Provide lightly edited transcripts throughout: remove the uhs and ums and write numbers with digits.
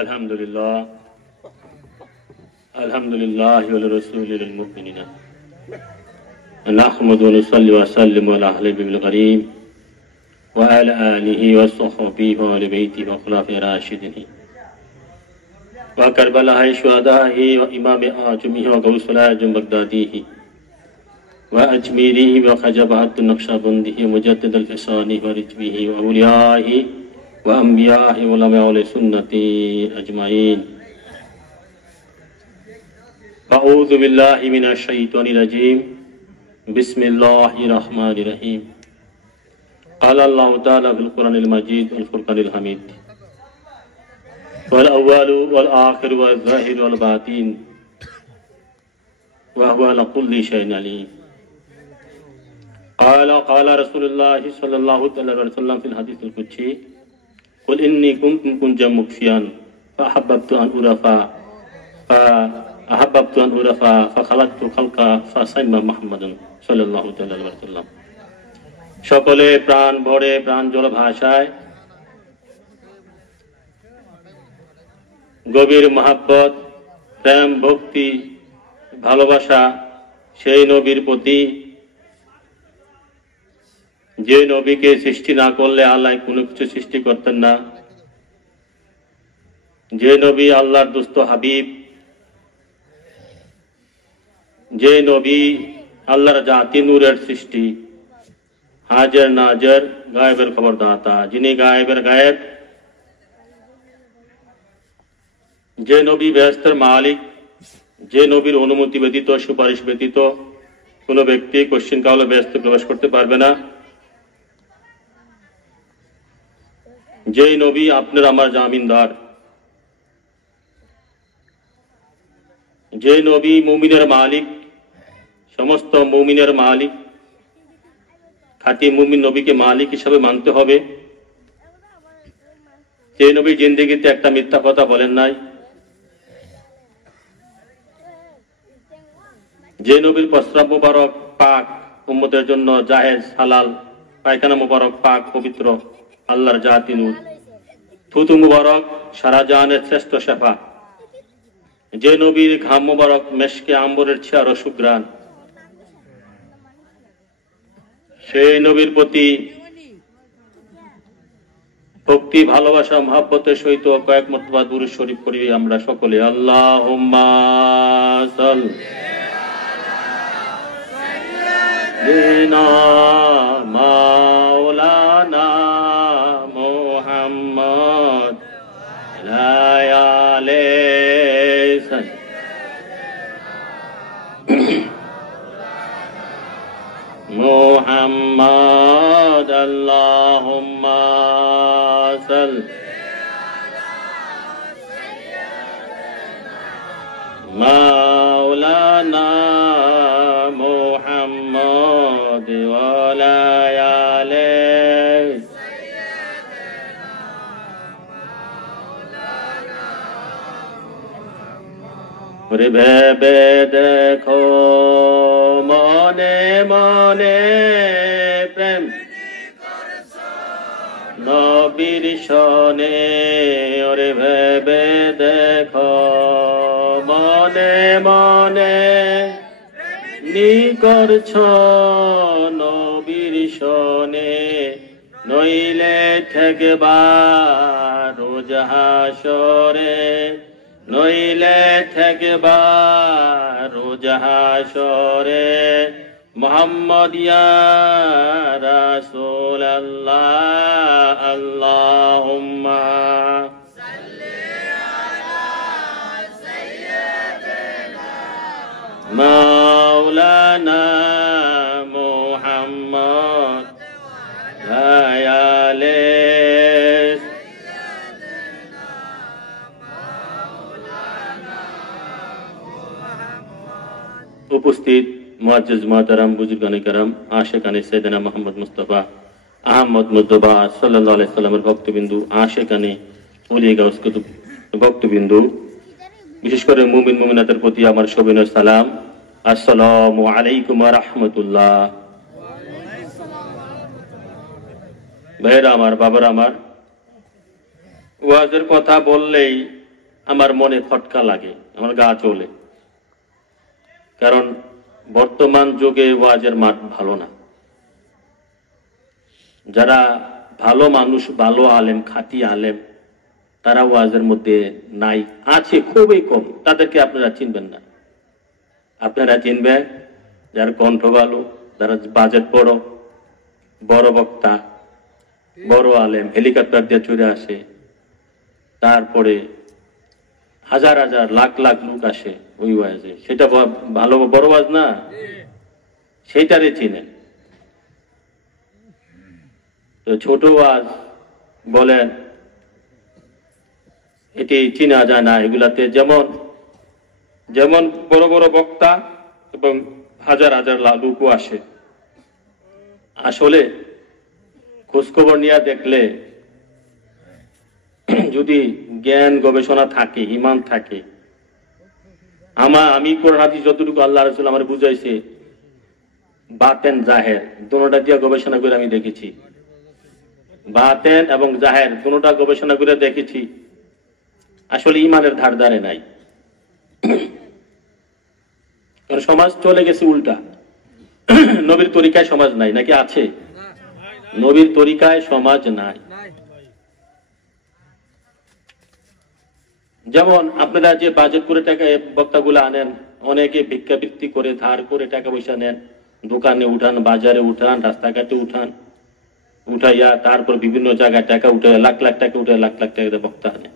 আলহামদুলিল্লাহ আলহামদুলিল্লাহ ওয়া রাসূলিল মুমিনিন নাহমাদু ওয়া নুসাল্লি ওয়া সাল্লিমু আলা হাবিবিল কারীম ওয়া আলা আলিহি ওয়া সাহবিহি ওয়া আলি বাইতিহি ওয়া খুলাফায়ে রাশিদিন ওয়া কারবালায়ে শুহাদাহি ওয়া ইমামে আজমিহি ওয়া গাউসুল আজম বাগদাদিহি ওয়া আজমিরিহি ওয়া খাজাবাতুন নকশবন্দিহি মুজাদ্দিদুল ফিসানি ওয়া রিজবিহি ওয়া আউলিয়াহি وأنبياء علماء سنتي أجمعين أعوذ بالله من الشيطان الرجيم بسم الله الرحمن الرحيم قال الله تعالى في القرآن المجيد والفرقان الحميد والأول والآخر والظاهر والباطن وهو على كل شيء عليم قال رسول الله صلى الله عليه وسلم في الحديث القدسي قل إني كنت كنجا مكفيا فأحببت أن أرفع فخلقت خلقا فسمى محمد صلى الله عليه وسلم সকলে প্রাণ ভরে প্রাণ জল ভাষায় গভীর মহব্বত প্রেম ভক্তি ভালোবাসা সেই নবীর প্রতি যে নবীকে সৃষ্টি না করলে আল্লাহ কোনো কিছু সৃষ্টি করতেন না, যে নবী আল্লাহর দোস্ত হাবিব, যে নবী আল্লাহর জাতি নূরের সৃষ্টি, হাজির নাজির গায়েবের খবর দাতা, যিনি গায়েবের গায়েব, যে নবী বেহেশতের মালিক, যে নবীর অনুমতি ব্যতীত সুপারিশ ব্যতীত কোনো ব্যক্তি কোশ্চিন কালে বেহেশতে প্রবেশ করতে পারবে না, যে নবী আপনার আমার জামিনদার, যে নবী মুমিনের মালিক, সমস্ত মুমিনের মালিক, খাঁটি মুমিন নবীকে মালিক হিসাবে মানতে হবে। যে নবী জিন্দেগিতে একটা মিথ্যা কথা বলেন নাই, যে নবীর প্রস্রাব মুবারক পাক, উম্মতের জন্য জায়েজ হালাল, পায়খানা মুবারক পাক পবিত্র, আল্লাহর জাতি নূর, থুতু মুবারক সারা জাহানের শ্রেষ্ঠ শেফা, যে নবীর ঘাম মুবারক মেশকে আম্বরের চেয়ে সুঘ্রাণ, সেই নবীর প্রতি ভক্তি ভালোবাসা মহব্বতের সহিত কয়েক মর্তবা দুরূদ শরীফ পড়ি আমরা সকলে। আল্লাহুম্মা সাল্লিনা মাওলানা মুহাম্মদ লায়ালে মুহাম্মদ আল্লাহুম্মা মাওলানা মুহাম্মদ ওয়ালা আলে ভেবে দেখো মনে মনে প্রেম নবীর শনে, ওরে ভেবে দেখো মনে মনে করছ নবীর শনে, নইলে ঠেকবার রোজ হাসরে, নইলে ঠেকবার রোজ হাসরে। মুহাম্মদ ইয়া রাসূলুল্লাহ আল্লাহুম্মা সাল্লি আলা সাইয়্যিদিনা মাওলানা মুহাম্মদ আয়ালে উপস্থিত মুআজ্জিজ মুহতারাম বুজুর্গানে কেরাম আশিকানে সাইয়েদনা মুহাম্মদ মুস্তাফা আহমদ মুজতবা সাল্লাল্লাহু আলাইহি সাল্লামের ভক্তবিন্দু, আশিকানে ওলিয়ে গাউস কুতুব ভক্তবিন্দু, বিশেষ করে মুমিন মুমিনাতের প্রতি আমার সবিনয় সালাম। আসসালামু আলাইকুম ওয়া রাহমাতুল্লাহ। ভাইয়েরা আমার, বাবার আমার, ওয়াজের কথা বললেই আমার মনে খটকা লাগে, আমার গা চলে। কারণ বর্তমান যুগে ওয়াজের মাঠ ভালো না। যারা ভালো মানুষ, ভালো আলেম, খাঁটি আলেম, তারা ওয়াজের মধ্যে নাই, আছে খুবই কম। তাদেরকে আপনারা চিনবেন না। আপনারা চিনবেন যার কণ্ঠ ভালো, যারা বাজেট বড়, বড় বক্তা, বড় আলেম, হেলিকপ্টার দিয়ে চলে আসে, তারপরে হাজার হাজার লাখ লাখ লোক আসে ওই ওয়াজে। সেটা ভালো বড় ওয়াজ না, সেইটারে চিনেন। তো ছোট ওয়াজ বলেন, এটি চিনা যায় না। এগুলাতে যেমন যেমন বড় বড় বক্তা এবং হাজার হাজার লোকও আসে। আসলে খোঁজখবর নিয়ে দেখলে যদি জ্ঞান গবেষণা থাকে, ইমান থাকে, আমি কোরআন হাদিস যতটুকু আল্লাহ রাসূল আমার বুঝাইছে, বাতেন জাহের দুটোটা দিয়ে গবেষণা করে আমি দেখেছি। বাতেন এবং জাহের দুটোটা গবেষণা করে দেখেছি, আসলে ইমানের ধার ধারে নাই। কারণ সমাজ চলে গেছে উল্টা। নবীর তরিকায় সমাজ নাই, নাকি আছে? নবীর তরিকায় সমাজ নাই। যেমন আপনারা যে বাজেট করে টাকা বক্তাগুলো আনেন, অনেকে ভিক্ষাবৃত্তি করে ধার করে টাকা পয়সা নেন, দোকানে উঠান, বাজারে উঠান, রাস্তাঘাটে উঠান, উঠাইয়া তারপর বিভিন্ন জায়গায় টাকা উঠে লাখ লাখ টাকা উঠে লাখ লাখ টাকা বক্তা আনে।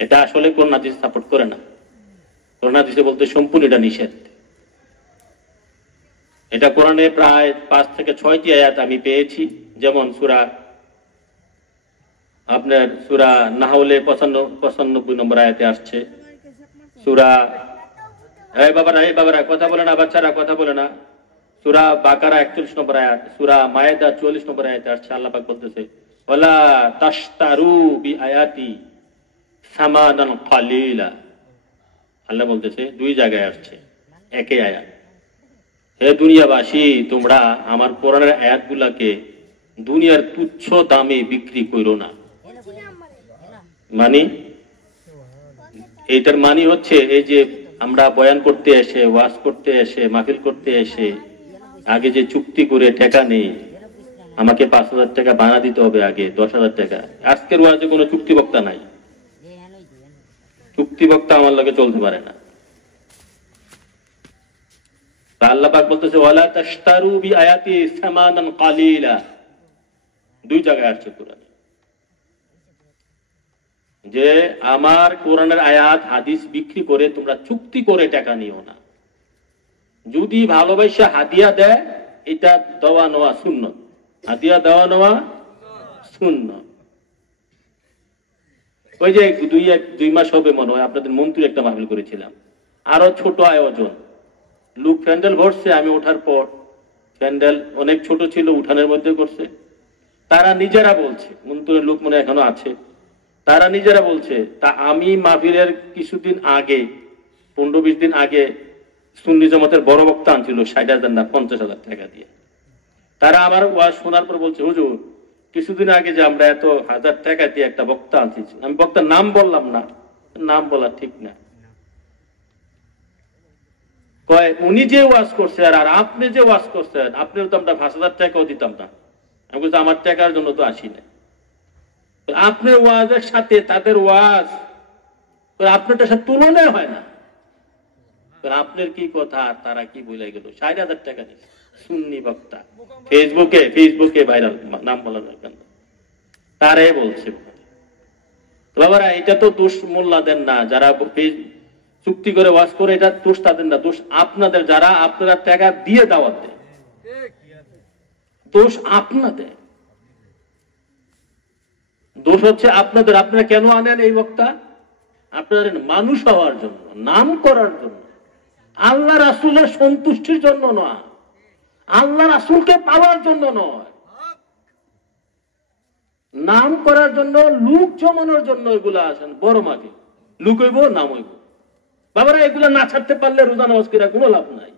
এটা আসলে কোরআন হাদিস সাপোর্ট করে না। কোরআন হাদিসে বলতে সম্পূর্ণ এটা নিষেধ। এটা কোরআনে প্রায় 5 থেকে 6টি আয়াত আমি পেয়েছি। যেমন আপনার সূরা নাহলে 95 নম্বর আয়াতে আসছে। সূরা এই বাবারা কথা বলে না, বাচ্চারা কথা বলে না। সূরা বাকারা 41 নম্বর আয়াত, সূরা মায়েদা 44 নম্বর আয়াতে আসছে। আল্লাহ পাক বলতেছে, ওয়ালা তাশতারু বিআয়াতি সামানান কালিলা। আল্লাহ বলতেছে, 2 জায়গায় আসছে একই আয়াত। হে দুনিয়াবাসী, তোমরা আমার কোরআনের আয়াতগুলাকে দুনিয়ার তুচ্ছ দামে বিক্রি করো না। মানে এইটার মানে হচ্ছে, এই যে আমরা বয়ান করতে এসে, ওয়াজ করতে এসে, মাহফিল করতে এসে আগে যে চুক্তি করে টাকা নেই, আমাকে 5,000 টাকা বানা দিতে হবে, আগে 10,000 টাকা। আজকের ওয়াজে কোনো চুক্তি বক্তা নাই। চুক্তি বক্তা আমার লগে চলতে পারে না। আল্লাহ পাক বলতেছে, ওয়ালা তাশতারু বিআয়াতি সামানান কালিলা। 2 জায়গায় আসছে কোরআনে যে আমার কোরআনের আয়াত হাদিস বিক্রি করে তোমরা চুক্তি করে টাকা নিও না। যদি ভালোবাসা হাদিয়া দেয়, এটা দেওয়া নেওয়া সুন্নত। হাদিয়া দেওয়া নেওয়া সুন্নত। ওই যে 2 মাস হবে মনে হয়, আপনাদের মন্ত্রী একটা মাহফিল করেছিলাম, আরো ছোট আয়োজন, লোক প্যান্ডেল ভরছে। আমি ওঠার পর প্যান্ডেল অনেক ছোট ছিল, উঠানের মধ্যে করছে। তারা নিজেরা বলছে, মন্ত্রীর লোক মনে এখনো আছে, তারা নিজেরা বলছে, তা আমি মাহফিলের কিছুদিন আগে, 15-20 দিন আগে সুন্নি জামাতের বড় বক্তা আনছিল 60,000 না 50,000 টাকা দিয়ে। তারা আমার ওয়াজ শোনার পর বলছে, হুজুর কিছুদিন আগে যে আমরা এত 1000 টাকা দিয়ে একটা বক্তা আনছি, আমি বক্তার নাম বললাম না, নাম বলা ঠিক না। কয় উনি যে ওয়াজ করছে আর আপনি যে ওয়াজ করছেন, আপনার তো আমরা 5,000 টাকাও দিতাম না। আমি বলছি, আমার টাকার জন্য তো আসি না। আপনার ওয়াজের সাথে তাদের ওয়াজ আপনারটার সাথে তুলনায় হয় না। আপনার কি কথা, তারা কি বলে গেল, 60,000 টাকা দিচ্ছে সুন্নি বক্তা, ফেসবুকে ভাইরাল, নাম বলা যায় কেন, তারাই বলছে। বাবারা, এটা তো দোষ মোল্লাদের না, যারা চুক্তি করে ওয়াজ করে, এটা দোষ তাদের না, দোষ আপনাদের, যারা আপনারা টাকা দিয়ে দাওয়াত দেয়, দোষ আপনাদের। দোষ হচ্ছে আপনাদের। আপনারা কেন আনেন এই বক্তা? আপনারা মানুষ হওয়ার জন্য, নাম করার জন্য, আল্লাহ রাসূলের সন্তুষ্টির জন্য নয়, আল্লাহ রাসূলকে পাওয়ার জন্য নয়, নাম করার জন্য, লোক জমানোর জন্য এগুলা আসেন। বড় মাকে লোক হইব, নাম হইব। বাবারা, এগুলা না ছাড়তে পারলে রোজা নামাজ করে কোনো লাভ নাই।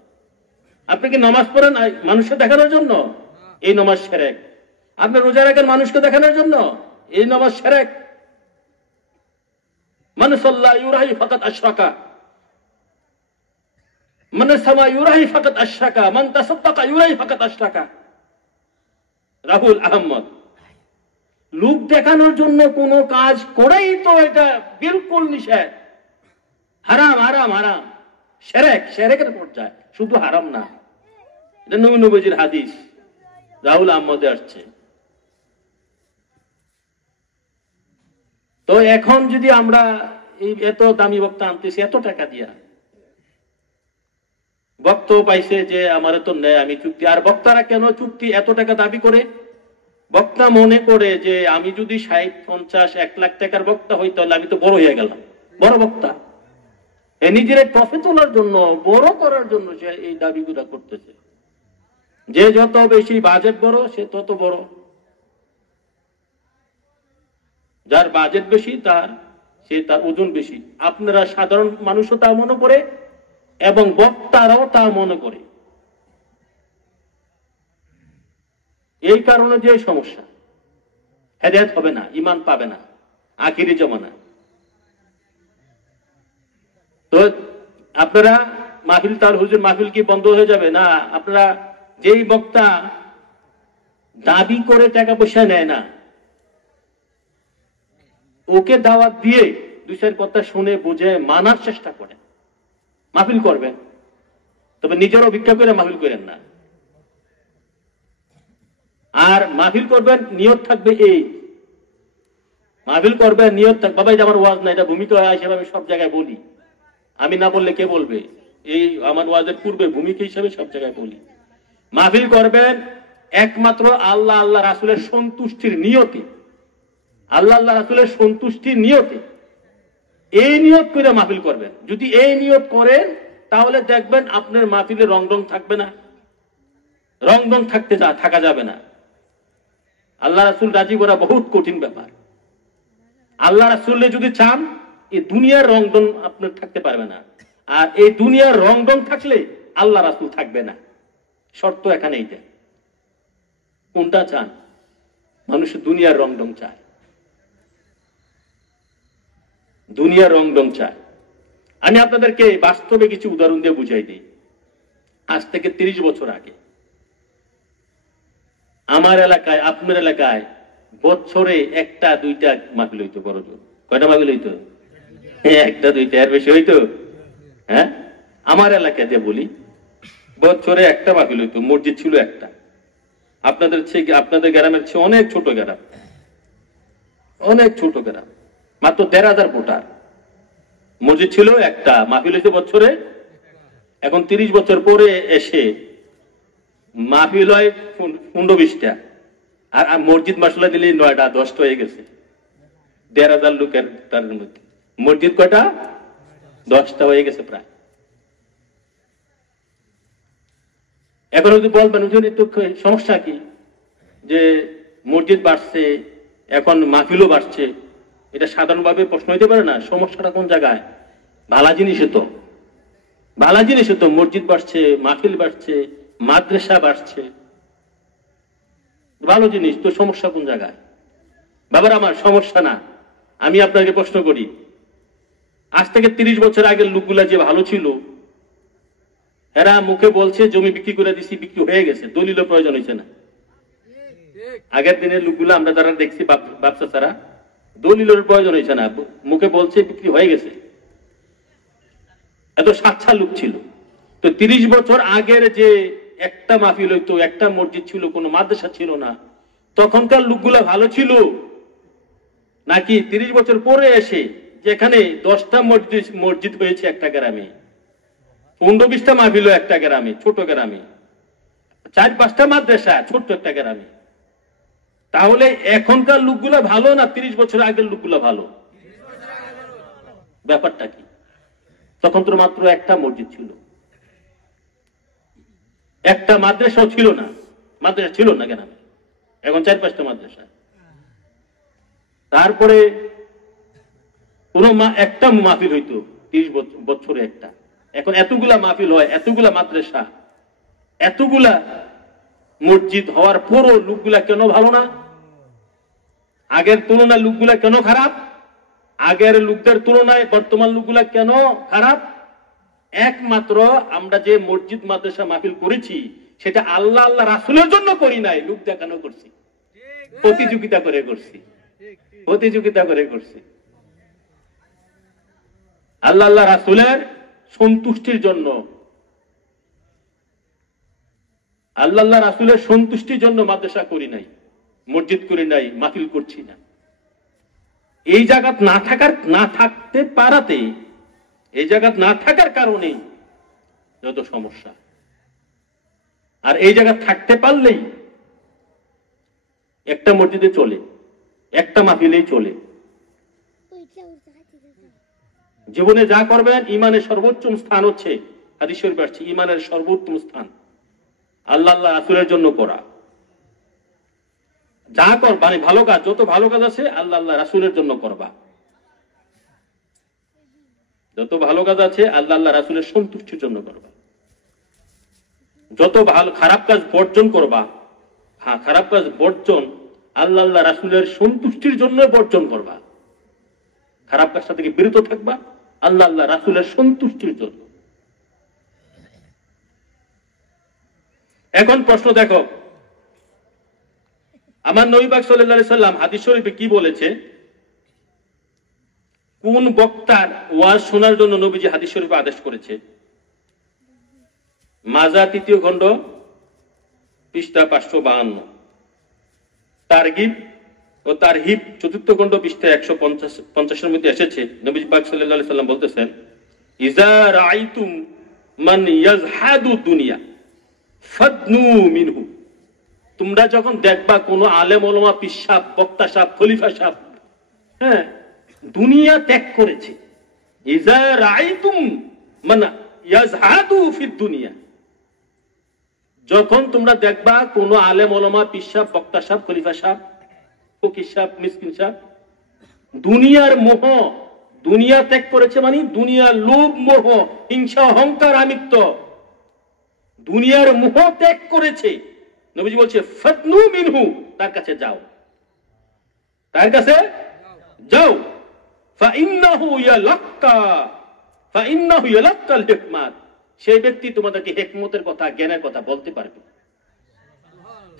আপনি কি নামাজ পড়েন মানুষকে দেখানোর জন্য? এই নামাজ শিরক। আপনি রোজা রাখেন মানুষকে দেখানোর জন্য, এই নামাজ শিরক। মান সাল্লা ইউরাহি ফাকাত আশরাকা, মান সামা ইউরাহি ফাকাত আশরাকা, মান তাসাদ্দাকা ইউরাহি ফাকাত আশরাকা। রাহুল আহমদ। লোক দেখানোর জন্য কোন কাজ করেই তো এটা বিলকুল নিষেধ, হারাম হারাম হারাম, শিরক, শিরকের পর্যায়ে, শুধু হারাম না। এটা নবীজির হাদিস, রাহুল আহমদে আসছে। তো এখন যদি আমরা এই এত দামি বক্তা আনতেছি এত টাকা দিয়া, বক্তা পাইছে যে আমার তো নেই, আমি চুক্তি। আর বক্তারা কেন চুক্তি এত টাকা দাবি করে? বক্তা মনে করে যে আমি যদি 60, 50, 1 লাখ টাকার বক্তা হই তাহলে আমি তো বড় হয়ে গেলাম, বড় বক্তা। নিজের প্রফিট তোলার জন্য, বড় করার জন্য সে এই দাবিগুলা করতেছে। যে যত বেশি বাজেট বড় সে তত বড়, যার বাজেট বেশি তার ওজন বেশি। আপনারা সাধারণ মানুষও তা মনে করে এবং বক্তারাও তা মনে করে। এই কারণে যে সমস্যা, হেদায়েত হবে না, ঈমান পাবে না আখিরি জামানা। তো আপনারা মাহফিল, তার হুজুর মাহফিল কি বন্ধ হয়ে যাবে? না, আপনারা যেই বক্তা দাবি করে টাকা পয়সা নেয় না, ওকে দাওয়াত দিয়ে 2-4 কথা শুনে বুঝে মানার চেষ্টা করেন, মাহফিল করবেন। তবে নিজের অভিজ্ঞতা করে মাহফিল করেন না। আর মাহফিল করবেন, নিয়ত থাকবে এই, মাহফিল করবেন নিয়ত থাকবে, বাবা এটা আমার ওয়াজ না, এটা ভূমিকা হিসেবে আমি সব জায়গায় বলি। আমি না বললে কে বলবে? এই আমার ওয়াজের পূর্বে ভূমিকা হিসেবে সব জায়গায় বলি। মাহফিল করবেন একমাত্র আল্লাহ আল্লাহ রাসূলের সন্তুষ্টির নিয়তে, আল্লাহ আল্লাহ রাসূলের সন্তুষ্টির নিয়তে। এই নিয়ত করে মাহফিল করবেন। যদি এই নিয়ত করেন তাহলে দেখবেন আপনার মাহফিলে রং থাকবে না, রং থাকা যাবে না। আল্লাহ রাসূল রাজি করা বহুত কঠিন ব্যাপার। আল্লাহ রাসূল যদি চান এই দুনিয়ার রং আপনার থাকতে পারবে না, আর এই দুনিয়ার রং থাকলে আল্লাহ রাসূল থাকবে না। শর্ত এখানে এইটা। কোনটা চান? মানুষ দুনিয়ার রং চায়, দুনিয়ার রং চায়। আমি আপনাদেরকে বাস্তবে কিছু উদাহরণ দিয়ে বুঝাই দিই। আজ থেকে 30 বছর আগে আমার এলাকায়, আপনার এলাকায় বছরে 1-2টা মাহফিল হইতো। বড় জোর কয়টা মাহফিল হইতো? 1-2টা, এর বেশি হইতো? হ্যাঁ, আমার এলাকাতে বলি বছরে 1টা মাহফিল হইতো। মসজিদ ছিল একটা। আপনাদের গ্রামের চেয়ে অনেক ছোট গ্রাম, অনেক ছোট গ্রাম, মাত্র 1,500 ভোটার। মসজিদ ছিল একটা, মাহফিল হইতো বছরে। এখন 30 বছর পরে এসে মাহফিল হয় 15-20টা, আর মসজিদ মাসালা দিলে 9-10টা হয়ে গেছে। 1,500 লোকের তার মধ্যে মসজিদ কয়টা? 10টা হয়ে গেছে প্রায়। এখন যদি বলবেন সমস্যা কি, যে মসজিদ বাড়ছে, এখন মাহফিলও বাড়ছে, এটা সাধারণভাবে প্রশ্ন হইতে পারে না। সমস্যাটা কোন জায়গায়? ভালো জিনিসে তো, ভালো জিনিসে তো মসজিদ বাড়ছে, মাহফিল বাড়ছে, মাদ্রাসা বাড়ছে, ভালো জিনিস তো। সমস্যা কোন জায়গায়? বাবার আমার সমস্যা না। আমি আপনাকে প্রশ্ন করি, আজ থেকে 30 বছর আগের লোকগুলা যে ভালো ছিল, এরা মুখে বলছে জমি বিক্রি করে দিছি, বিক্রি হয়ে গেছে, দলিলও প্রয়োজন হয়েছে না। আগের দিনের লোকগুলো আমরা যারা দেখছি ব্যবসা ছাড়া, দলিলের প্রয়োজন হয়েছে না, মুখে বলছে বিক্রি হয়ে গেছে। এত সাচ্ছা লোক ছিল। তো 30 বছর আগের যে একটা মাহফিল হইতো, একটা মসজিদ ছিল, কোনো মাদ্রাসা ছিল না, তখনকার লোকগুলা ভালো ছিল নাকি 30 বছর পরে এসে যেখানে 10টা মসজিদ হয়েছে একটা গ্রামে, 15-20টা মাহফিল একটা গ্রামে, ছোট গ্রামে, 4-5টা মাদ্রাসা ছোট্ট একটা গ্রামে, তাহলে এখনকার লোকগুলা ভালো না 30 বছর আগের লোকগুলা ভালো? ব্যাপারটা কি? তখন তো মাত্র একটা মসজিদ ছিল, একটা মাদ্রাসাও ছিল না, মাদ্রাসা ছিল না গ্রামে, এখন 4-5টা মাদ্রাসা। তারপরে কোন একটা মাহফিল হইতো 30 বছরে একটা, এখন এতগুলা মাহফিল হয়, এতগুলা মাদ্রাসা, এতগুলা মসজিদ হওয়ার পরও লোকগুলা কেন ভালো না? আগের তুলনায় লোকগুলা কেন খারাপ? আগের লোকদের তুলনায় বর্তমান লোকগুলা কেন খারাপ? একমাত্র আমরা যে মসজিদ মাদ্রাসা মাহফিল করেছি সেটা আল্লাহ আল্লাহ রাসূলের জন্য করি নাই, লোক দেখানো করছি, প্রতিযোগিতা করে করছি, প্রতিযোগিতা করে করছি। আল্লাহ আল্লাহ রাসূলের সন্তুষ্টির জন্য, আল্লাহ আল্লাহ রাসূলের সন্তুষ্টির জন্য মাদ্রাসা করি নাই, মসজিদ করি নাই, মাহফিল করছি না। এই জায়গা না থাকতে পারাতে, এই জায়গা না থাকার কারণে যত সমস্যা। আর এই জায়গা থাকতে পারলেই একটা মসজিদে চলে, একটা মাহফিলেই চলে। জীবনে যা করবেন ইমানের সর্বোচ্চ স্থান হচ্ছে, হাদিস শরীফে আসছে, ইমানের সর্বোত্তম স্থান আল্লাহ আল্লাহ রাসূলের জন্য করা। যা কর মানে ভালো কাজ, যত ভালো কাজ আছে আল্লাহ আল্লাহ রাসূলের জন্য করবা। যত ভালো কাজ আছে আল্লাহ আল্লাহ রাসূলের সন্তুষ্টির জন্য করবা। যত ভালো খারাপ কাজ বর্জন করবা, হ্যাঁ খারাপ কাজ বর্জন আল্লাহ আল্লাহ রাসূলের সন্তুষ্টির জন্য বর্জন করবা। খারাপ কাজটা থেকে বিরত থাকবা আল্লাহ আল্লাহ রাসূলের সন্তুষ্টির জন্য। এখন প্রশ্ন দেখো, আমার নবী পাক সাল্লাল্লাহু আলাইহি সাল্লাম হাদিস শরীফে কি বলেছে? কোন বক্তার ওয়াজ শোনার জন্য নবীজি হাদিস শরীফে আদেশ করেছে? মাজা ৩য় খণ্ড পৃষ্ঠা ৫৫২, তারগিব ও তারহিব ৪র্থ খণ্ড পৃষ্ঠা ১৫০ মধ্যে এসেছে। নবী পাক সাল্লাল্লাহু আলাইহি সাল্লাম বলতেছেন, ইজা রাআইতুম মান ইয়াজহাদু দুনিয়া ফাদনু মিনহু। তোমরা যখন দেখবা কোন আলেম ওলামা, পীর সাহেব, বক্তা সাহেব, খলিফা সাহেব, হ্যাঁ, দুনিয়া ত্যাগ করেছে, ইজা রাআইতুম মান ইয়াজহাদু ফিদ দুনিয়া, যখন তোমরা দেখবা কোন আলেম ওলামা, পীর সাহেব, বক্তা সাহেব, খলিফা সাহেব, ফকির সাহেব, মিসকিন সাহেব দুনিয়ার মোহ, দুনিয়া ত্যাগ করেছে, মানে দুনিয়ার লোভ, মোহ, হিংসা, অহংকার, আমিত্ব, দুনিয়ার মোহ ত্যাগ করেছে, নবীজি বলছে ফাদনু মিনহু, তার কাছে যাও, তার কাছে যাও। ফাইন্নাহু ইয়ালাক্কাল হিকমাত, সেই ব্যক্তি তোমাদেরকে হিকমতের কথা, জ্ঞানের কথা বলতে পারবে।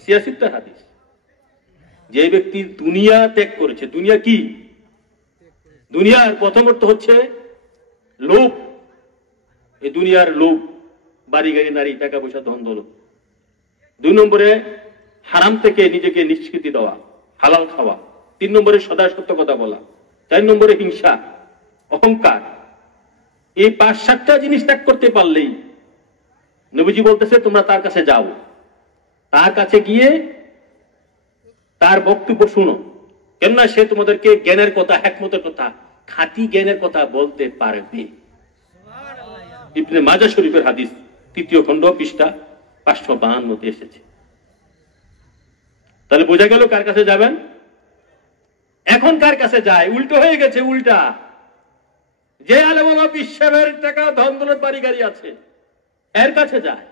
সিয়াসিত্তার হাদিস। যে ব্যক্তি দুনিয়া ত্যাগ করেছে, দুনিয়া কি? দুনিয়ার প্রথম অর্থ হচ্ছে লোভ, এই দুনিয়ার লোভ, বাড়ি গাড়ি, নারী, টাকা পয়সা, ধন দৌলত। ২ নম্বরে হারাম থেকে নিজেকে নিষ্কৃতি দেওয়া, হালাল খাওয়া। ৩ নম্বরে সদা সত্য কথা বলা। ৪ নম্বরে হিংসা, অহংকার। এই ৫-৭টা জিনিস ত্যাগ করতে পারলেই নবীজি বলতেছে তোমরা তার কাছে যাও, তার কাছে গিয়ে তার বক্তব্য শুনো, কেননা সে তোমাদেরকে জ্ঞানের কথা, হিকমতের কথা, খাঁটি জ্ঞানের কথা বলতে পারবে। ইবনে মাজাহ শরীফের হাদিস ৩য় খণ্ড পৃষ্ঠা ৫৫২ এসেছে। তাহলে বোঝা গেল কার কাছে যাবেন। এখন কার কাছে যায়? উল্টো হয়ে গেছে, উল্টা। যে আলেম ওলামা, পীর সাহেবের টাকা, ধন দৌলত, বাড়ি গাড়ি আছে, এর কাছে যায়।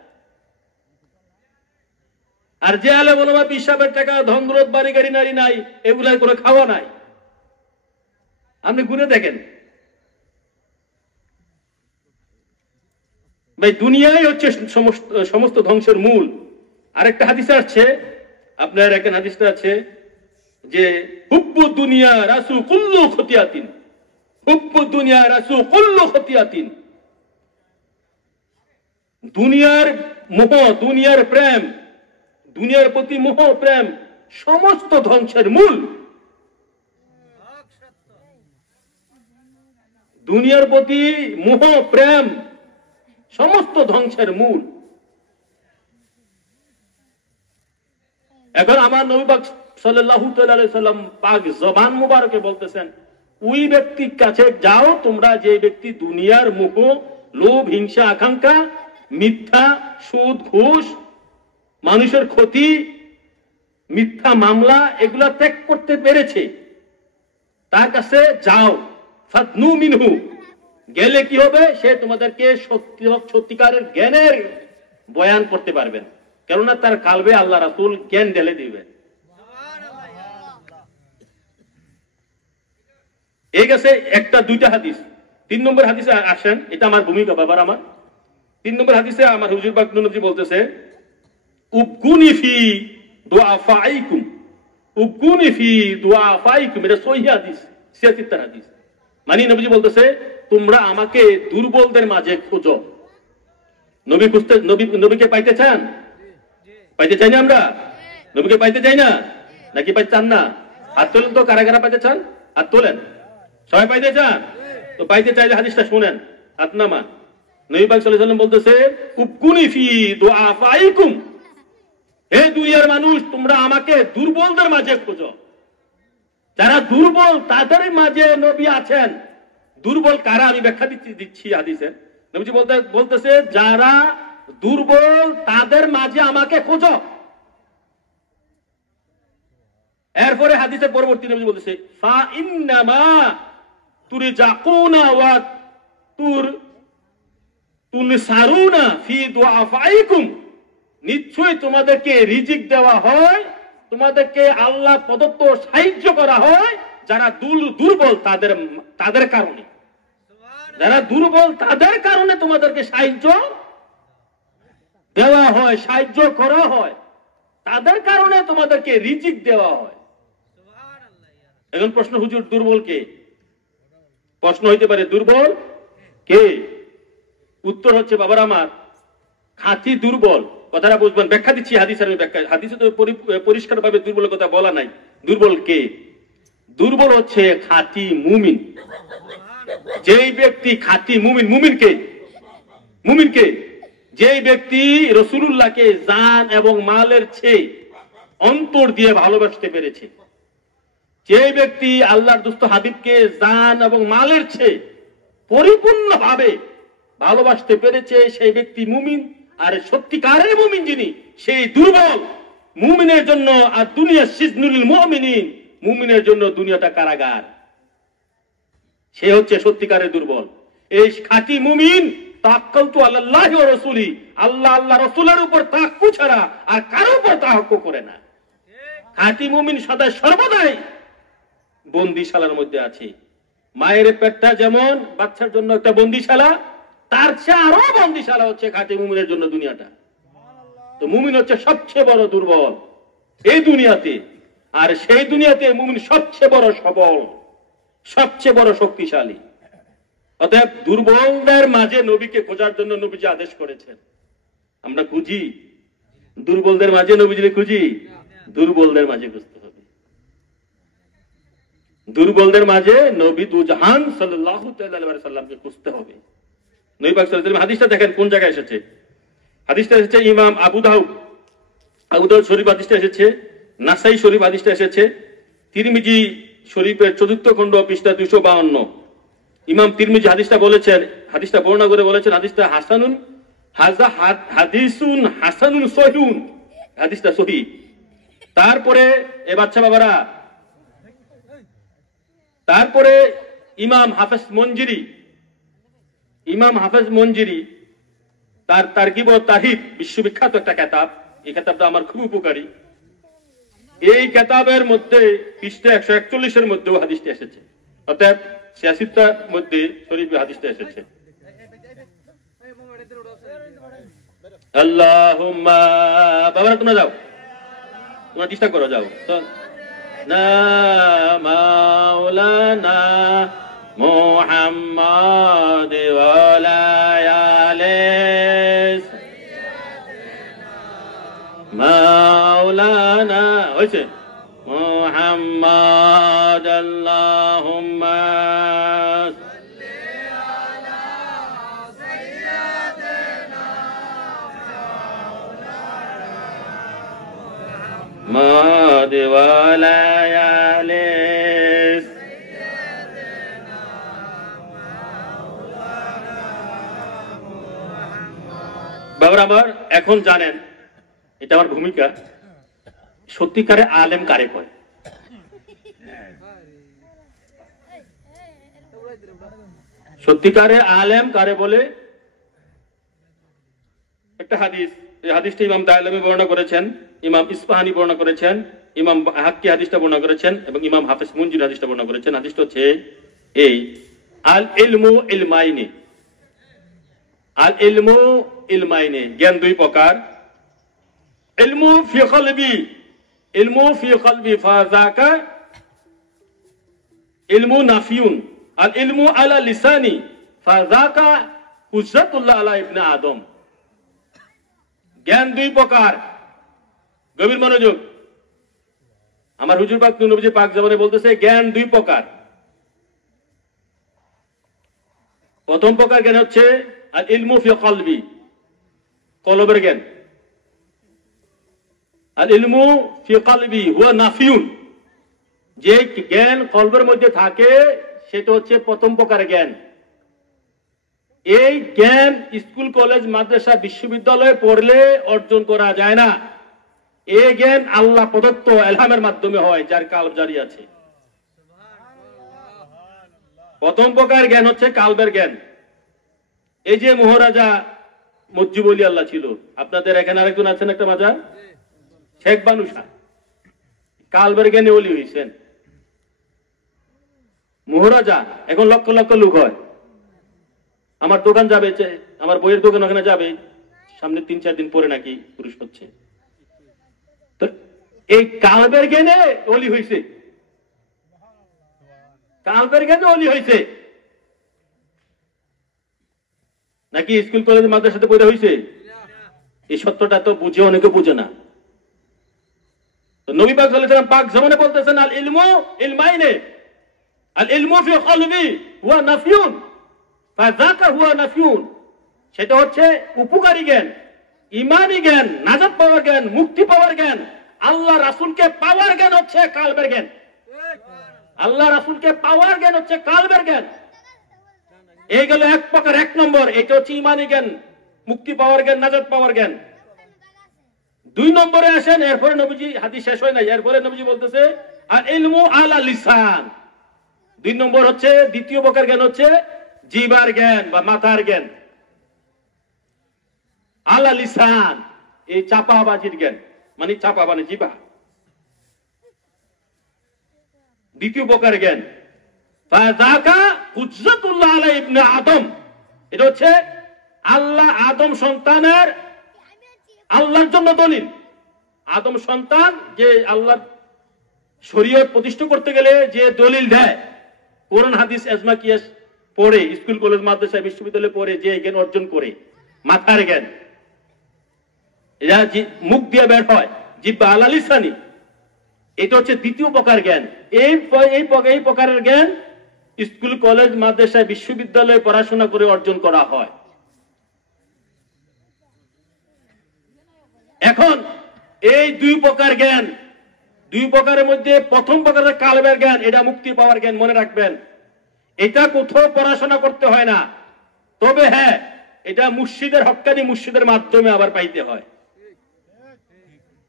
আর যে আলেম ওলামা, পীর সাহেবের টাকা, ধন দৌলত, বাড়ি গাড়ি, নারী নাই, এগুলার কোনো খাওয়া নাই। আপনি গুনে দেখেন ভাই, দুনিয়াই হচ্ছে সমস্ত ধ্বংসের মূল। আরেকটা হাদিসে আছে, আপনার একটা হাদিসটা আছে যে হুব্বু দুনিয়া রাসু কুল্লু খতিয়াতিন, হুব্বু দুনিয়া রাসু কুল্লু খতিয়াতিন, দুনিয়ার মোহ, দুনিয়ার প্রেম, দুনিয়ার প্রতি মোহ প্রেম সমস্ত ধ্বংসের মূল। দুনিয়ার প্রতি মোহ প্রেম সমস্ত ধ্বংসের মূল। এখন আমার নবী পাক সাল্লাল্লাহু আলাইহি সাল্লাম পাক জবান মুবারকে বলতেছেন, ওই ব্যক্তির কাছে যাও তোমরা যে ব্যক্তি দুনিয়ার মোহ, লোভ, হিংসা, আকাঙ্ক্ষা, মিথ্যা, সুদ, ঘুষ, মানুষের ক্ষতি, মিথ্যা মামলা, এগুলা ত্যাগ করতে পেরেছে, তার কাছে যাও। ফাদনু মিনহু, গেলে কি হবে? সে তোমাদেরকে সত্যিকারের জ্ঞানের বয়ান করতে পারবেন। কেননা তার কালবে আল্লাহ রাসূল জ্ঞান ঢেলে দিবেন। এই গেছে একটা দুইটা হাদিস। 3 নম্বর হাদিসে আসেন, এটা আমার ভূমিকা বাবার আমার। 3 নম্বর হাদিসে আমার হুজুর পাক নবী বলতেছে উবগুনি ফি দুআফাইকুম, উবগুনি ফি দুআফাইকুম, এটা সহিহ হাদিস, 76 হাদিস। মানে নবীজি বলতেছে তোমরা আমাকে দুর্বলদের মাঝে খোঁজো। নবী খুঁজতে, নবীকে পাইতে চান? পাইতে চাই না আমরা? নবীকে পাইতে চাই না নাকি পাইতে চান না? হাত তোলেন তো, কারা কারা পাইতে চান? হাত তোলেন। সবাই পাইতে চান? তো পাইতে চাইলে হাদিসটা শুনেন, হাত নামান। নবী পাক সাল্লাল্লাহু আলাইহি ওয়াসাল্লাম বলতেছে উবগুনি ফি দুআফাইকুম, হে দুনিয়ার মানুষ তোমরা আমাকে দুর্বলদের মাঝে খোঁজো। যারা দুর্বল তাদের মাঝে নবী আছেন। দুর্বল কারা আমি ব্যাখ্যা দিচ্ছি হাদিসে। নবীজি বলতেছে যারা দুর্বল তাদের মাঝে আমাকে খোঁজো। এরপরে হাদিসের পরবর্তী নবী বলতেছে ফা ইন্নামা তুরজাকুনা ওয়া তুনসারুনা ফি দুআফাইকুম, নিশ্চয়ই তোমাদেরকে রিজিক দেওয়া হয়, তোমাদেরকে আল্লাহ প্রদত্ত সাহায্য করা হয় যারা দুর্বল তাদের কারণে। যারা দুর্বল তাদের কারণে তোমাদেরকে সাহায্য দেওয়া হয়, সাহায্য করা হয়, তাদের কারণে তোমাদেরকে রিজিক দেওয়া হয়। এখন প্রশ্ন, হুজুর দুর্বল কে? প্রশ্ন হইতে পারে দুর্বল কে? উত্তর হচ্ছে বাবার আমার খাঁটি দুর্বল। কথাটা বুঝবেন, ব্যাখ্যা দিচ্ছি হাদিসের আমি ব্যাখ্যা। হাদিসে তো পরিষ্কার ভাবে দুর্বলের কথা বলা নাই। দুর্বল কে? দুর্বল হচ্ছে খাঁটি মুমিন। যেই ব্যক্তি খাঁটি মুমিন, মুমিনকে যেই ব্যক্তি রাসূলুল্লাহকে জান এবং মালের চেয়ে অন্তর দিয়ে ভালোবাসতে পেরেছে, যে ব্যক্তি আল্লাহর দুস্থ হাবিবকে জান এবং মালের চেয়ে পরিপূর্ণভাবে ভালোবাসতে পেরেছে, সেই ব্যক্তি মুমিন। আর সত্যিকারের মুমিন যিনি, সেই দুর্বল। মুমিনের জন্য আর দুনিয়া সিজনুল মুমিনিন, মুমিনের জন্য দুনিয়াটা কারাগার। সে হচ্ছে সত্যিকারের দুর্বল। এই খাঁটি মুমিন তাওয়াক্কালতু আলাল্লাহি ওয়া রাসূলি, আল্লাহ রাসূলের উপর তাওয়াক্কু ছাড়া আর কারো উপর তাওয়াক্কু করে না। খাঁটি মুমিন সদা সর্বদাই বন্দিশালার মধ্যে আছে। মায়ের পেটটা যেমন বাচ্চার জন্য একটা বন্দিশালা, তার চেয়ে আরো বন্দিশালা হচ্ছে খাঁটি মুমিনের জন্য দুনিয়াটা। তো মুমিন হচ্ছে সবচেয়ে বড় দুর্বল এই দুনিয়াতে। আর সেই দুনিয়াতে মুমিন সবচেয়ে বড় সবল, সবচেয়ে বড় শক্তিশালী। অতএব দুর্বলদের মাঝে নবীকে খোঁজার জন্য নবীজি আদেশ করেছেন। আমরা খুঁজি দুর্বলদের মাঝে, নবীজি খুঁজি দুর্বলদের মাঝে খুঁজতে হবে। দুর্বলদের মাঝে নবী দুজাহান সাল্লাল্লাহু তাআলা আলাইহি সাল্লামকে খুঁজতে হবে। নবী পাক সাল্লাল্লাহু আলাইহি ওয়াসাল্লাম হাদিসটা দেখেন কোন জায়গায় এসেছে। হাদিসটা এসেছে ইমাম আবু দাউদ শরীফ হাদিসটা এসেছে, নাসাই শরীফ হাদিসটা এসেছে, তিরমিজি শরীফের ৪র্থ খণ্ড পৃষ্ঠা ২৫২। ইমাম তিরমিজি হাদিসটা বলেছেন, হাদিসটা বর্ণনা করে বলেছেন হাদিসটা হাদিসুন হাসানুন সহিহুন, হাদিসটা সহিহ। তারপরে এ বাচ্চা বাবারা, তারপরে ইমাম হাফেজ মঞ্জিরি তার তারগিব ও তারহিব বিশ্ববিখ্যাত একটা কিতাব। এই কিতাবটা আমার খুব উপকারী। এই কিতাবের মধ্যে পৃষ্ঠা ১৪১ মধ্যেও হাদিসটি এসেছে। অতএব ৮৬টার মধ্যে শরীফে হাদিসটা এসেছে। আল্লাহুম্মা, বাবারা তোমরা যাও, তোমরা চেষ্টা করো, যাও তো। না মাওলানা মুহাম্মাদ ওয়ালা আলিহি মাওলানা হইছে মুহাম্মাদ আল্লাহুম্মা সাল্লি আলা সাইয়্যিদিনা মুহাম্মাদ ওয়ালা আলিহি সাইয়্যিদিনা মাওলানা মুহাম্মাদ। বাবা আমার এখন জানেন, এটা আমার ভূমিকা, সত্যিকারে আলেম কারে কয়। সত্যিকারে আলেম কারে বলে? একটা হাদিস এই হাদিসটি ইমাম দায়লামি বর্ণনা করেছেন, ইমাম ইসফাহানি বর্ণনা করেছেন, ইমাম হাক্কি হাদিসটা বর্ণনা করেছেন এবং ইমাম হাফেজ মুনজির হাদিসটা বর্ণনা করেছেন। হাদিসটা হচ্ছে এই, আল ইলমু ইলমাইনি, আল ইলমু ইলমাইনি, জ্ঞান দুই প্রকার। ইলমু ফি কলবি, ইলমু ফি কলবি ফাযাকা ইলমু নাফিউন, আল ইলমু আলা লিসানি ফাযাকা হুজ্জাতুল্লাহ আলা ইবনে আদম। জ্ঞান দুই প্রকার, গভীর মনোযোগ। আমার হুজুর পাক নবীজি পাক জবানে বলতেছে জ্ঞান দুই প্রকার। প্রথম প্রকার জ্ঞান হচ্ছে আল ইলমু ফি কলবি, কলবের জ্ঞান। আল ইলমু ফি কলবি হুয়া নাফিউন, যে জ্ঞান কলবের মধ্যে থাকে সেটা হচ্ছে প্রথম প্রকার জ্ঞান। এই জ্ঞান স্কুল কলেজ মাদ্রাসা বিশ্ববিদ্যালয়ে পড়লে অর্জন করা যায় না। এই জ্ঞান আল্লাহ প্রদত্ত ইলহামের মাধ্যমে হয়, যার কালব জারি আছে। প্রথম প্রকার জ্ঞান হচ্ছে কালবের জ্ঞান। এই যে মহারাজা মুজিব আলী আল্লাহ ছিল, আপনাদের এখানে আরেকজন আছেন একটা মাজার, শেখ বানু শাহ, কালবের জ্ঞানে ওলি হয়েছেন মহারাজা। এখন লক্ষ লক্ষ লোক হয়, আমার দোকান যাবে, আমার বইয়ের দোকান ওখানে যাবে, সামনে 3-4 দিন পরে নাকি পুরুষ হচ্ছে। তো এই কালবের জ্ঞানে ওলি হয়েছে, কালবের জ্ঞানে ওলি হয়েছে, নাকি স্কুল কলেজ মাদ্রাসাতে পড়ে হয়েছে? এই সত্যটা তো বুঝে, অনেকে বুঝে না। তো নবী পাক সাল্লাল্লাহু আলাইহি ওয়াসাল্লাম পাক জামানে বলতেছেন আল ইলমু ইলমাইনে, আল ইলমু ফি কলবি ওয়া নাফিউন ফাযাকা হুয়া নাফিউন। সেটা হচ্ছে উপকারী জ্ঞান, ঈমানী জ্ঞান, নাজাত পাওয়ার জ্ঞান, মুক্তি পাওয়ার জ্ঞান, আল্লাহ রাসূলকে পাওয়ার জ্ঞান হচ্ছে কালবের জ্ঞান। আল্লাহ রাসূলকে পাওয়ার জ্ঞান হচ্ছে কালবের জ্ঞান। এই গেল এক প্রকার, এক নম্বর। এটা হচ্ছে ঈমানী জ্ঞান, মুক্তি পাওয়ার জ্ঞান, নাজাত পাওয়ার জ্ঞান। 2 নম্বরে আসেন, এরপরে নবীজি, হাদিস শেষ হয় নাই, এরপরে নবীজি বলতেছে আর ইলমু আলা লিসান। 2 নম্বর হচ্ছে, দ্বিতীয় প্রকার জ্ঞান হচ্ছে জিবার জ্ঞান বা মাথার জ্ঞান, আলা লিসান, এই চাপাবাজির জ্ঞান, মানে চাপা মানে জিবা। দ্বিতীয় প্রকার জ্ঞান ফাযাকা হুজ্জাতুল্লাহ আলা ইবনে আদম। এটা হচ্ছে আল্লাহ আদম সন্তানের, আল্লাহর জন্য দলিল। আদম সন্তান যে আল্লাহর শরীয়ত প্রতিষ্ঠা করতে গেলে যে দলিল দেয়, কোরআন হাদিস ইজমা কিয়াস পড়ে, স্কুল কলেজ মাদ্রাসা বিশ্ববিদ্যালয়ে পড়ে যে জ্ঞান অর্জন করে, মাথার জ্ঞান, এটা মুখ দিয়ে বের হয়, জিহ্বা আলা লিসানি, এটা হচ্ছে দ্বিতীয় প্রকার জ্ঞান। এই প্রকারের জ্ঞান স্কুল কলেজ মাদ্রাসা বিশ্ববিদ্যালয়ে পড়াশোনা করে অর্জন করা হয়। এখন এই 2 প্রকার জ্ঞান, 2 প্রকারের মধ্যে প্রথম প্রকারের কালবের জ্ঞান, এটা মুক্তি পাওয়ার জ্ঞান, মনে রাখবেন। এটা কোথাও পড়াশোনা করতে হয় না, তবে হ্যাঁ, এটা মুর্শিদের, হক্কানি মুর্শিদের মাধ্যমে আবার পাইতে হয়।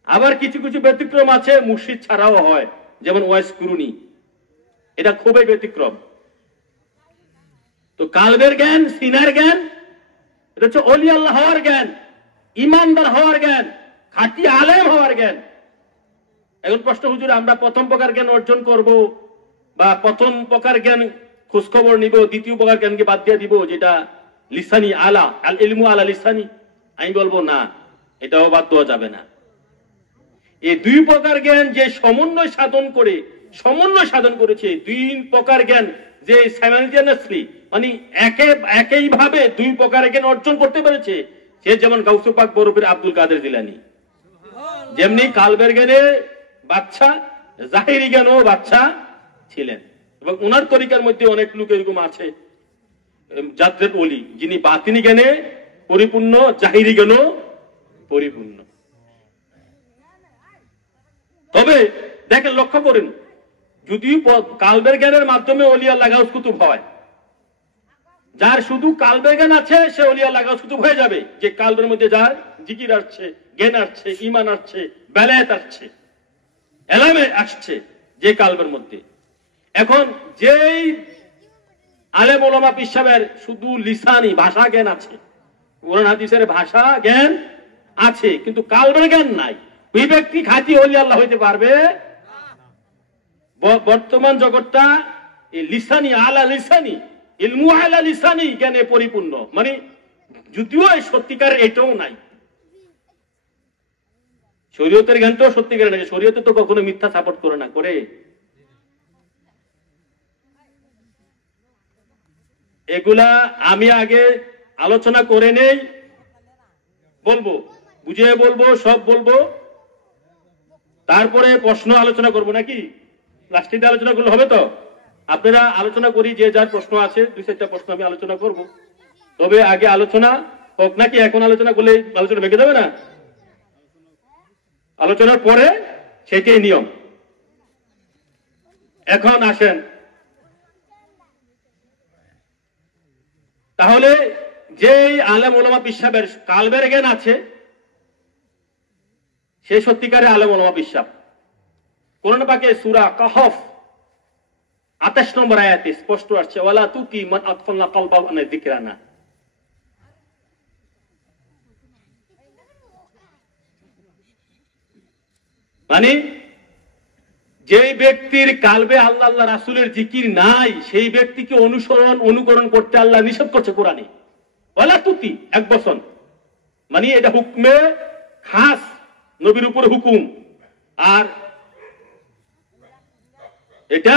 আবার কিছু কিছু ব্যতিক্রম আছে, মুর্শিদ ছাড়াও হয়, যেমন ওয়াইস কুরুনি, এটা খুবই ব্যতিক্রম। তো কালবের জ্ঞান, সিনার জ্ঞান, এটা হচ্ছে ওলি আল্লাহ হওয়ার জ্ঞান, ইমানদার হওয়ার জ্ঞান, খাঁটি আলেম হওয়ার জ্ঞান। এখন প্রশ্ন, হুজুর আমরা প্রথম প্রকার জ্ঞান অর্জন করব বা প্রথম প্রকার জ্ঞান খোঁজখবর নিব, দ্বিতীয় প্রকার জ্ঞানকে বাদ দিয়ে দিব, যেটা লিসানি আলা, আল ইলমু আলা লিসানি? আমি বলবো না, এটাও বাদ দেওয়া যাবে না। এই 2 প্রকার জ্ঞান যে সমন্বয় সাধন করেছে, 2 প্রকার জ্ঞান যে সাইমালটেনিয়াসলি, মানে একইভাবে 2 প্রকার জ্ঞান অর্জন করতে পেরেছে, সে যেমন গাউসে পাক বরফির আব্দুল কাদের জিলানী, যেমনি কালবের জ্ঞানে বাদশা, জাহিরি জ্ঞানও বাদশা ছিলেন। এবং ওনার তরিকার মধ্যে অনেক লোক এরকম আছে, জাদ্রেদ ওলি, যিনি বাতিনি জ্ঞানে পরিপূর্ণ, জাহিরি জ্ঞানও পরিপূর্ণ। তবে দেখেন, লক্ষ্য করেন, যদিও কালবের জ্ঞানের মাধ্যমে ওলি আল্লাহ গাউস কুতুব হয়, যার শুধু কালবের জ্ঞান আছে সে ওলি আল্লাহ গাউস কুতুব হয়ে যাবে, যে কালবের মধ্যে যার জিকির আসছে, জ্ঞান আসছে, ঈমান আসছে, বেলায়েত আসছে, এলামে আসছে যে কালবের মধ্যে। এখন যেই আলেম ওলামা পীর সাহেবের শুধু লিসানি ভাষা জ্ঞান আছে, কোরআন হাদিসের ভাষা জ্ঞান আছে, কিন্তু কালবের জ্ঞান নাই, ওই ব্যক্তি খাঁটি ওলি আল্লাহ হইতে পারবে? বর্তমান জগৎটা এই লিসানি আলা লিসানি, ইলমু আলা লিসানি জ্ঞানে পরিপূর্ণ, মানে যদিও এই সত্যিকার এটাও নাই। শরীয়তের জ্ঞানটাও সত্যিকার নাই, শরীয়তে তো কখনো মিথ্যা সাপোর্ট করে না, করে? এগুলা আমি আগে আলোচনা করে নেই, বলবো, বুঝিয়ে বলবো, সব বলবো, তারপরে প্রশ্ন আলোচনা করব নাকি? লাস্টে আলোচনা করলে হবে তো? আপনারা আলোচনা করি, যে যার প্রশ্ন আছে, 2-4টা প্রশ্ন আমি আলোচনা করব, তবে আগে আলোচনা হোক নাকি? এখন আলোচনা করলে আলোচনা ভেঙে যাবে না? আলোচনার পরে সেটাই নিয়ম। এখন আসেন, তাহলে যে আলেম ওলামা পিসাবের কালবের জ্ঞান আছে, সে সত্যিকারে আলেম ওলামা পিসাব। কোরআন পাকে সূরা কাহফ 28 নম্বর আয়াতে স্পষ্ট আসছে, ওয়ালা তুতি মান আতফালনা কলবাহু আন যিকরানা। মানে যে ব্যক্তির কালবে আল্লাহ আল্লাহ রাসূলের জিকির নাই, সেই ব্যক্তিকে অনুকরণ করতে আল্লাহ নিষেধ করছে কোরআনে। ওয়ালা তুতি এক বচন, মানে এটা হুকমে খাস, নবীর উপর হুকুম, আর এটা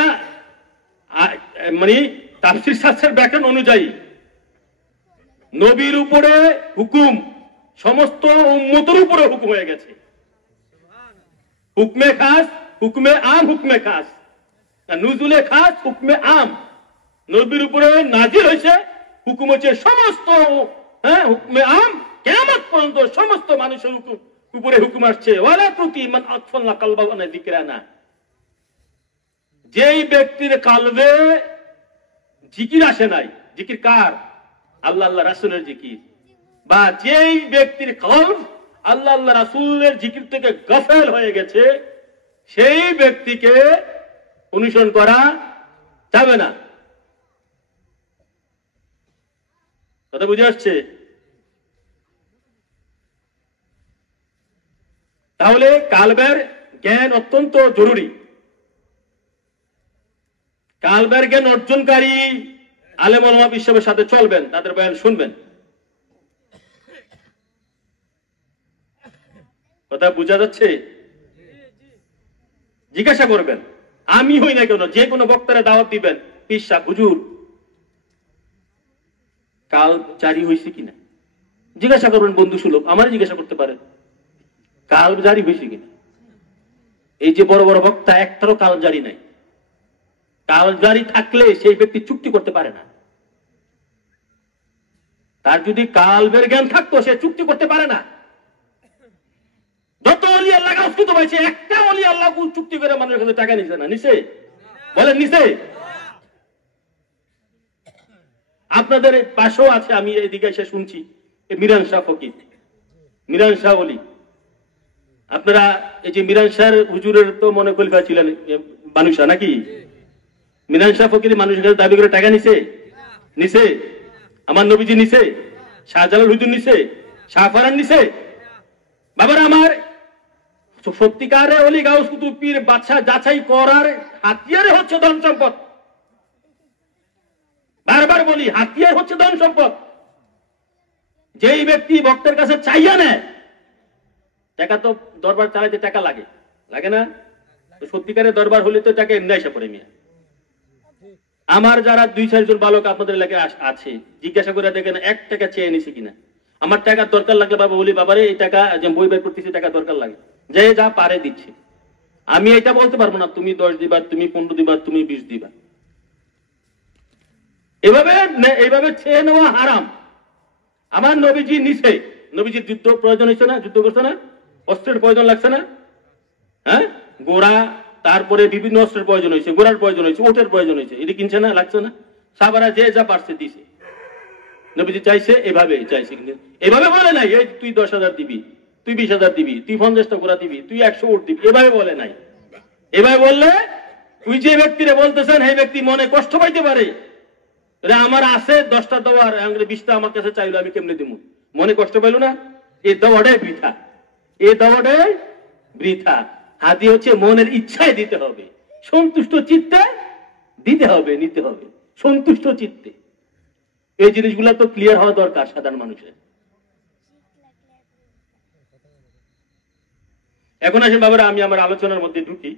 মানে তাফসীর শাস্ত্রের ব্যাখ্যা অনুযায়ী নবীর উপরে হুকুম, সমস্ত উম্মতের উপরে হুকুম হয়ে গেছে। হুকমে খাস, হুকমে আম, হুকমে খাস, নুজুলে খাস, হুকমে আম। নবীর উপরে নাজিল হয়েছে, হুকুম হচ্ছে সমস্ত, হ্যাঁ, হুকমে আম, কিয়ামত পর্যন্ত সমস্ত মানুষের উপরে হুকুম আসছে। ওয়ালা তুতি মান আতফালনা কলবাহু আন যিকরানা। যেই ব্যক্তির কালবে জিকির আসে নাই, জিকির কার? আল্লাহ আল্লাহ রাসূলের জিকির। বা যেই ব্যক্তির কলব আল্লাহ আল্লাহ রাসূলের জিকির থেকে গাফেল হয়ে গেছে, সেই ব্যক্তিকে অনুসরণ করা যাবে না। কথা বুঝে আসছে? তাহলে কালবের জ্ঞান অত্যন্ত জরুরি। কালবের জ্ঞান অর্জনকারী আলেম ওলামা হিসেবের সাথে চলবেন, তাদের বয়ান শুনবেন। কথা বুঝা যাচ্ছে? জিজ্ঞাসা করবেন, আমি হই না কেন, যে কোনো বক্তারা দাওয়াত দিবেন, পীর সাহেব, হুজুর কাল জারি হয়েছে কিনা জিজ্ঞাসা করবেন। বন্ধু সুলভ আমার জিজ্ঞাসা করতে পারেন, কাল জারি হয়েছে কিনা। এই যে বড় বড় বক্তা, একটারও কাল জারি নাই। কাল জারি থাকলে সেই ব্যক্তি চুক্তি করতে পারে না। তার যদি কালবের জ্ঞান থাকতো, সে চুক্তি করতে পারে না। যত ওলি আল্লাহ গাউসকুত হয়েছে, একটা ওলি আল্লাহ চুক্তি করে মানুষের কাছে টাকা নিছে না? নিছে? বলেন নিছে? আপনাদের পাশেও আছে, আমি এদিকে এসে শুনছি, মিরান শাহ ফকির, মিরান শাহ ওলি। আপনারা এই যে মিরান শাহ হুজুরের তো মনে খলিফা ছিলেন মানুষা নাকি? মিরান শাহ ফকির মানুষের কাছে দাবি করে টাকা নিছে? নিছে? আমার নবীজি নিছে? শাহজালাল হুজুর নিছে? শাহফারান নিছে? বাবার আমার, সত্যিকারে ওলি গাউস কুতুব পীর বাদশা যাচাই করার হাতিয়ারে হচ্ছে ধন সম্পদ। বারবার বলি, হাতিয়ার হচ্ছে ধন সম্পদ। যেই ব্যক্তি ভক্তের কাছে চাইয়া নেয়, টাকা তো দরবার চালাইতে টাকা লাগে, লাগে না? সত্যিকারের দরবার হলে তো টাকা এমনি এসে পড়ে। মিয়া আমার যারা 2-4 জন বালক আপনাদের এলাকায় আছে, জিজ্ঞাসা করে দেখেন 1 টাকা চেয়ে নিছে কিনা। আমার টাকার দরকার লাগলে বাবা বলি, বাবারে এই টাকা যে বই বের করতেছি, টাকা দরকার লাগে, যে যা পারে দিচ্ছে। আমি এটা বলতে পারবো না তুমি 10 দিবা, তুমি 15 দিবা, তুমি 20 দিবা। এভাবে চেয়ে নেওয়া হারাম। আমার নবীজি নিছে, নবীজির যুদ্ধ প্রয়োজন হয়েছে না? যুদ্ধ করছে না? অস্ত্রের প্রয়োজন লাগছে না? হ্যাঁ, গোড়া, তারপরে বিভিন্ন অস্ত্রের প্রয়োজন হয়েছে, গোড়ার প্রয়োজন হয়েছে, ওটের প্রয়োজন হয়েছে, এটি কিনছে না? লাগছে না? সাহাবারা যে যা পারছে দিছে। নবীজি চাইছে, এভাবে চাইছে, কিন্তু এভাবে বলে নাই এই তুই 10,000 দিবি, তুই 20,000 দিবি, তুই 50টা গোড়া দিবি, তুই 100 উট দিবি, এভাবে বলে নাই। এভাবে বললে তুই যে ব্যক্তিরে বলতেছেন, এই ব্যক্তি মনে কষ্ট পাইতে পারে, আমার আছে 10টা দেওয়ার, 20টা আমার কাছে চাইলো, আমি কেমনে দিব? মনে কষ্ট পাইল না? এই দেওয়াটাই বৃথা, এই দেওয়াটাই বৃথা। হাদিয়া হচ্ছে মনের ইচ্ছায় দিতে হবে, সন্তুষ্ট চিত্তে দিতে হবে, নিতে হবে সন্তুষ্ট চিত্তে। এই জিনিসগুলো তো ক্লিয়ার হওয়া দরকার সাধারণ মানুষের। এখন আসেন বাবারা, আমি আমার আলোচনার মধ্যে ঢুকি।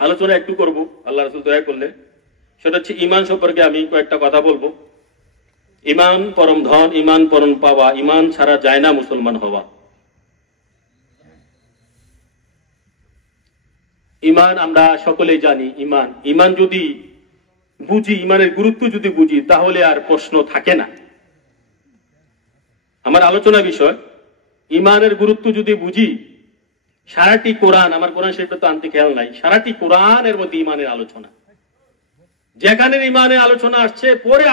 আলোচনা একটু করব আল্লাহ রাসূল দয়া করলে। সেটা হচ্ছে ঈমান সম্পর্কে আমি কয়েকটা কথা বলবো। ঈমান পরম ধন, ঈমান পরম পাওয়া, ঈমান ছাড়া যায় না মুসলমান হওয়া। ঈমান আমরা সকলেই জানি। ঈমান যদি বুঝি, ঈমানের গুরুত্ব যদি বুঝি, তাহলে আর প্রশ্ন থাকে না। আমার আলোচনা বিষয় ঈমানের গুরুত্ব যদি বুঝি, সারাটি কোরআন, আমার কোরআন শরীফটা তো আনতে খেয়াল নাই, সারাটি কোরআনের মধ্যে ঈমানের আলোচনা। যেখানে ঈমানের আলোচনা আসছে, পরে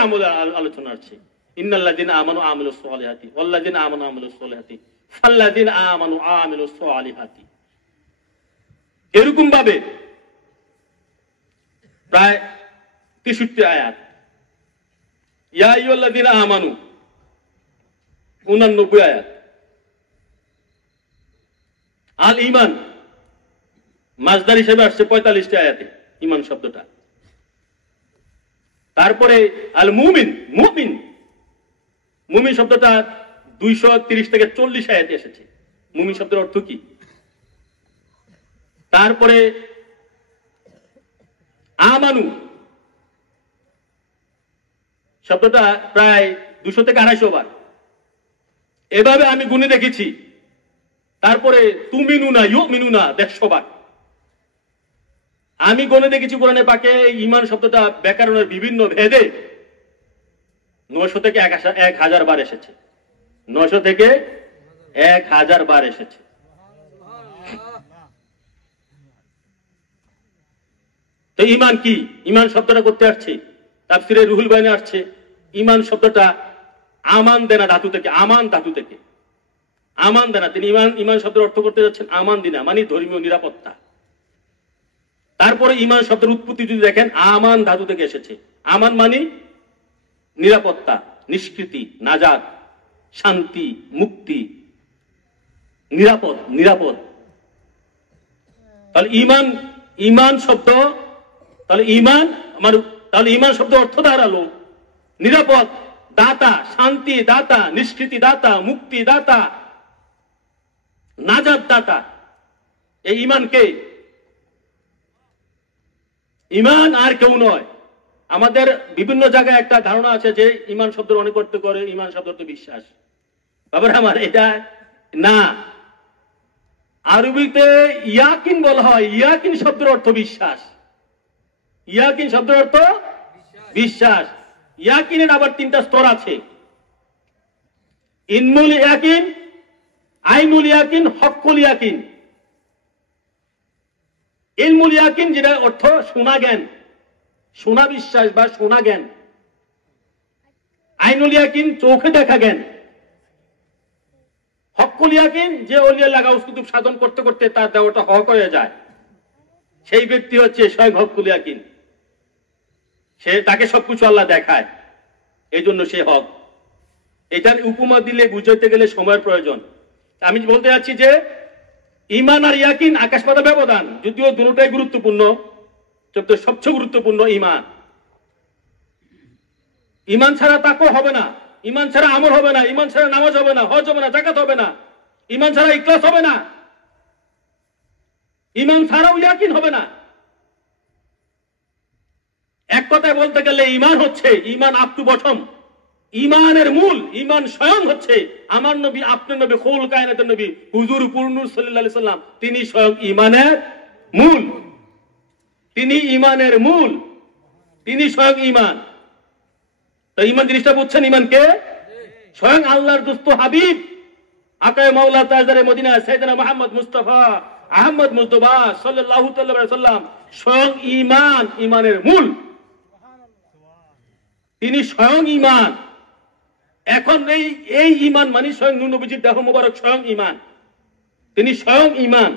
আলোচনা আসছে ইন্নাল্লাযিনা আমানু আমিলুস সালিহাতি ওয়াল্লাযিনা আমানু আমিলুস সালিহাতি ফাল্লাযিনা আমানু আমিলুস সালিহাতি। এরকম ভাবে প্রায় 63 আয়াত। ইয়া আইয়ুহাল্লাযিনা আমানু 89 আয়াত। আল ঈমান মাসদার হিসেবে আসছে 45টা আয়াতে ঈমান শব্দটা। তারপরে আল মুমিন, মুমিন শব্দটা 230 থেকে 40 আয়াতে এসেছে। মুমিন শব্দের অর্থ কি? তারপরে আমানু শব্দটা প্রায় 200 থেকে 250 বার, এভাবে আমি গুণে দেখেছি। তারপরে তুমিনুনা ইউমিনুনা 150 বার আমি গণে দেখেছি কোরআনে পাকে। ঈমান শব্দটা ব্যাকরণের বিভিন্ন ভেদে 900 থেকে 1000 বার এসেছে। 900 থেকে 1000 বার এসেছে। তো ঈমান কি? ঈমান শব্দটা করতে আসছে তাফসীরে রুহুল বায়ানে আসছে। ঈমান শব্দটা আমান দেনা ধাতু থেকে, আমান ধাতু থেকে, আমান দেনা। তিনি ঈমান শব্দের অর্থ করতে যাচ্ছেন আমান দিনা, মানে ধর্মীয় নিরাপত্তা। তারপরে ঈমান শব্দের উৎপত্তি যদি দেখেন, আমান ধাতু থেকে এসেছে। আমান মানে নিরাপত্তা, নিষ্কৃতি, নাজাত, শান্তি, মুক্তি, নিরাপদ, নিরাপদ। তাহলে ঈমান শব্দ, তাহলে ঈমান শব্দ অর্থ দাঁড়ালো নিরাপদ, দাতা, শান্তি দাতা, নিষ্কৃতি দাতা, মুক্তি দাতা, নাজাত দাতা। এই ঈমানকে, ঈমান আর কেউ নয়। আমাদের বিভিন্ন জায়গায় একটা ধারণা আছে যে ঈমান শব্দের অনেক অর্থ করে, ঈমান শব্দ তো বিশ্বাস। বাবার আমার এটা না। আরবিতে ইয়াকিন বলা হয়। ইয়াকিন শব্দের অর্থ বিশ্বাস। ইয়াকিন শব্দের অর্থ বিশ্বাস। ইয়াকিনের আবার 3টা স্তর আছে। ইলমুল ইয়াকিন, আইনুল ইয়াকিন, হক্কুল ইয়াকিন। ইলমুল ইয়াকিন যেটা অর্থ শোনা জ্ঞান, শোনা বিশ্বাস বা শোনা জ্ঞান। আইনুল ইয়াকিন চোখে দেখা জ্ঞান। হক্কুল ইয়াকিন যে ওলিয়াল্লাহ গাউস কুতুব সাধন করতে করতে তার দেওয়াটা হক হয়ে যায়, সেই ব্যক্তি হচ্ছে স্বয়ং হক্কুল ইয়াকিন। সে তাকে সবকিছু আল্লাহ দেখায়, এই জন্য সে হক। এটার উপমা দিলে বুঝাইতে গেলে সময়ের প্রয়োজন। আমি বলতে যাচ্ছি যে ঈমান আর ইয়াকিন আকাশ পাতাল ব্যবধান, যদিও দুটোটাই গুরুত্বপূর্ণ। সবচেয়ে গুরুত্বপূর্ণ ঈমান। ঈমান ছাড়া তাকওয়া হবে না, ঈমান ছাড়া আমল হবে না, ঈমান ছাড়া নামাজ হবে না, হজ হবে না, যাকাত হবে না, ঈমান ছাড়া ইখলাস হবে না, ঈমান ছাড়াও ইয়াকিন হবে না। এক কথায় বলতে গেলে ঈমান হচ্ছে, ঈমান আপ টু বটম, ঈমানের মূল। ঈমান স্বয়ং হচ্ছে আমার নবী, আপনার নবী, খুল কায়নাতের নবী হুজুর পুরনুর সাল্লাল্লাহু আলাইহি সাল্লাম। তিনি স্বয়ং ঈমানের মূল, তিনি ঈমানের মূল, তিনি স্বয়ং ঈমান। তো ঈমান জিনিসটা বুঝছেন? ঈমানকে স্বয়ং আল্লাহর দোস্ত হাবিব আকায়ে মাওলা তাজদারে মদিনা সাইয়েদনা মুহাম্মদ মুস্তাফা আহমদ মুজতবা সাল্লাল্লাহু তাআলা আলাইহি সাল্লাম স্বয়ং ঈমান, ঈমানের মূল। তিনি স্বয়ং ঈমান। এখন এই ঈমান মানে স্বয়ং নূর নবীজির দেহ মোবারক স্বয়ং ঈমান, তিনি স্বয়ং ঈমান।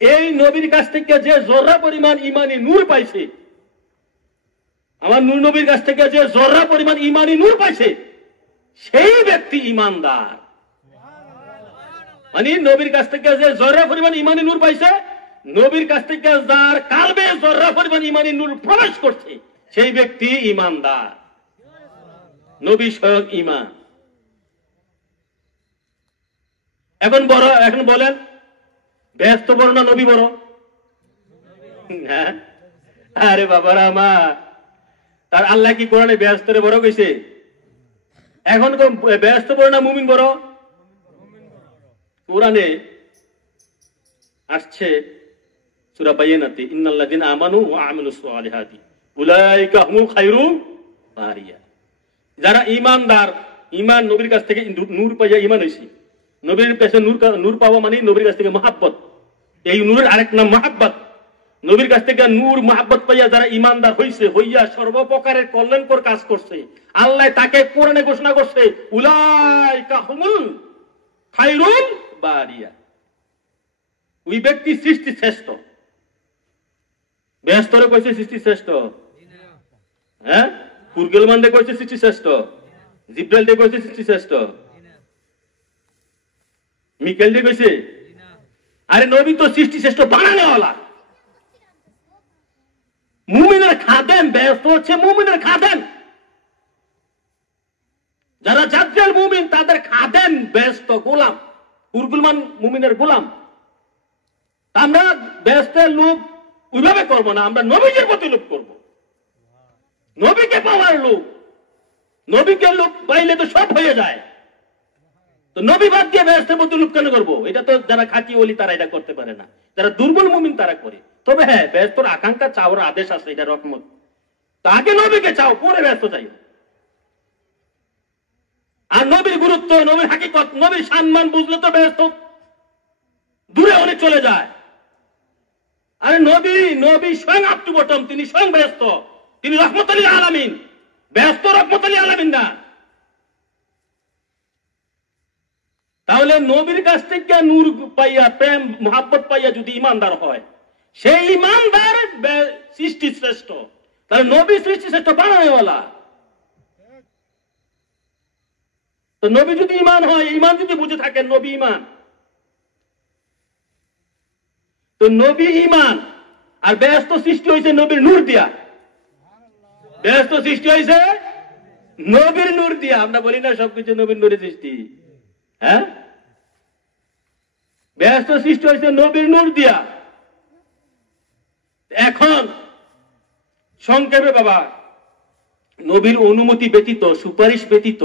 এই নবীর কাছ থেকে যে জররা পরিমাণ ঈমানি নূর পাইছে, আমার নূর নবীর কাছ থেকে যে জররা পরিমাণ ঈমানি নূর পাইছে, সেই ব্যক্তি ইমানদার। মানে নবীর কাছ থেকে যে জর্রা পরিমাণ ইমানি নূর পাইছে, নবীর কাছ থেকে যার কালবে জর্রা পরিমাণ ইমানি নূর প্রবেশ করছে, সেই ব্যক্তি ইমানদার। নবী স্বয়ং ইমান। এখন বলেন বেহেশত বড় না নবী বড়? হ্যাঁ, আরে বাবারা আমার, তার আল্লাহ কি কোরআনে বেহেশতরে বড় কইছে? এখন বেহেশত বড় না মুমিন বড়? কোরআনে আসছে সূরা বাইয়িনাতে, ইন্নাল্লাযিনা আমানু ওয়া আমিলুস সালিহাতি উলাইকা হুমুল খায়রুন বারিয়া। যারা ঈমানদার, ঈমান নবীর কাছ থেকে নূর পাইয়া ঈমান হইছে। নবীর কাছে নূর পাওয়া মানে নবীর কাছ থেকে মহাব্বত। এই নূরের আরেক নাম মহাব্বত। নবীর কাছ থেকে নূর মহাব্বত পাইয়া যারা ঈমানদার হইছে, হইয়া সর্বপ্রকারের কল্যাণকর কাজ করছে, আল্লাহ তাকে কোরআনে ঘোষণা করছে উলাইকা হুমুল খায়রুন বারিয়া। ওই ব্যক্তি সৃষ্টি শ্রেষ্ঠ। বেহেশতরে কইছে সৃষ্টি শ্রেষ্ঠ? হ্যাঁ, কুরগেল মানদে কইছে সৃষ্টি শ্রেষ্ঠ? জিব্রাইল দে কইছে সৃষ্টি শ্রেষ্ঠ? মিকাইল দে কইছে? আরে নবী তো সৃষ্টি শ্রেষ্ঠ বানানেওয়ালা। মুমিনের খাদেম, বেহেশত হচ্ছে মুমিনের খাদেম। যারা জাজ্জাল মুমিন তাদের খাদেম বেহেশত, গোলাম। কুরগুলমান মুমিনের গোলাম। আমরা বেহেশতের লোভ ওইভাবে করবো না, আমরা নবীর প্রতি লোভ করব। নবীকে পাওয়ার লোভ। নবীকে লোভ পাইলে তো সব হয়ে যায়। তো নবী বাদ দিয়ে বেহেশতের প্রতি লোভ কেন করবো? এটা তো যারা খাঁটি ওলি তারা এটা করতে পারে না, যারা দুর্বল মুমিন তারা করে। তবে হ্যাঁ, বেহেশতের আকাঙ্ক্ষা চাওয়ার আদেশ আছে, এটা রহমত। তো আগে নবীকে চাও, পরে বেহেশত চাই। আর নবীর গুরুত্ব, নবীর হাকিকত, নবীর সম্মান বুঝলে তো বেহেশত দূরে অনেক চলে যায়। আরে নবী স্বয়ং আপ টু বটম, তিনি স্বয়ং বেহেশত, তিনি রহমতুল লিল আলামিন। বেহেশত রহমতুল লিল আলামিন না। তাহলে নবীর কাছ থেকে নূর পাইয়া, প্রেম মহাব্বত পাইয়া যদি ইমানদার হয়, সেই ইমানদার সৃষ্টি শ্রেষ্ঠ। তাহলে নবী সৃষ্টি শ্রেষ্ঠ বানানেওয়ালা। তো নবী যদি ইমান হয়, ইমান যদি বুঝে থাকেন নবী ইমান, তো নবী ইমান। আর বেহেশত সৃষ্টি হয়েছে নবীর নূর দিয়া। বেহেশত সৃষ্টি হয়েছে নবীর নূর দিয়া। আমরা বলি না সবকিছু নবীর নূরে সৃষ্টি? হ্যাঁ, বেহেশত সৃষ্টি হয়েছে নবীর নূর দিয়া। এখন সংক্ষেপে বাবা, নবীর অনুমতি ব্যতীত, সুপারিশ ব্যতীত,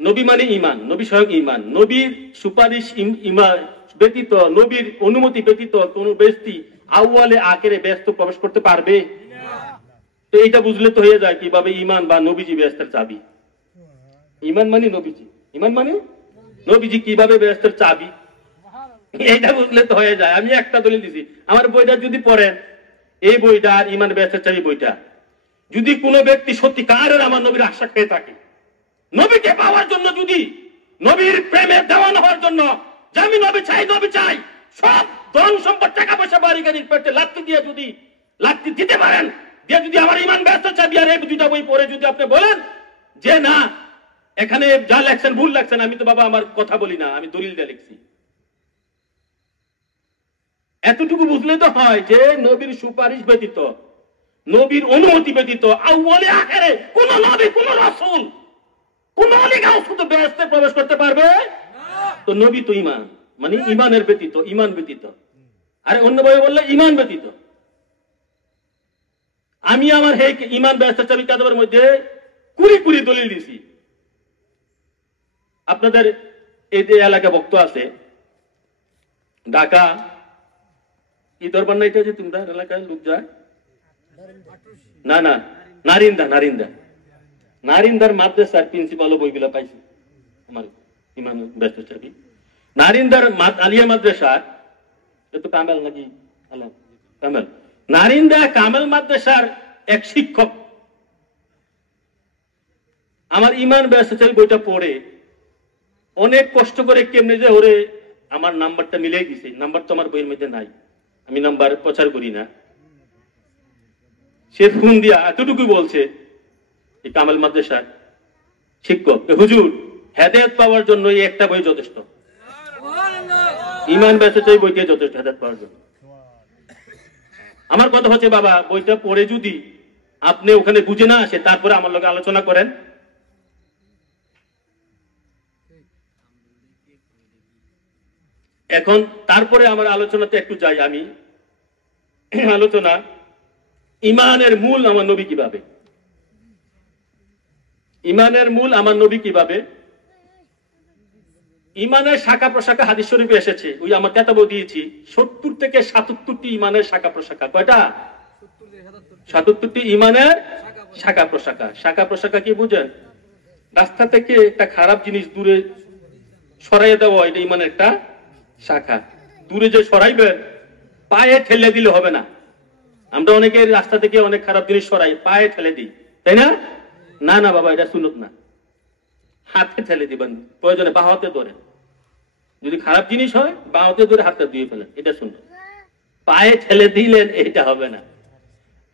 নবী মানে ইমান, নবী স্বয়ং ইমান, নবীর সুপারিশ ইমান ব্যতীত, নবীর অনুমতি ব্যতীত কোন ব্যক্তি আউয়ালে আখেরে বেহেশত প্রবেশ করতে পারবে? তো এইটা বুঝলে তো হয়ে যায় কিভাবে ইমান বা নবীজি বেহেশতের চাবি। ইমান মানে নবীজি, ইমান মানে নবীজি কিভাবে বেহেশতের চাবি, এইটা বুঝলে তো হয়ে যায়। আমি একটা দলিল দিছি, আমার বইটা যদি পড়েন, এই বইটা আর ইমান বেহেশতের চাবি বইটা, যদি কোনো ব্যক্তি সত্যিকারের আমার নবীর আশা খেয়ে থাকে, নবীকে পাওয়ার জন্য, যদি নবীর প্রেমে দেওয়ান হওয়ার জন্য, যে আমি নবী চাই, সব ধন সম্পদ, টাকা পয়সা, বাড়ি গাড়ির পেটে লাত্তি দিয়ে যদি লাত্তি দিতে পারেন, দিয়ে যদি আমার ইমান বেহেশতের চাবি, আর এই দুইটা বই পড়ে যদি আপনি বলেন যে না এখানে যা লেখছেন ভুল লেখছেন, আমি তো বাবা আমার কথা বলি না, আমি দলিল দিয়ে লিখছি, এতটুকু বুঝলে তো হয় যে নবীর সুপারিশ ব্যতীত, নবীর অনুমতি ব্যতীত আউয়ালে আখেরে কোন নবী, কোন রাসূল, কোন ওলি গাউস তো বেহেশতে প্রবেশ করতে পারবে না। তো নবী তো ইমান, মানে ইমানের ব্যতীত, ইমান ব্যতীত। আরে অন্য বই বললে ইমান ব্যতীত। আমি আমার হে ইমান বেহেশতের চাবি কাতাবের মধ্যে কুড়ি দলিল দিছি। আপনাদের এই যে এলাকা বক্ত আছে ঢাকা, কি দরবার না এটা যে তোমাদের এলাকায় লোক যায় না, নারিন্দার মাদ্রাসার প্রিন্সিপালও বইগুলা পাইছি আমার ইমান বেহেশতের চাবি। নারিন্দার আলিয়া মাদ্রাসার, এত কামেল নাকি কামেল, নারিন্দা কামেল মাদ্রাসার এক শিক্ষক আমার ইমান বেহেশতের চাবি বইটা পড়ে অনেক কষ্ট করে কেমনে যে ওরে আমার নাম্বারটা মিলাই দিছে। নাম্বার তো আমার বইয়ের মধ্যে নাই, আমি নাম্বার প্রচার করি না। সে ফোন দিয়া এতটুকু বলছে এই কামেল মাদ্রাসা শিক্ষক, হুজুর হেদায়েত পাওয়ার জন্য এই একটা বই যথেষ্ট, ইমান ব্যতীত এই বইটা যথেষ্ট হেদায়েত পাওয়ার জন্য। আমার কথা হচ্ছে বাবা, বইটা পড়ে যদি আপনি ওখানে বুঝে না আসে, তারপরে আমার লগে আলোচনা করেন। এখন তারপরে আমার আলোচনাতে একটু যাই। আমি আলোচনা ইমানের মূল আমার নবী কিভাবে, ইমানের মূল আমার নবী কিভাবে। ইমানের শাখা প্রশাখা হাদিস শরীফে এসেছে, ওই আমার কেতাবও দিয়েছি, 70 থেকে 77টি ইমানের শাখা প্রশাখা। কয়টা? 77টি ইমানের শাখা প্রশাখা। শাখা প্রশাখা কি বুঝেন? রাস্তা থেকে একটা খারাপ জিনিস দূরে সরাইয়ে দেওয়া, এটা ইমানের একটা শাখা। দূরে যে সরাইবেন, পায়ে ঠেলে দিলে হবে না। আমরা অনেকে রাস্তা থেকে অনেক খারাপ জিনিস সরাই, পায়ে ঠেলে দিই, তাই না? না না বাবা, এটা সুন্নত না। হাতে ঠেলে দিবেন, প্রয়োজনে বাঁ হাতে ধরেন। যদি খারাপ জিনিস হয় বাঁ হাতে ধরে হাতটা ধুয়ে ফেলেন, এটা সুন্নত। পায়ে ঠেলে দিলেন, এটা হবে না।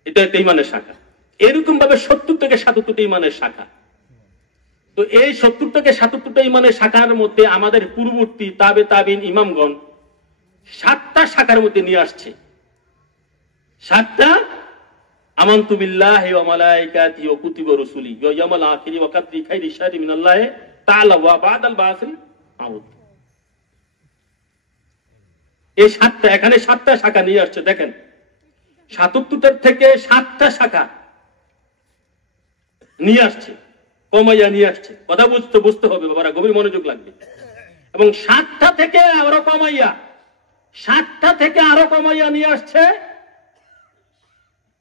এটা একটা ইমানের শাখা। এরকম ভাবে 70 থেকে 77টা ইমানের শাখা। তো এই 70 থেকে 77টা ইমানের শাখার মধ্যে আমাদের পূর্ববর্তী তাবে তাবিন ইমামগণ 7টা শাখার মধ্যে নিয়ে আসছে। 7টা আমানতু বিল্লাহি ওয়া মালাইকাতিহি ওয়া কুতুবিহি ওয়া রুসুলিহি ওয়া ইয়াউমিল আখিরি ওয়া কাদরি খাইরি শারি মিনাল্লাহি তাআলা ওয়া বাদাল বাসি মাউত। এই 7টা, এখানে 7টা শাখা নিয়ে আসছে। দেখেন 77 থেকে 7টা শাখা নিয়ে আসছে, কমাইয়া নিয়ে আসছে। কথা বুঝতে হবে বাবারা, গভীর মনোযোগ লাগবে। এবং 7টা থেকে আরো কমাইয়া, 7টা থেকে আরো কমাইয়া নিয়ে আসছে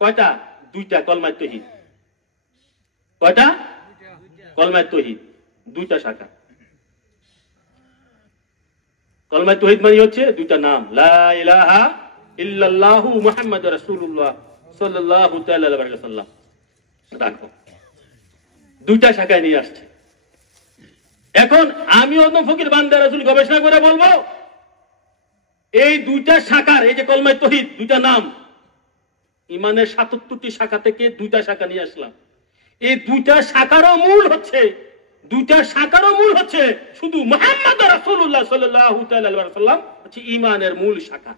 কয়টা? 2টা, কলমায়ে তাওহীদ। কয়টা? কলমায়ে তাওহীদ, 2টা শাখা। কলমায়ে তাওহীদ মানে হচ্ছে 2টা নাম, লা ইলাহা ইল্লাল্লাহু মুহাম্মাদুর রাসূলুল্লাহ সাল্লাল্লাহু তাআলা আলাইহি ওয়াসাল্লাম। দেখো 2টা শাখায় নিয়ে আসছে। এখন আমি অন্য ফকির বান্দা রাসূল গবেষণা করে বলবো, এই 2টা শাখার, এই যে কলমায়ে তাওহীদ 2টা নাম, ইমানের 77টি শাখা থেকে 2টা শাখা নিয়ে আসলাম। এই 2টা শাখারও মূল হচ্ছে, 2টা শাখারও মূল হচ্ছে শুধু মুহাম্মদ রাসূলুল্লাহ সাল্লাল্লাহু তাআলা আলাইহি ওয়াসাল্লাম হচ্ছে ইমানের মূল শাখা।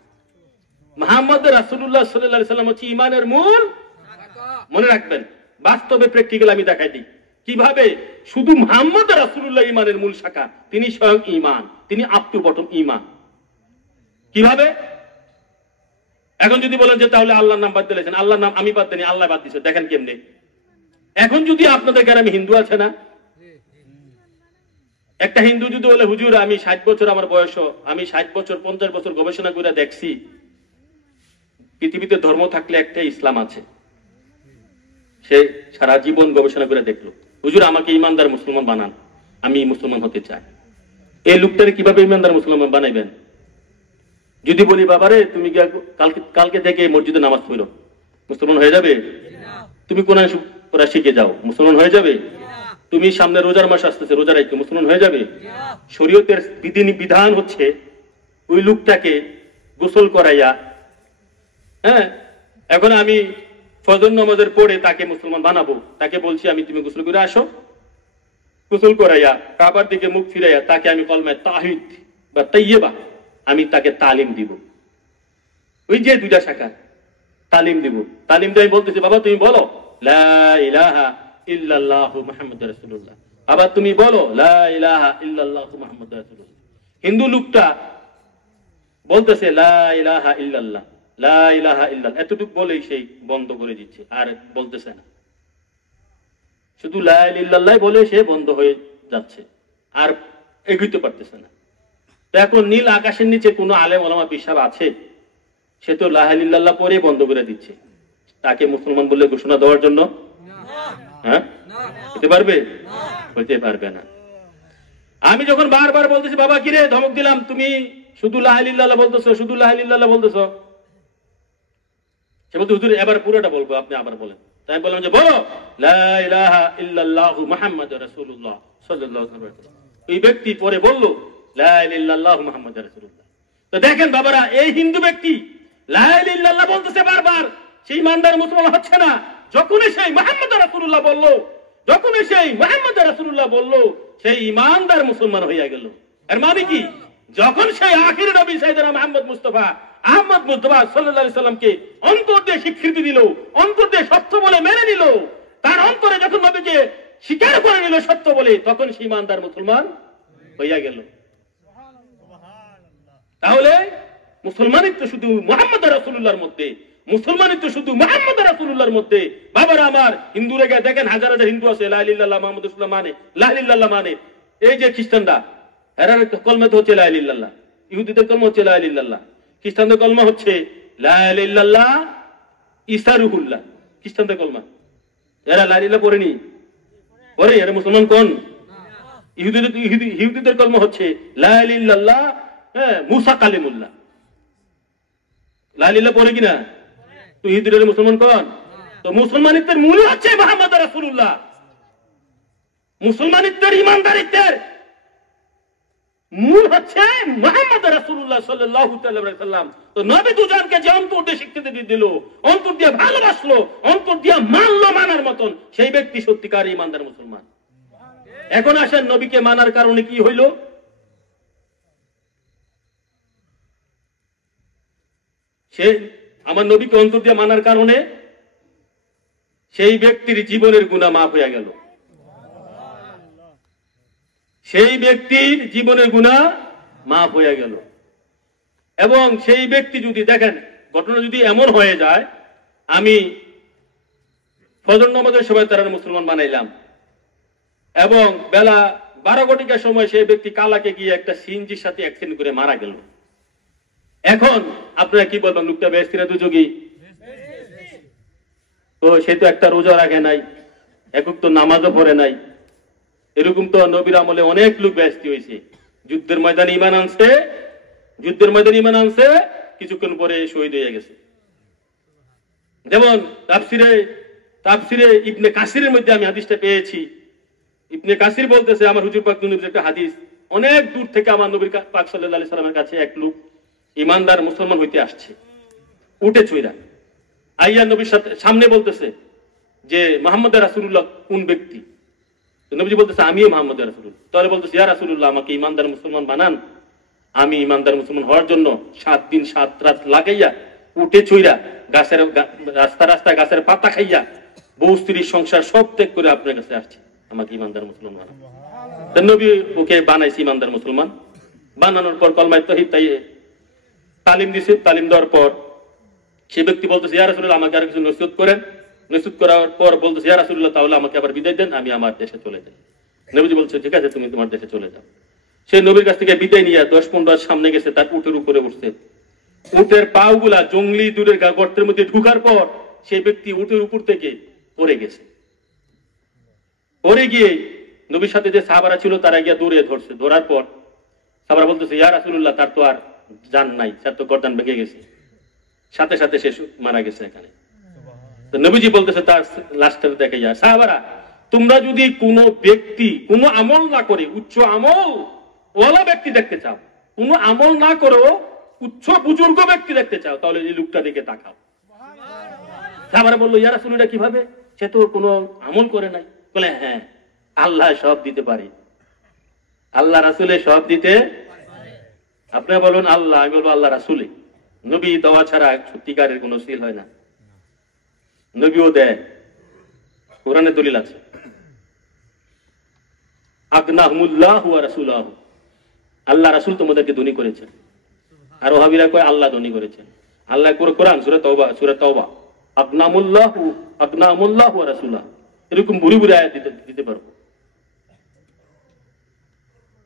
মুহাম্মদ রাসূলুল্লাহ সাল্লাল্লাহু আলাইহি ওয়াসাল্লাম হচ্ছে ইমানের মূল শাখা। মনে রাখবেন, বাস্তবে প্র্যাকটিক্যাল আমি দেখাই দিই কিভাবে শুধু মুহাম্মদ রাসূলুল্লাহ ইমানের মূল শাখা। তিনি স্বয়ং ঈমান, তিনি আপ টু বটম ঈমান। কিভাবে? এখন যদি বলেন যে তাহলে আল্লাহর নাম বাদ দিয়েছেন, আল্লাহর নাম আমি বাদ দিইনি, আল্লাহ বাদ দিয়েছে, দেখেন কেমনে। এখন যদি আপনাদের গ্রামে হিন্দু আছে না, একটা হিন্দু যদি বলে হুজুর আমি 60 বছর আমার বয়স, আমি 60 বছর 50 বছর গবেষণা করে দেখছি পৃথিবীতে ধর্ম থাকলে একটা ইসলাম আছে। সে সারা জীবন গবেষণা করে দেখলো, হুজুর আমাকে ইমানদার মুসলমান বানান, আমি মুসলমান হতে চাই। এই লোকটারে কিভাবে ইমানদার মুসলমান বানাইবেন? যদি বলি বাবারে তুমি কালকে থেকে মসজিদে নামাজ পড়ো, মুসলমান হয়ে যাবে? তুমি কোরআন পড়া শিখে যাও, মুসলমান হয়ে যাবে? তুমি সামনে রোজার মাস আসতেছে, রোজা রাখো, মুসলমান হয়ে যাবে? শরীয়তের বিধান হচ্ছে ওই লোকটাকে গোসল করাইয়া, হ্যাঁ, এখন আমি ফজর নামাজের পরে তাকে মুসলমান বানাবো, তাকে বলছি আমি তুমি গোসল করে আসো, গোসল করাইয়া কাবার দিকে মুখ ফিরাইয়া তাকে আমি কলমায়ে তাওহীদ বা তাইয়্যিবা আমি তাকে তালিম দিব। ওই যে 2টা শাখা, তালিম দিব। তালিম দিয়ে আমি বলতেছি বাবা তুমি বলো লা ইলাহা ইল্লাল্লাহু মুহাম্মাদুর রাসূলুল্লাহ, আবার তুমি বলো লা ইলাহা ইল্লাল্লাহু মুহাম্মাদুর রাসূলুল্লাহ। হিন্দু লোকটা বলতেছে লা ইলাহা ইল্লাল্লাহ, লা ইলাহা ইল্লাল্লাহ, এতটুকু বলেই সেই বন্ধ করে দিচ্ছে, আর বলতেছে না। শুধু লা ইলাহা ইল্লাল্লাহ বলে সে বন্ধ হয়ে যাচ্ছে, আর এগোতে পারতেছে না। এখন নীল আকাশের নিচে কোনো আলেম ওলামা বিশ্বাস আছে? সে তো লা ইলাহা ইল্লাল্লাহ পরে বন্ধ করে দিচ্ছে। তাকে মুসলমান বলে ঘোষণা দেওয়ার জন্য হ্যাঁ হতে পারবে? হতে পারবে না। আমি যখন বারবার বলতেছি বাবা কিরে ধমক দিলাম, তুমি শুধু লা ইলাহা ইল্লাল্লাহ বলতেছো, শুধু লা ইলাহা ইল্লাল্লাহ বলতেছো, সে বলতে হুজুর এবার পুরোটা বলবো, আপনি আবার বলেন। তাই আমি বললাম যে বলো লা ইলাহা ইল্লাল্লাহু মুহাম্মাদুর রাসূলুল্লাহ সাল্লাল্লাহু আলাইহি ওয়াসাল্লাম। এই ব্যক্তি পরে বলল লা ইলাহা ইল্লাল্লাহু মুহাম্মাদুর রাসূলুল্লাহ। তো দেখেন বাবারা, এই হিন্দু ব্যক্তি লা ইলাহা ইল্লাল্লাহ বলতেছে বারবার, সেই ইমানদার মুসলমান হচ্ছে না। যখনই সেই মুহাম্মাদুর রাসূলুল্লাহ বলল, যখন সেই মুহাম্মদ রাসূলুল্লাহ বলল, সেই ইমানদার মুসলমান হইয়া গেল। এর মানে কি, যখন সেই আখির নবী সাইয়েদনা মুহাম্মদ মুস্তাফা আহমদ মুস্তাফা সাল্লাল্লাহু আলাইহি সাল্লামকে অন্তর দিয়ে স্বীকৃতি দিল, অন্তর দিয়ে সত্য বলে মেনে নিল, তার অন্তরে যখন নবীকে স্বীকার করে নিল সত্য বলে, তখন সেই ইমানদার মুসলমান হইয়া গেল। তাহলে মুসলমানিত্ব শুধু মুহাম্মদ রাসূলুল্লাহর মধ্যে, মুসলমানিত্ব শুধু মুহাম্মদ রাসূলুল্লাহর মধ্যে। বাবারা আমার, হিন্দুরা গিয়ে দেখেন হাজার হাজার হিন্দু আছে লা ইলাহা ইল্লাল্লাহ মুহাম্মাদুর রাসূলুল্লাহ মানে, লা ইলাহা ইল্লাল্লাহ মানে। এই যে খ্রিস্টানরা, এরা কলমা তো হচ্ছে লা ইলাহা ইল্লাল্লাহ, ইহুদিদের কলমা হচ্ছে লা ইলাহা ইল্লাল্লাহ, খ্রিস্টানদের কলমা হচ্ছে লা ইলাহা ইল্লাল্লাহ ঈসা রূহুল্লাহ। খ্রিস্টানদের কলমা, এরা লা ইলাহা পড়েনি, পড়ে, এরা মুসলমান কোন? ইহুদিদের কলমা হচ্ছে লা ইলাহা ইল্লাল্লাহ মুসা কালিমুল্লাহ। লা ইলাহা ইল্লাল্লাহ পড়ে কিনা? তো ইহুদিদের মুসলমান কোন? তো মুসলমানিত্বের মূল হচ্ছে মুহাম্মদ রাসূলুল্লাহ। মুসলমানিত্বের, ইমানদারিত্বের মূল হচ্ছে মুহাম্মদ রাসূলুল্লাহ সাল্লাল্লাহু আলাইহি ওয়াসাল্লাম। তো নবী দুজনকে যে অন্তর দিয়ে স্বীকৃতি দিল, অন্তর দিয়ে ভালোবাসলো, অন্তর দিয়ে মানলো মানার মতন, সেই ব্যক্তি সত্যিকার ইমানদার মুসলমান। এখন আসেন নবীকে মানার কারণে কি হইল? সে আমার নবীকে অন্তর দিয়ে মানার কারণে সেই ব্যক্তির জীবনের গুনাহ মাফ হয়ে গেল। সেই ব্যক্তির জীবনের গুনাহ মাফ হয়ে গেল। এবং সেই ব্যক্তি যদি দেখেন, ঘটনা যদি এমন হয়ে যায়, আমি ফজর নামাজের সময় তারা মুসলমান বানাইলাম এবং বেলা 12 ঘটিকার সময় সেই ব্যক্তি কালাকে গিয়ে একটা সিএনজির সাথে অ্যাক্সিডেন্ট করে মারা গেল। এখন আপনারা কি বলবেন, লোকটা বেহেশতি না দুযোগী? তো সে তো একটা রোজা রাখে নাই, একক তো নামাজও পড়ে নাই। এরকম তো নবীর আমলে অনেক লোক বেহেশতি হয়েছে। যুদ্ধের ময়দানে ঈমান আনছে, কিছুক্ষণ পরে শহীদ হয়ে গেছে। যেমন তাফসিরে ইবনে কাসিরের মধ্যে আমি হাদিসটা পেয়েছি। ইবনে কাসির বলতেছে, আমার হুজুর পাক নবীর একটা হাদিস, অনেক দূর থেকে আমার নবীর পাক সাল্লাল্লাহু আলাইহি সাল্লামের কাছে এক লোক ইমানদার মুসলমান হইতে আসছে, উঠে চইরা আইয়া নবীর সামনে বলতেছে যে মুহাম্মদ রাসূলুল্লাহ কোন ব্যক্তি? তো নবীজি বলতেছে, আমি মুহাম্মদ রাসূলুল্লাহ। তাহলে বলতেছে, ইয়া রাসূলুল্লাহ, আমাকে ইমানদার মুসলমান বানান। আমি ইমানদার মুসলমান হওয়ার জন্য 7 দিন 7 রাত লাগাইয়া উঠে চইরা রাস্তায় গাছের পাতা খাইয়া বউ স্ত্রীর সংসার সব ত্যাগ করে আপনার কাছে আসছি, আমাকে ইমানদার মুসলমান বানান। নবী ওকে বানাইছে ইমানদার মুসলমান। বানানোর পর কলমায়ে তাওহীদ তালিম দিছে। তালিম দেওয়ার পর সে ব্যক্তি বলতেছে, ইয়া রাসূলুল্লাহ, আমাকে আর কিছু নসিহত করেন। নসিহত করার পর বলতেছে, ইয়া রাসূলুল্লাহ, তাহলে আমাকে আবার বিদায় দেন, আমি আমার দেশে চলে যাই। নবীজি বলছে, ঠিক আছে, তুমি তোমার দেশে চলে যাও। সে নবীর কাছ থেকে বিদায় নিয়ে 10-15 সামনে গেছে, তার উটের উপরে উঠছে। উটের পাগুলা জঙ্গলি দূরের গর্তের মধ্যে ঢুকার পর সেই ব্যক্তি উটের উপর থেকে পড়ে গেছে। পড়ে গিয়ে নবীর সাথে যে সাহাবারা ছিল তারা গিয়ে দৌড়ে ধরছে। ধরার পর সাহাবারা বলতেছে, ইয়া রাসূলুল্লাহ, তার তো আর জান নাই, তার তো গর্দান ভেঙে গেছে, সাথে সাথে সে মারা গেছে এখানে। তো নবীজি বলতেছে, তার লাশটা দেখে যায়। সাহাবারা, তোমরা যদি কোনো ব্যক্তি কোনো আমল না করে উচ্চ আমল ওয়ালা ব্যক্তি দেখতে চাও, কোনো আমল না করো উচ্চ বুজুর্গ ব্যক্তি দেখতে চাও, তাহলে এই লোকটা দিকে তাকাও। সাহাবারা বললো, ইয়া রাসূলুল্লাহ, কিভাবে? সে তো কোনো আমল করে নাই। বলে, হ্যাঁ, আল্লাহ সব দিতে পারে, আল্লাহ রাসূলে সব দিতে। আপনারা বলুন আল্লাহ, আমি বলবো আল্লাহ রাসূলে। নবী দেওয়া ছাড়া সত্যিকারের কোনো সিল হয় না। নবীও দেয়, কোরআনে দলিল আছে, আগনাহুমুল্লাহু ওয়া রাসূলুহু, আল্লাহ রাসূল তোমাদেরকে ধনী করেছেন। আর ওহাবীরা কয় আল্লাহ ধনী করেছেন। আল্লাহ কোরআন সূরা তাওবা আগনাহুমুল্লাহু ওয়া রাসূলুহু, এরকম বুড়ি বুড়ি আয়াত দিতে পারবো।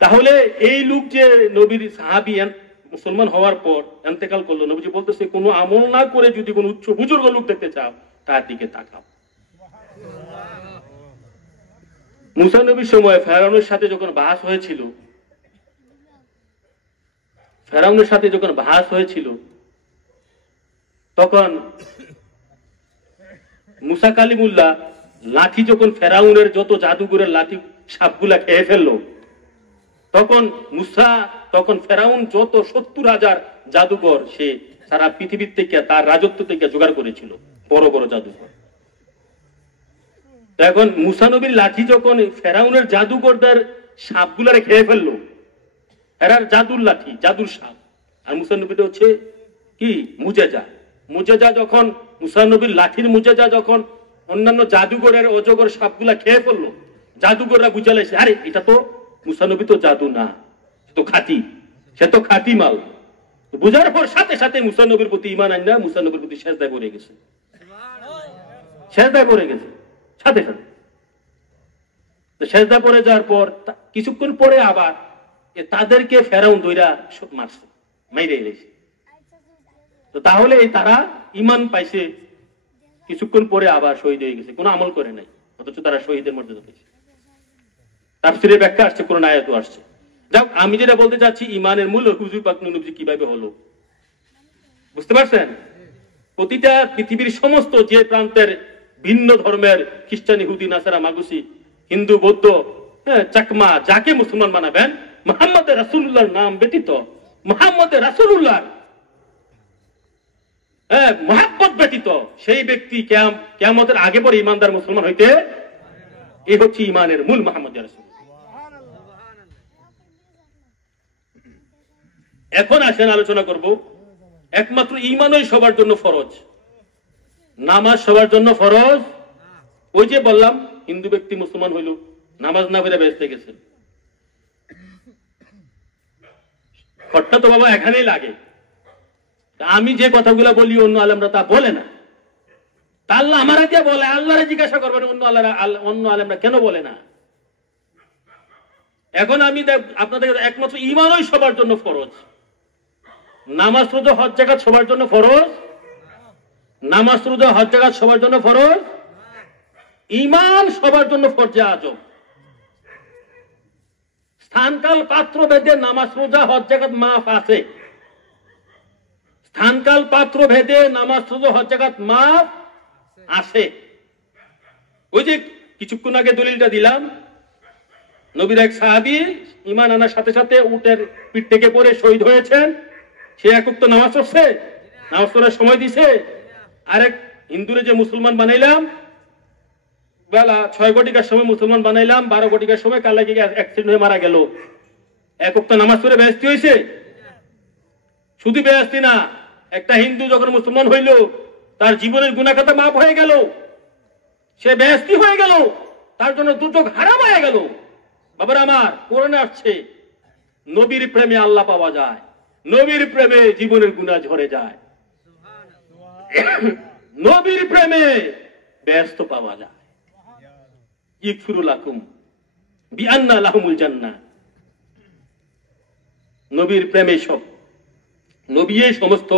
তাহলে এই লোক যে নবীর সাহাবী মুসলমান হওয়ার পর ইন্তেকাল করলো, নবীজি বলতেছে, কোনো আমল না করে যদি কোনো উচ্চ বুজুর্গ লোক দেখতে চাও, তার দিকে তাকাও। মুসা নবীর সময় ফেরাউনের সাথে যখন বাহাস হয়েছিল, তখন মুসা কালিমুল্লাহ লাঠি যখন ফেরাউনের যত জাদুঘরের লাঠি সাপগুলা খেয়ে ফেললো, তখন ফেরাউন যত 70,000 জাদুঘর সে সারা পৃথিবীর থেকে, তার রাজত্ব থেকে জোগাড় করেছিল, বড় বড় জাদুঘর। এখন মুসা নবীর লাঠি যখন ফেরাউনের জাদুকরদের সাপগুলারে খেয়ে ফেললো, এরার জাদুর লাঠি, জাদুর সাপ, আর মুসা নবীটা হচ্ছে কি মুজেজা। মুজেজা যখন মুসা নবীর লাঠির মুজেজা যখন অন্যান্য জাদুঘরের অজগর সাপগুলা খেয়ে ফেললো, জাদুঘররা বুঝালেছে আরে এটা তো মুসা নবী তো জাদু না, তো খাঁটি, সে তো খাঁটি মাল। বুঝার পর সাথে সাথে মুসা নবীর প্রতি ঈমান আননা মুসা নবীর প্রতি সেজদায় পড়ে গেছে, সেজদায় পড়ে গেছে সাথে সাথে। সেজদায় পড়ে যাওয়ার পর কিছুক্ষণ পরে আবার তাদেরকে ফেরাউন দইরা মারছে, মাইরে এলেছে। তো তাহলে তারা ঈমান পাইছে, কিছুক্ষণ পরে আবার শহীদ হয়ে গেছে, কোনো আমল করে নাই, অথচ তারা শহীদের মর্যাদা পেয়েছে। তাফসীরের ব্যাখ্যা আসছে, কোরআন আয়াতও আসছে। যাক, আমি যেটা বলতে চাচ্ছি, ঈমানের মূল হুজুর পাক নবী কিভাবে হলো বুঝতে পারছেন? প্রতিটা পৃথিবীর সমস্ত যে প্রান্তের ভিন্ন ধর্মের খ্রিস্টান, ইহুদি, নাসারা, মাগুসি, হিন্দু, বৌদ্ধ, চাকমা, যাকে মুসলমান বানাবেন, মুহাম্মদ রাসূলুল্লাহর নাম ব্যতীত, মুহাম্মদ রাসূলুল্লাহর মহাব্বত ব্যতীত সেই ব্যক্তি কিয়ামতের আগে পরে ইমানদার মুসলমান হইতে, এই হচ্ছে ইমানের মূল মুহাম্মদ রাসূল। এখন আসেন আলোচনা করব, একমাত্র ঈমানই সবার জন্য ফরজ, নামাজ সবার জন্য ফরজ। ওই যে বললাম, হিন্দু ব্যক্তি মুসলমান হইল, নামাজ না পড়ে বেহেশতে গেছে, খটটা তো বাবা এখানেই লাগে। আমি যে কথাগুলো বলি অন্য আলেমরা তা বলে না, তা আল্লাহ আমারা দিয়ে বলে, আল্লাহরে জিজ্ঞাসা করবেন অন্য আলেমরা কেন বলে না। এখন আমি আপনাদের একমাত্র ঈমানই সবার জন্য ফরজ, নামাজ রোজা হজ যাকাত সবার জন্য ফরজ, নামাজ রোজা হজ যাকাত সবার জন্য ফরজ, ঈমান সবার জন্য ফরজে আজম। স্থানকাল পাত্র ভেদে নামাজ রোজা হজ যাকাত মাফ আছে, স্থানকাল পাত্র ভেদে নামাজ রোজা হজ যাকাত মাফ আছে। ওই যে কিছুক্ষণ আগে দলিলটা দিলাম, নবীর এক সাহাবী ঈমান আনার সাথে সাথে উটের পিঠ থেকে পড়ে শহীদ হয়েছেন, সে এক ওয়াক্ত নামাজ পড়ছে, নামাজ পড়ার সময় দিছে। আরেক হিন্দুরে যে মুসলমান বানাইলাম, বেলা 6 কোটিকার সময় মুসলমান বানাইলাম, 12 কোটিকার সময় কাল লাগে অ্যাক্সিডেন্ট হয়ে মারা গেল, এক ওয়াক্ত নামাজ পড়ে বেহেশতি হয়েছে। শুধু বেহেশতি না, একটা হিন্দু যখন মুসলমান হইল, তার জীবনের গুনাহ খাতা মাফ হয়ে গেল, সে বেহেশতি হয়ে গেল, তার জন্য দুটোক হারাম হয়ে গেল। বাবার আমার, কোরআনে আসছে নবীর প্রেমে আল্লাহ পাওয়া যায়, নবীর প্রেমে জীবনের গুনাহ ঝরে যায়, নবীর প্রেমে ব্যস্ত পাওয়া যায়। ইগফিরু লাকুম বিআন্না লাহুমুল জান্নাহ। নবীর প্রেমে সব, নবী সমস্ত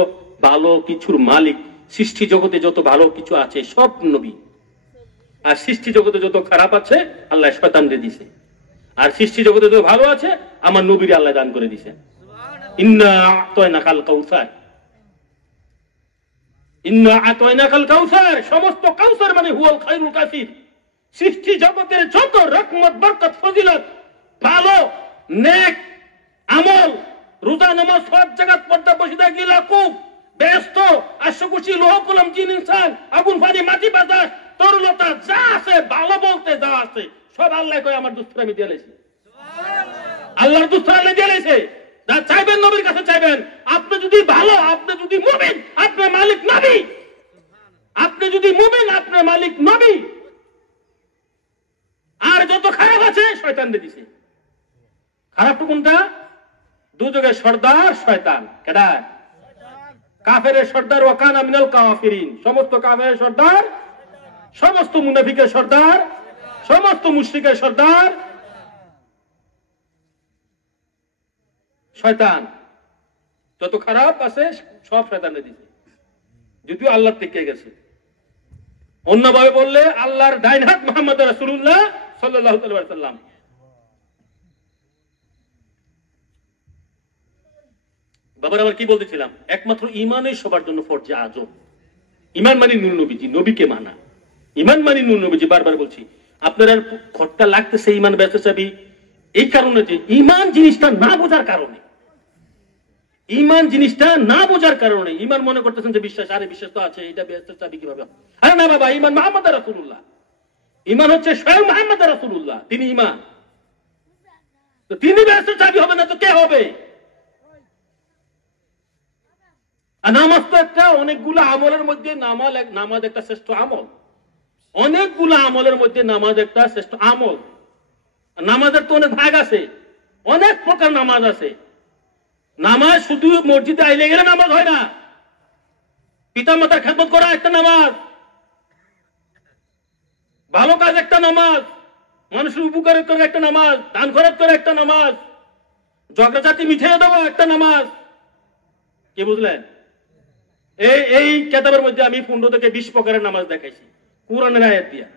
ভালো কিছুর মালিক। সৃষ্টি জগতে যত ভালো কিছু আছে সব নবী, আর সৃষ্টি জগতে যত খারাপ আছে আল্লাহ শয়তানকে দিয়েছে, আর সৃষ্টি জগতে যত ভালো আছে আমার নবীর আল্লাহ দান করে দিয়েছে। ইন্না আ'তাইনাকাল কাউসার, ইন্না আ'তাইনাকাল কাউসার, সমস্ত কাউসার মানে হুয়াল খায়রুল কাসির। সৃষ্টি জগতের যত রহমত, বরকত, ফজিলত, ভালো নেক আমল, রোজা নামাজ হজ যাকাত পর্দা বসিদা গিলা খুব ব্যস্ত, আশুকুশি লোহ কলম জিন ইনসান আগুন পানি মাটি বাতাস তরুলতা যা আছে, ভালো বলতে যা আছে সব আল্লাহ কই আমার দুস্থ আমি দিয়ে লেছি, আল্লাহর দুস্থ আল্লাহ দিয়ে লেছে। যা চাইবেন নবীর কাছে চাইবেন। আপনি যদি ভালো, আপনি যদি মুমিন, আপনার মালিক নবী, আপনি যদি মুমিন আপনার মালিক নবী। আর যত খারাপ আছে শয়তান দিয়ে দিছে। খারাপ কোনটা? দুজকের সর্দার শয়তান। কেডা? কাফেরের সর্দার, ওয়াকানা মিনাল কাফিরিন, সমস্ত কাফেরের সর্দার, সমস্ত মুনাফিকের সর্দার, সমস্ত মুশরিকের সর্দার শয়তান। যত খারাপ আছে সব শয়তানে দিছে, যদিও আল্লাহ থেকে গেছে। অন্যভাবে বললে আল্লাহর ডাইন হাত মুহাম্মদ রাসূলুল্লাহ সাল্লাল্লাহু আলাইহি ওয়াসাল্লাম। বাবার আবার কি বলতেছিলাম, একমাত্র ঈমানই সবার জন্য ফরজে আজম। ঈমান মানে নূর নবীজি, নবীকে মানা। ঈমান মানে নূর নবীজি। বারবার বলছি, আপনার খটকা লাগতেছে ঈমান ব্যস্ত চাবি এই কারণে যে ঈমান জিনিসটা না বোঝার কারণে, ঈমান জিনিসটা না বোঝার কারণে ঈমান মনে করতেছেন যে বিশ্বাস, আরে বিশ্বাস তো আছে, এটা ব্যস্ত চাবি কিভাবে? আরে না বাবা, ঈমান মুহাম্মদ রাসূলুল্লাহ। ইমান হচ্ছে স্বয়ং মুহাম্মদ রাসূলুল্লাহ, তিনি ইমান। তো তিনি বেহেশতের চাবি হবে না তো কে হবে? আর নামাজ তো একটা, অনেকগুলো আমলের মধ্যে নামাজ একটা শ্রেষ্ঠ আমল। অনেকগুলো আমলের মধ্যে নামাজ একটা শ্রেষ্ঠ আমল। নামাজের তো অনেক ভাগ আছে, অনেক প্রকার নামাজ আছে। নামাজ শুধু মসজিদে আইলে গেলে নামাজ হয় না। পিতা মাতার খেদমত করা একটা নামাজ, ভালো কাজ একটা নামাজ, মানুষের উপকার করা একটা নামাজ, দান খরচ করা একটা নামাজ, ঝগড়াঝাটি মিঠিয়ে দেওয়া একটা নামাজ। কি বুঝলেন? এই কেতাবের মধ্যে আমি 15 থেকে 20 প্রকারের নামাজ দেখাইছি কুরআনের আয়াত দিয়া।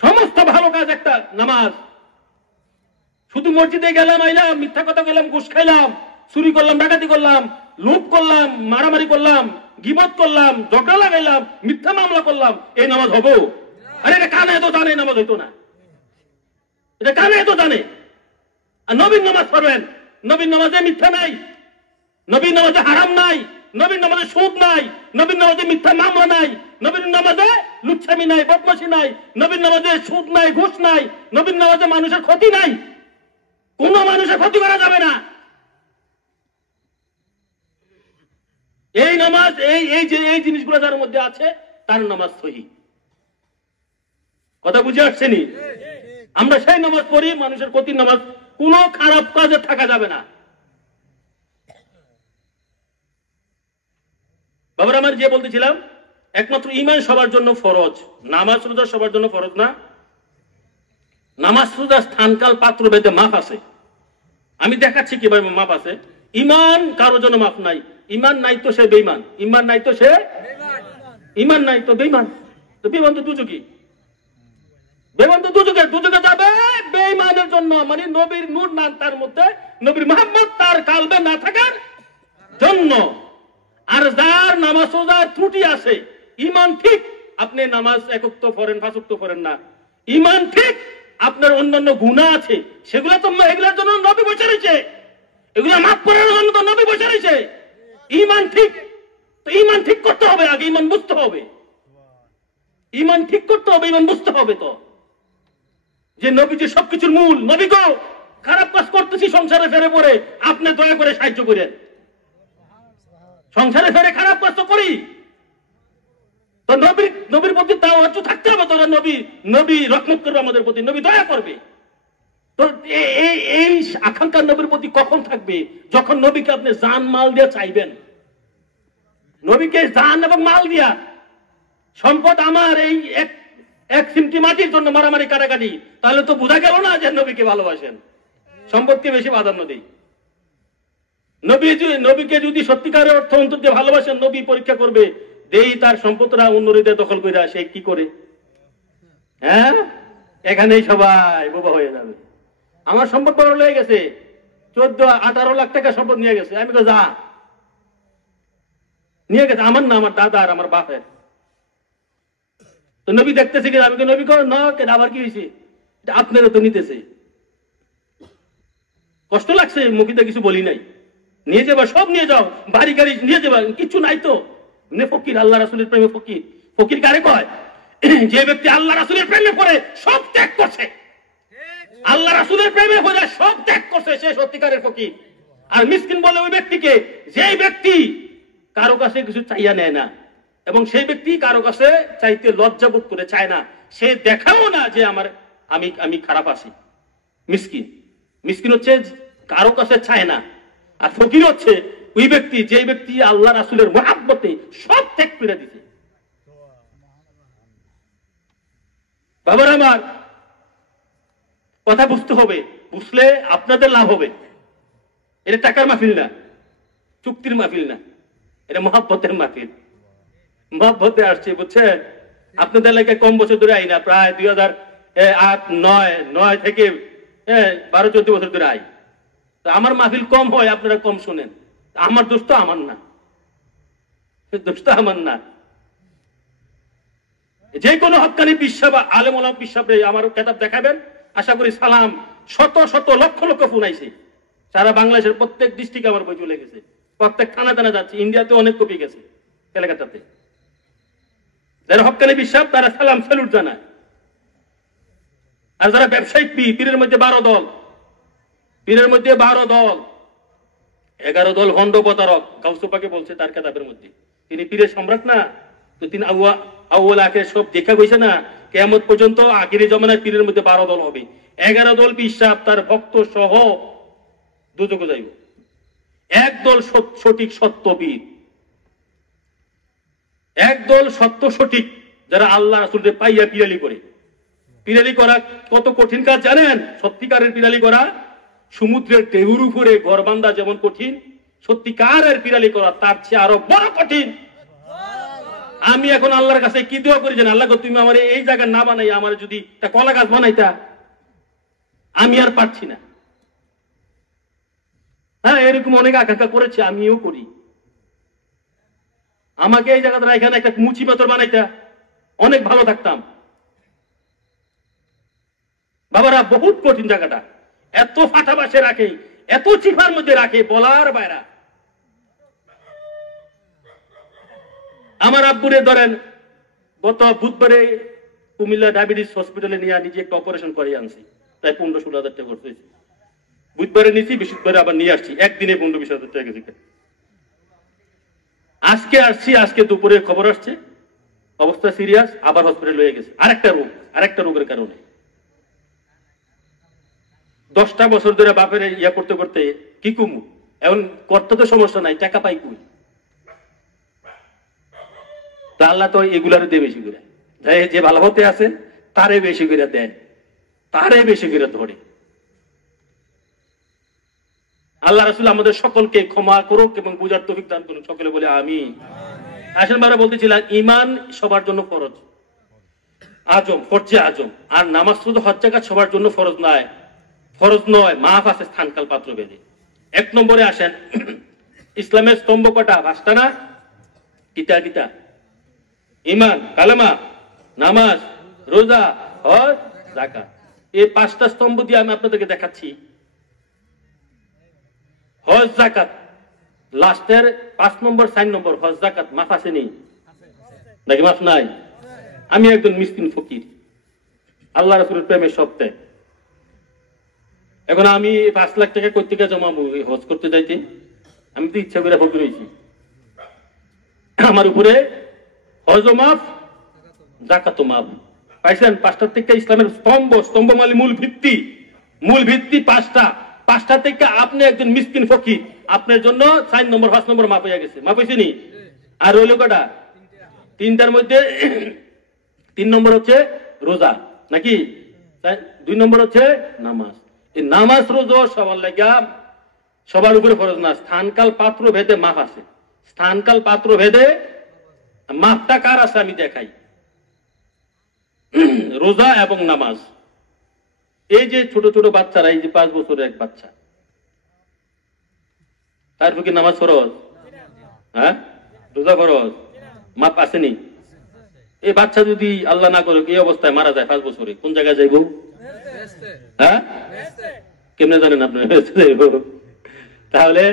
সমস্ত ভালো কাজ একটা নামাজ। শুধু মসজিদে গেলাম, আইলাম, মিথ্যা কথা বললাম, ঘুষ খাইলাম, চুরি করলাম, ডাকাতি করলাম, লুট করলাম, মারামারি করলাম, গীবত করলাম, ঝগড়া লাগাইলাম, মিথ্যা মামলা করলাম, এই নামাজ হবো? আরে এটা কানে এত জানে, নামাজ হইতো না। এটা কানে এত জানে। আর নবীর নামাজ পড়বেন, নবীর নামাজে মিথ্যা নাই, নবীর নামাজে হারাম নাই, নবীর নামাজে সুদ নাই, নবীর নামাজে মিথ্যা মামলা নাই, নবীর নামাজে লুচ্ছামি নাই, বদমাশি নাই, নবীর নামাজে সুদ নাই, ঘুষ নাই, নবীর নামাজে মানুষের ক্ষতি নাই, কোন মানুষের ক্ষতি করা যাবে না। এই নামাজ, এই জিনিসগুলো যার মধ্যে আছে তার নামাজ সহি। কথা বুঝে আসছেনি? আমরা সেই নামাজ পড়ি, মানুষের ক্ষতির নামাজ, কোন খারাপ কাজে থাকা যাবে না। বাবার আমার যে বলতেছিলাম, একমাত্র ঈমান সবার জন্য ফরজ, নামাজ রোজা সবার জন্য ফরজ না। নামাজ রোজা স্থানকাল পাত্র ভেদে মাপ আছে। আমি দেখাচ্ছি কিভাবে মাপ আছে। ঈমান কারোর জন্য মাপ নাই। ঈমান নাই তো সে বেঈমান, ঈমান নাই তো সে ঈমান নাই তো বেঈমান। তো বেঈমান তো দুজকি, বেঈমান তো দুজকে যাবে বেঈমানের জন্য, মানে নবীর নূর না তার মধ্যে, নবীর মুহাম্মদ তার কালবে না থাকার জন্য। আর যার নামাজ রোজার ত্রুটি আছে, ঈমান ঠিক, আপনি নামাজ একক্ত পড়েন, পাঁচক্ত পড়েন না, ঈমান ঠিক, আপনার অন্যান্য গুনাহ আছে, সেগুলো তো এগুলোর জন্য নবী বসে রয়েছে, এগুলো মাফ করার জন্য তো নবী বসে রয়েছে। ঈমান ঠিক, তো ঈমান ঠিক করতে হবে, আগে ঈমান বুঝতে হবে, ঈমান ঠিক করতে হবে, ঈমান বুঝতে হবে তো যে নবী যে সবকিছুর মূল। নবী গো খারাপ কাজ করতেছি সংসারে ফেরে পড়ে, আপনি দয়া করে সাহায্য করেন। সংসারে ফেরে খারাপ কাজ তো করি, তো নবীর প্রতি তাও একটু থাকতে হবে, তোরা নবী রহমত করবে আমাদের প্রতি, নবী দয়া করবে। তো এই আকাঙ্ক্ষা নবীর প্রতি কখন থাকবে? যখন নবীকে আপনি জান মাল দিয়ে চাইবেন। নবীকে জান এবং মাল দিয়া, সম্পদ আমার এই এক সিমটি মাটির জন্য মারামারি কাটাকাটি, তাহলে তো বোঝা গেল না যে নবীকে ভালোবাসেন। সম্পদকে বেশি প্রাধান্য দেই। নবীকে যদি সত্যিকারের অর্থ অন্তর দিয়ে ভালোবাসেন, নবী পরীক্ষা করবে, দেই তার সম্পদরা অন্যদের দখল করে সে কি করে। হ্যাঁ, এখানেই সবাই বোবা হয়ে যাবে। আমার সম্পদ বড় হয়ে গেছে, 14-18 লাখ টাকা সম্পদ নিয়ে গেছে। আমি তো যা নিয়ে গেছে, আমার না, আমার দাদা আর আমার বাপের। তো নবী দেখতেছে কি? আমি নবী কর না, আবার কি হয়েছে? আপনারও তো নিতেছে। কষ্ট লাগছে, মুখিতে কিছু বলি নাই। নিয়ে যাবা, সব নিয়ে যাও, বাড়ি গাড়ি নিয়ে যাবা, কিছু নাই তো। ফকির, আল্লাহ রাসূলের প্রেমে ফকির। ফকির কারে কয়? যে ব্যক্তি আল্লাহ রাসূলের প্রেমে পড়ে সব ত্যাগ করছে, আল্লাহ রাসূলের প্রেমে পড়ে সব ত্যাগ করছে, সে সত্যিকারের ফকির। আর মিসকিন বলে ওই ব্যক্তিকে যে ব্যক্তি কারো কাছে কিছু চাইয়া নেয় না, এবং সেই ব্যক্তি কারো কাছে চাইতে লজ্জাবোধ করে চায় না, সে দেখাও না যে আমি খারাপ আছি। মিসকিন হচ্ছে কারো কাছে চায় না। আর ফকির হচ্ছে ওই ব্যক্তি যে ব্যক্তি আল্লাহ রাসূলের মহব্বতে সব ত্যাগ করে দিতে। বাবার আমার কথা বুঝতে হবে, বুঝলে আপনাদের লাভ হবে। এটা টাকার মাহফিল না, চুক্তির মাহফিল না, এটা মহব্বতের মাহফিল। মহব্বতে আসছে, বুঝছেন? আপনাদের এলাকায় কম বছর ধরে আই না, প্রায় 2008-9 থেকে 12-14 বছর ধরে আই। তো আমার মাহফিল কম হয়, আপনারা কম শোনেন। আমার দোষ তো আমার না, দোষ তো আমার না। যে কোনো হক্কানি পিসাব, আলেম ওলামা পিসাব আমার কেতাব দেখাবেন, আশা করি সালাম শত লক্ষ ফোন আইছে। সারা বাংলাদেশের প্রত্যেক ডিস্ট্রিক্টে আমার বই চলে গেছে, প্রত্যেক থানা যাচ্ছে, ইন্ডিয়াতে অনেক কপি গেছে এলাকাটাতে। যারা হক্কানি পিসাব তারা সালাম স্যালুট জানায়। আর যারা ব্যবসায়িক পীরের মধ্যে 12 দল, পীরের মধ্যে 12 দল, 11 দল ভণ্ড প্রতারক। গাউসুল পাকে বলছে তার কিতাবের মধ্যে, তিনি পীরের সম্রাট না, তো তিনি আউয়াল আখির সব দেখা গেছে না, কিয়ামত পর্যন্ত আখিরি জামানায় পীরের মধ্যে 12 দল হবে। 11 দল পিশাব তার ভক্ত সহ দুজকে যাইব। একদল সঠিক সত্য পীর, একদল সত্য সঠিক যারা আল্লাহ রাসূলকে পাইয়া পিরালি করে। পিরালি করা কত কঠিন কাজ জানেন? সত্যিকারের পিরালি করা সমুদ্রের ঢেউর উপরে ঘর বাঁধা যেমন কঠিন, সত্যিকারের পিরালি করা তার চেয়ে আরো বড় কঠিন। আমি এখন আল্লাহর কাছে কি দোয়া করি জানেন? আল্লাহ তুমি আমার এই জায়গা না বানাই, আমার যদি একটা কলা গাছ বানাইতা, আমি আর পারছি না। হ্যাঁ, এরকম অনেক আকাঙ্ক্ষা করেছে, আমিও করি। আমাকে এই জায়গাটা এখানে একটা মুচি পাথর বানাইতা, অনেক ভালো থাকতাম। বাবারা, বহুত কঠিন জায়গাটা, এত ফাটা বাসে রাখে, এত চিফার মধ্যে রাখে, বলার বাইরা। আমার আব্বুরে ধরেন গত বুধবারে কুমিল্লা ডায়াবেটিস হসপিটালে নিয়ে নিজে একটা অপারেশন করে আনছি, তাই 15-16 হাজার টাকা খরচ হয়েছে। বুধবারে নিয়েছি, বৃহস্পতিবারে আবার নিয়ে আসছি, একদিনে 15-20 হাজার টাকা গেছে। আজকে আসছি, আজকে দুপুরে খবর আসছে অবস্থা সিরিয়াস, আবার হসপিটাল হয়ে গেছে। আরেকটা রোগের কারণে 10টা বছর ধরে বাপের ইয়া করতে করতে কি কুমু, এখন করতে তো সমস্যা নাই, টাকা পাই কই? তা আল্লাহ তো এগুলার দিয়ে বেশি করে, যে ভালো হতে আছে তারে বেশি করে দেন, তারে বেশি করে ধরে। আল্লাহ রাসূল আমাদের সকলকে ক্ষমা করুক এবং বুঝার তৌফিক দান করুন, সকলে বলে আমিন। আসেন বারা, বলতেছিলাম ঈমান সবার জন্য ফরজ আজম, ফরজে আজম। আর নামাজ শুধু হজ জাকাত সবার জন্য ফরজ নয়, মাফ আছে স্থানকাল পাত্র ভেদে। 1 নম্বরে আসেন, ইসলামের স্তম্ভ কটা? 5টা না? কিতা ঈমান, কালেমা, নামাজ, রোজা, হজ, যাকাত। এই 5টা স্তম্ভ দিয়ে আমি আপনাদেরকে দেখাচ্ছি। হজ যাকাত লাস্টের 5 নম্বর 4 নম্বর, হজ যাকাত মাফ আছে নেই নাকি? মাফ নাই? আমি একজন মিসকিন ফকির, আল্লাহ রাসূলের প্রেমে সব ত্যাগ। এখন আমি 5 লাখ টাকা কই থেকে জমাবো হজ করতে যাইতে? আমি তো ইচ্ছা করে ফকির হয়েছি। আমার উপরে হজও মাফ, যাকাতও মাফ। পাইছেন? 5টা থেকে ইসলামের স্তম্ভ মানে মূল ভিত্তি 5টা থেকে আপনি একজন মিসকিন ফকির, আপনার জন্য 4 নম্বর 5 নম্বর মাপ হয়ে গেছে। মাপ হয়েছে নি? আর রইল কটা? 3টার মধ্যে 3 নম্বর হচ্ছে রোজা নাকি? 2 নম্বর হচ্ছে নামাজ। এই নামাজ রোজা সবার লাগা সবার উপরে ফরজ না, স্থানকাল পাত্র ভেদে মাপ আছে। স্থানকাল পাত্র ভেদে মাপটা কার আছে আমি দেখাই। রোজা এবং নামাজ, এই যে ছোট ছোট বাচ্চারা, এই যে 5 বছরের এক বাচ্চা, তার কি নামাজ ফরজ? হ্যাঁ, রোজা ফরজ, মাপ আসেনি? এই বাচ্চা যদি আল্লাহ না করে এই অবস্থায় মারা যায় 5 বছরে, কোন জায়গায় যাইব? হ্যাঁ, কেমনে জানেন আপনি? তাহলে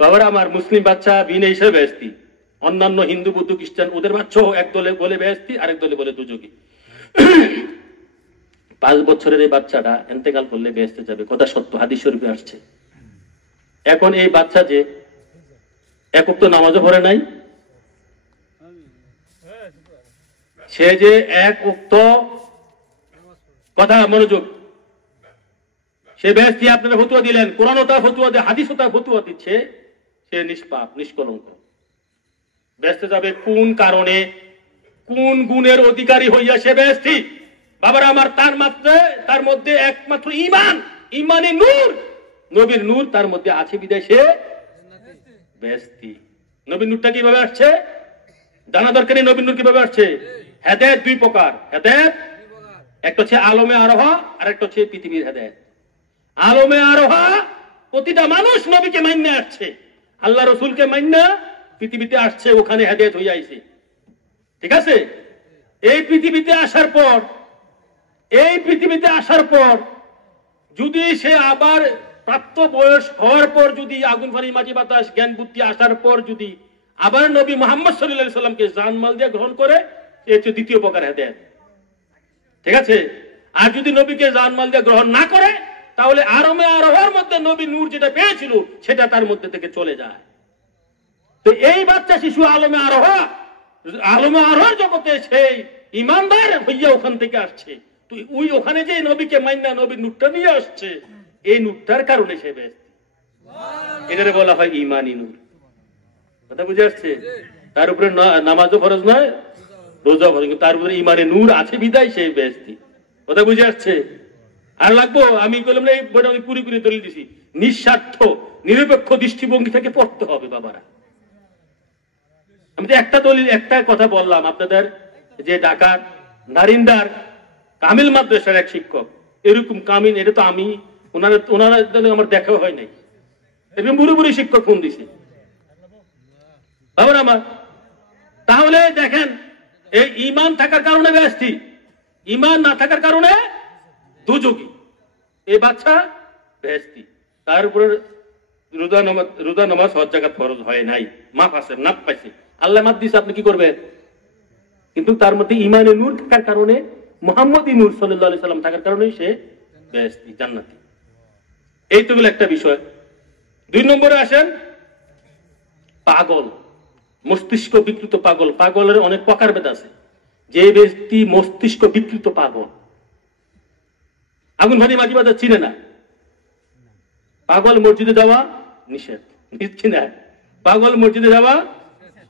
বাবারা আমার, মুসলিম বাচ্চা বিনা হিসেবে বেহেশতি, অন্যান্য হিন্দু বৌদ্ধ খ্রিস্টান ওদের বাচ্চাও এক দলে বলে বেহেশতি, আরেক দলে বলে দুযোগী। 5 বছরের এই বাচ্চাটা ইন্তেকাল করলে বেহেশতে যাবে, কথা সত্য, হাদিস শরীফে আসছে। এখন এই বাচ্চা যে এক ওয়াক্ত নামাজও পড়ে নাই, সে যে এক ওয়াক্ত, কথা মনোযোগ, সে বেহেশতি আপনারা ফতুয়া দিলেন, কোরআনও তার ফতুয়া দেয়, হাদিসও তার ফতুয়া দিচ্ছে, সে নিষ্পাপ নিষ্কলঙ্ক, বেহেশতে যাবে। কোন কারণে, কোন গুণের অধিকারী হইয়া সে বেহেশতি? বাবারা আমার, তার মধ্যে একমাত্র ঈমান, ঈমানে নূর, নবীর নূর তার মধ্যে আছে বিধায় সে বেহেশতি। নবীর নূরটা কিভাবে আসছে জানা দরকার। নবীর নূর কিভাবে আসছে? হেদায়েত 2 প্রকার। হেদায়েত একটা হচ্ছে আলমে আরোহা, আর একটা হচ্ছে পৃথিবীর হেদায়েত। আলমে আরোহা, প্রতিটা মানুষ নবীকে মান্য আসছে, আল্লাহ রসুলকে মান্য পৃথিবীতে আসছে, ওখানে হেদায়েত হয়ে আইছে। ঠিক আছে? এই পৃথিবীতে আসার পর যদি সে আবার প্রাপ্ত বয়স হওয়ার পর, যদি আগুন ফানি মাটি বাতাস জ্ঞান বুদ্ধি আসার পর যদি আবার নবী মুহাম্মদ সাল্লাল্লাহু আলাইহি সাল্লামকে জানমাল দিয়ে গ্রহণ করে, এ হচ্ছে দ্বিতীয় প্রকার হেদায়েত। ঠিক আছে? আর যদি নবীকে জানমাল দিয়ে গ্রহণ না করে তাহলে আরমে আরোহার মধ্যে নবী নূর যেটা পেয়েছিল সেটা তার মধ্যে থেকে চলে যায়। তো এই বাচ্চা শিশু আলমে আরোহার জগতে সেই ইমানদার হইয়া ওখান থেকে আসছে। তো ওই ওখানে যে নবীকে মাইনা নবী নূরটা নিয়ে আসছে, এই নূরটার কারণে সে বেহেশতি। এটারে বলা হয় ইমানি নূর। কথা বুঝে আসছে? তার উপরে নামাজও ফরজ নয়, রোজা ফরজ, কিন্তু তার উপরে ইমানে নূর আছে বিদায় সে বেহেশতি। কথা বুঝে আসছে? আর লাগবো আমি বললাম না, এই বইটা আমি পুরি দলিল দিছি, নিঃস্বার্থ নিরপেক্ষ দৃষ্টিভঙ্গি থেকে পড়তে হবে বাবারা। আমি তো একটা দলিল একটা কথা বললাম আপনাদের, যে ঢাকার নারিন্দার কামিল মাদ্রাসার এক শিক্ষক এরকম কামিল, এটা তো আমি ওনারা আমার দেখা হয় নাই, এরকম বুড়ো বুড়ি শিক্ষক ফোন দিছে বাবার আমার। তাহলে দেখেন এই ইমান থাকার কারণে বেহেশতি, ইমান না থাকার কারণে দুযোগী। এই বাচ্চা বেহেশতি। তার উপরে রোজা নামাজ হজ জাকাত ফরজ হয় নাই, মাফ আছে, নাপ পাইছে, আল্লাহ মাফ দিছে, আপনি কি করবেন? কিন্তু তার মধ্যে ইমানে নূর থাকার কারণে, মুহাম্মদী নূর সাল্লাল্লাহু আলাইহি সাল্লাম থাকার কারণে সে বেহেশতি, জান্নাতি। এই তো হলো একটা বিষয়। 2 নম্বরে আসেন পাগল, মস্তিষ্ক বিকৃত পাগল। পাগলের অনেক প্রকারভেদ আছে। যে ব্যক্তি মস্তিষ্ক বিকৃত পাগল, আগুন ভানি মাঝে মাঝে চিনে না, পাগল মসজিদে যাওয়া নিষেধ, নিচ্ছি না। পাগল মসজিদে যাওয়া,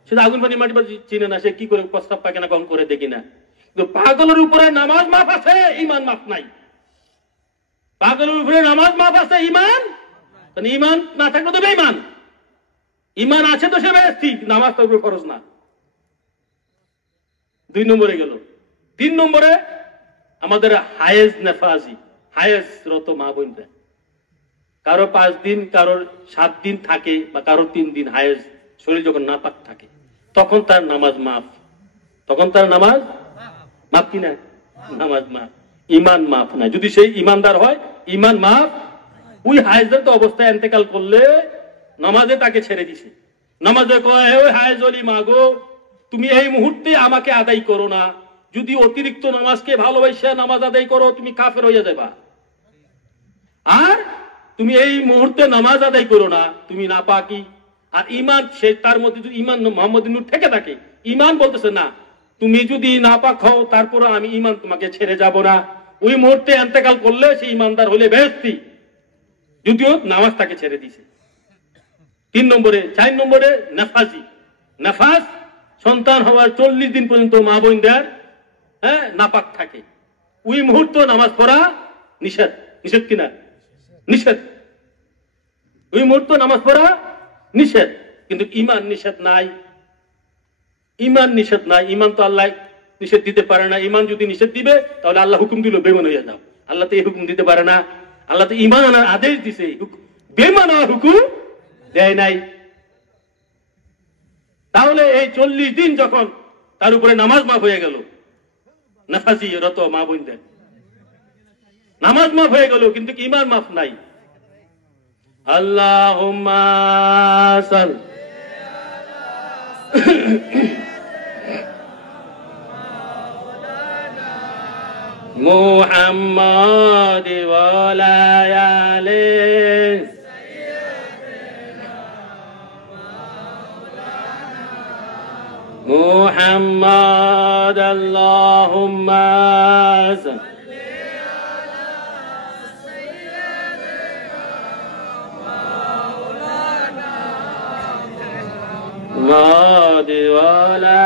সেটা আগুন পানি মাটি মাটি চিনে না, সে কি করে প্রস্তাব পায়খানা কম করে দেখি না। কিন্তু পাগলের উপরে নামাজ মাফ আছে, ইমান মাফ নাই। পাগলের উপরে নামাজ মাফ আছে, ইমান ইমান না থাকলে তো বেঈমান। ইমান আছে তো সে বেহেশতি, নামাজ তার উপরে ফরজ না। 2 নম্বরে গেল। 3 নম্বরে আমাদের হায়েজ নেফাজি, হায়েজ রত মা বোনরা, কারো 5 দিন, কারোর 7 দিন থাকে, বা কারো 3 দিন হায়েজ, শরীর যখন নাপাক থাকে তখন তার নামাজ মাফ। তখন তার নামাজ মাফ কিনা? নামাজ মাফ, ইমান মাফ নাই। যদি সেই ইমানদার হয়, ইমান মাফ। ওই হায়েজের তো অবস্থায় ইন্তেকাল করলে নামাজে তাকে ছেড়ে দিছে। নামাজে কয়, ওই হায়েজ ওলি মাগো, তুমি এই মুহূর্তে আমাকে আদায় করো না। যদি অতিরিক্ত নামাজকে ভালোবাসা নামাজ আদায় করো, তুমি কাফের হয়ে যাবা। আর তুমি এই মুহূর্তে নামাজ আদায় করো না, তুমি নাপাকি। আর ইমান, সে তার মধ্যে যদি ইমান মুহাম্মদী নূর থেকে থাকে, ইমান বলতেছে না, তুমি যদি নাপাক হও তারপর আমি ইমান তোমাকে ছেড়ে যাব না। ওই মুহূর্তে ইন্তেকাল করলে সে ইমানদার হলে বেহেশতি, যদিও নামাজ তাকে ছেড়ে দিছে। 3 নম্বরে। 4 নম্বরে নাফাজি। নাফাজ সন্তান হওয়ার 40 দিন পর্যন্ত মা বোনদের নাপাক থাকে, ওই মুহূর্তে নামাজ পড়া নিষেধ। নিষেধ কিনা? নিষেধ। ওই মুহূর্তে নামাজ পড়া নিষেধ, কিন্তু ইমান নিষেধ নাই। ইমান নিষেধ নাই, ইমান তো আল্লাহ নিষেধ দিতে পারে না। ইমান যদি নিষেধ দিবে তাহলে আল্লাহ হুকুম দিল বেঈমান হয়ে যাও। আল্লাহ তো এই হুকুম দিতে পারে না। আল্লাহ তো ইমান আনার আদেশ দিছে, বেঈমান হওয়ার হুকুম দেয় নাই। তাহলে এই 40 দিন যখন তার উপরে নামাজ মাফ হয়ে গেল, নাফাজি রত মা বোনদের নামাজ মাফ হয়ে গেল, কিন্তু ইমান মাফ নাই। আল্লাহুম্মা সাল্লি মুহাম্মাদ ওয়া আলা আলিহি মুহাম্মাদ। আল্লাহুম্মা সাল্লি আলা সাইয়্যিদিনা মাওলানা মুহাম্মাদ ওয়া আলা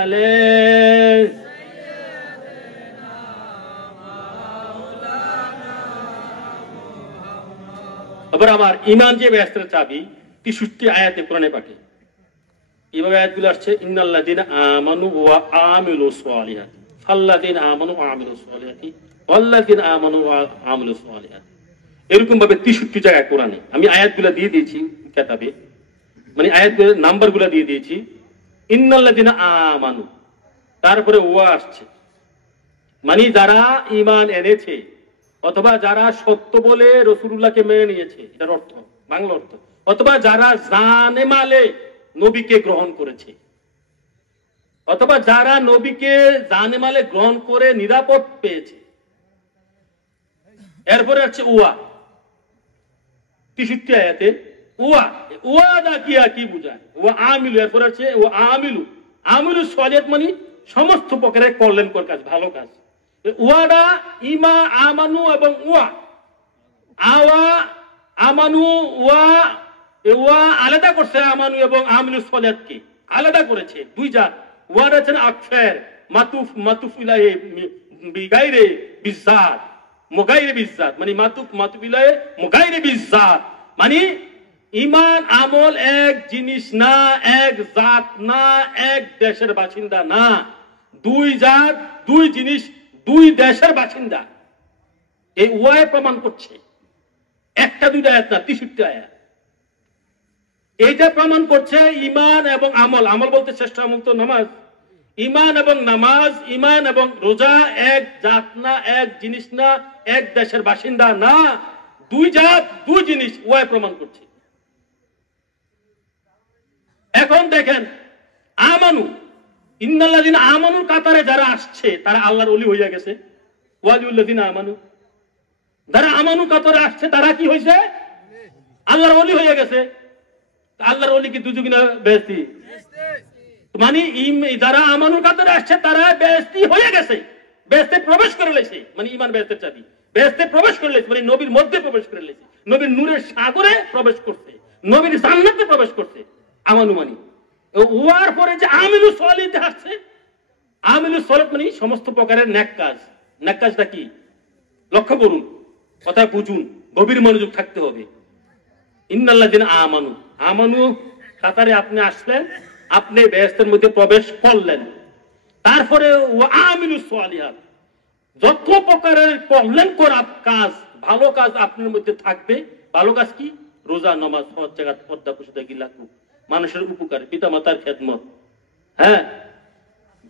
আলিহি সাইয়্যিদিনা মাওলানা। আবার আমার ঈমান যে বেহেশতের চাবি 63 আয়াতে কোরআনে পাঠে এইভাবে আয়াতগুলো আসছে, ইন্নাল্লাযীনা আমানু ওয়া আমিলুস সালিহাতি ফাল্লাযীনা আমানু ওয়া আমিলুস সালিহাতি ওয়াল্লাযীনা আমানু ওয়া আমিলুস সালিহাতি। এরকম ভাবে 63 জায়গায় কোরআনে আমি আয়াতগুলো দিয়ে দিয়েছি কিতাবে, মানে আয়াতগুলোর নাম্বারগুলো দিয়ে দিয়েছি। ইন্নাল্লাযীনা আমানু, তারপরে ওয়া আসছে, মানে যারা ঈমান এনেছে অথবা যারা সত্য বলে রাসূলুল্লাহকে মেনে নিয়েছে, এটার অর্থ, বাংলা অর্থ, অথবা যারা জানে মালে নবীকে গ্রহণ করেছে, অথবা যারা নবীকে জানে মালে গ্রহণ করে নিরাপদ পেয়েছে, এরপরে হচ্ছে ওয়া 63 আয়াতে ওয়াদা কি বুঝায়? ওয়া আমিলু, এরপরে হচ্ছে ওয়া আমিলু সালিহাত মানে সমস্ত প্রকারের কল্যাণকর কাজ, ভালো কাজ। ওয়াদা ইমা আমানু এবং আমানু ওয়া আলাদা করছে, আমানু এবং আমিলু সালিহাতকে আলাদা করেছে, দুই জাত। ওয়াদা হচ্ছে আকফার মাতুফ ইলাহি বিগাইরে বিজাত, মুগাইরে বিজাত মানে মাতুফ ইলাহি মুগাইরে বিজাত মানে ইমান আমল এক জিনিস না, এক জাত না, এক দেশের বাসিন্দা না, দুই জাত, দুই জিনিস, দুই দেশের বাসিন্দা। এই ওয়ায় প্রমাণ করছে, একটা দুইটা আয়াত না, 63 আয়াত। এইটা প্রমাণ করছে ইমান এবং আমল। আমল বলতে শ্রেষ্ঠ আমল তো নামাজ। ইমান এবং নামাজ, ইমান এবং রোজা এক জাত না, এক জিনিস না, এক দেশের বাসিন্দা না, দুই জাত, দুই জিনিস, ওয়ায় প্রমাণ করছে। এখন দেখেন আমানু, ইন্নাল্লাযিনা আমানুর কাতারে যারা আসছে তারা আল্লাহর ওলি হইয়া গেছে। ওয়ালিউল্লাযিনা আমানু, যারা আমানু কাতারে আসছে তারা কি হইছে? আল্লাহর ওলি হইয়া গেছে। আল্লাহর ওলি কি দুজকি না বেহেশতি? মানে যারা আমানুর কাতারে আসছে তারা বেহেশতি হয়ে গেছে, বেহেশতে প্রবেশ করে লেছে, মানে ইমান বেহেশতের চাবি, বেহেশতে প্রবেশ করে লেছে মানে নবীর মধ্যে প্রবেশ করে লেছে, নবীর নূরের সাগরে প্রবেশ করছে, নবীর জান্নাতে প্রবেশ করছে। আমানু মানি ওয়ার পরে যে আমিলু সালিহাত আসছে, আমিলু সালিহাত মানে সমস্ত প্রকারের নেক কাজ। নেক কাজটা কি? লক্ষ্য করুন, কথা বুঝুন, গভীর মনোযোগ থাকতে হবে। ইন্নাল্লাযিনা আমানু কাতারে আপনি আসলেন, আপনি বেহেশতের মধ্যে প্রবেশ করলেন। তারপরে ওয়া আমিলু সালিহাত, যত প্রকারের কল্যাণকর কাজ, ভালো কাজ আপনার মধ্যে থাকবে। ভালো কাজ কি? রোজা, নামাজ, হজ, যাকাত, পর্দা, প্রশিদা, গিলাকু, মানুষের উপকার, পিতা মাতার খেদমত, হ্যাঁ,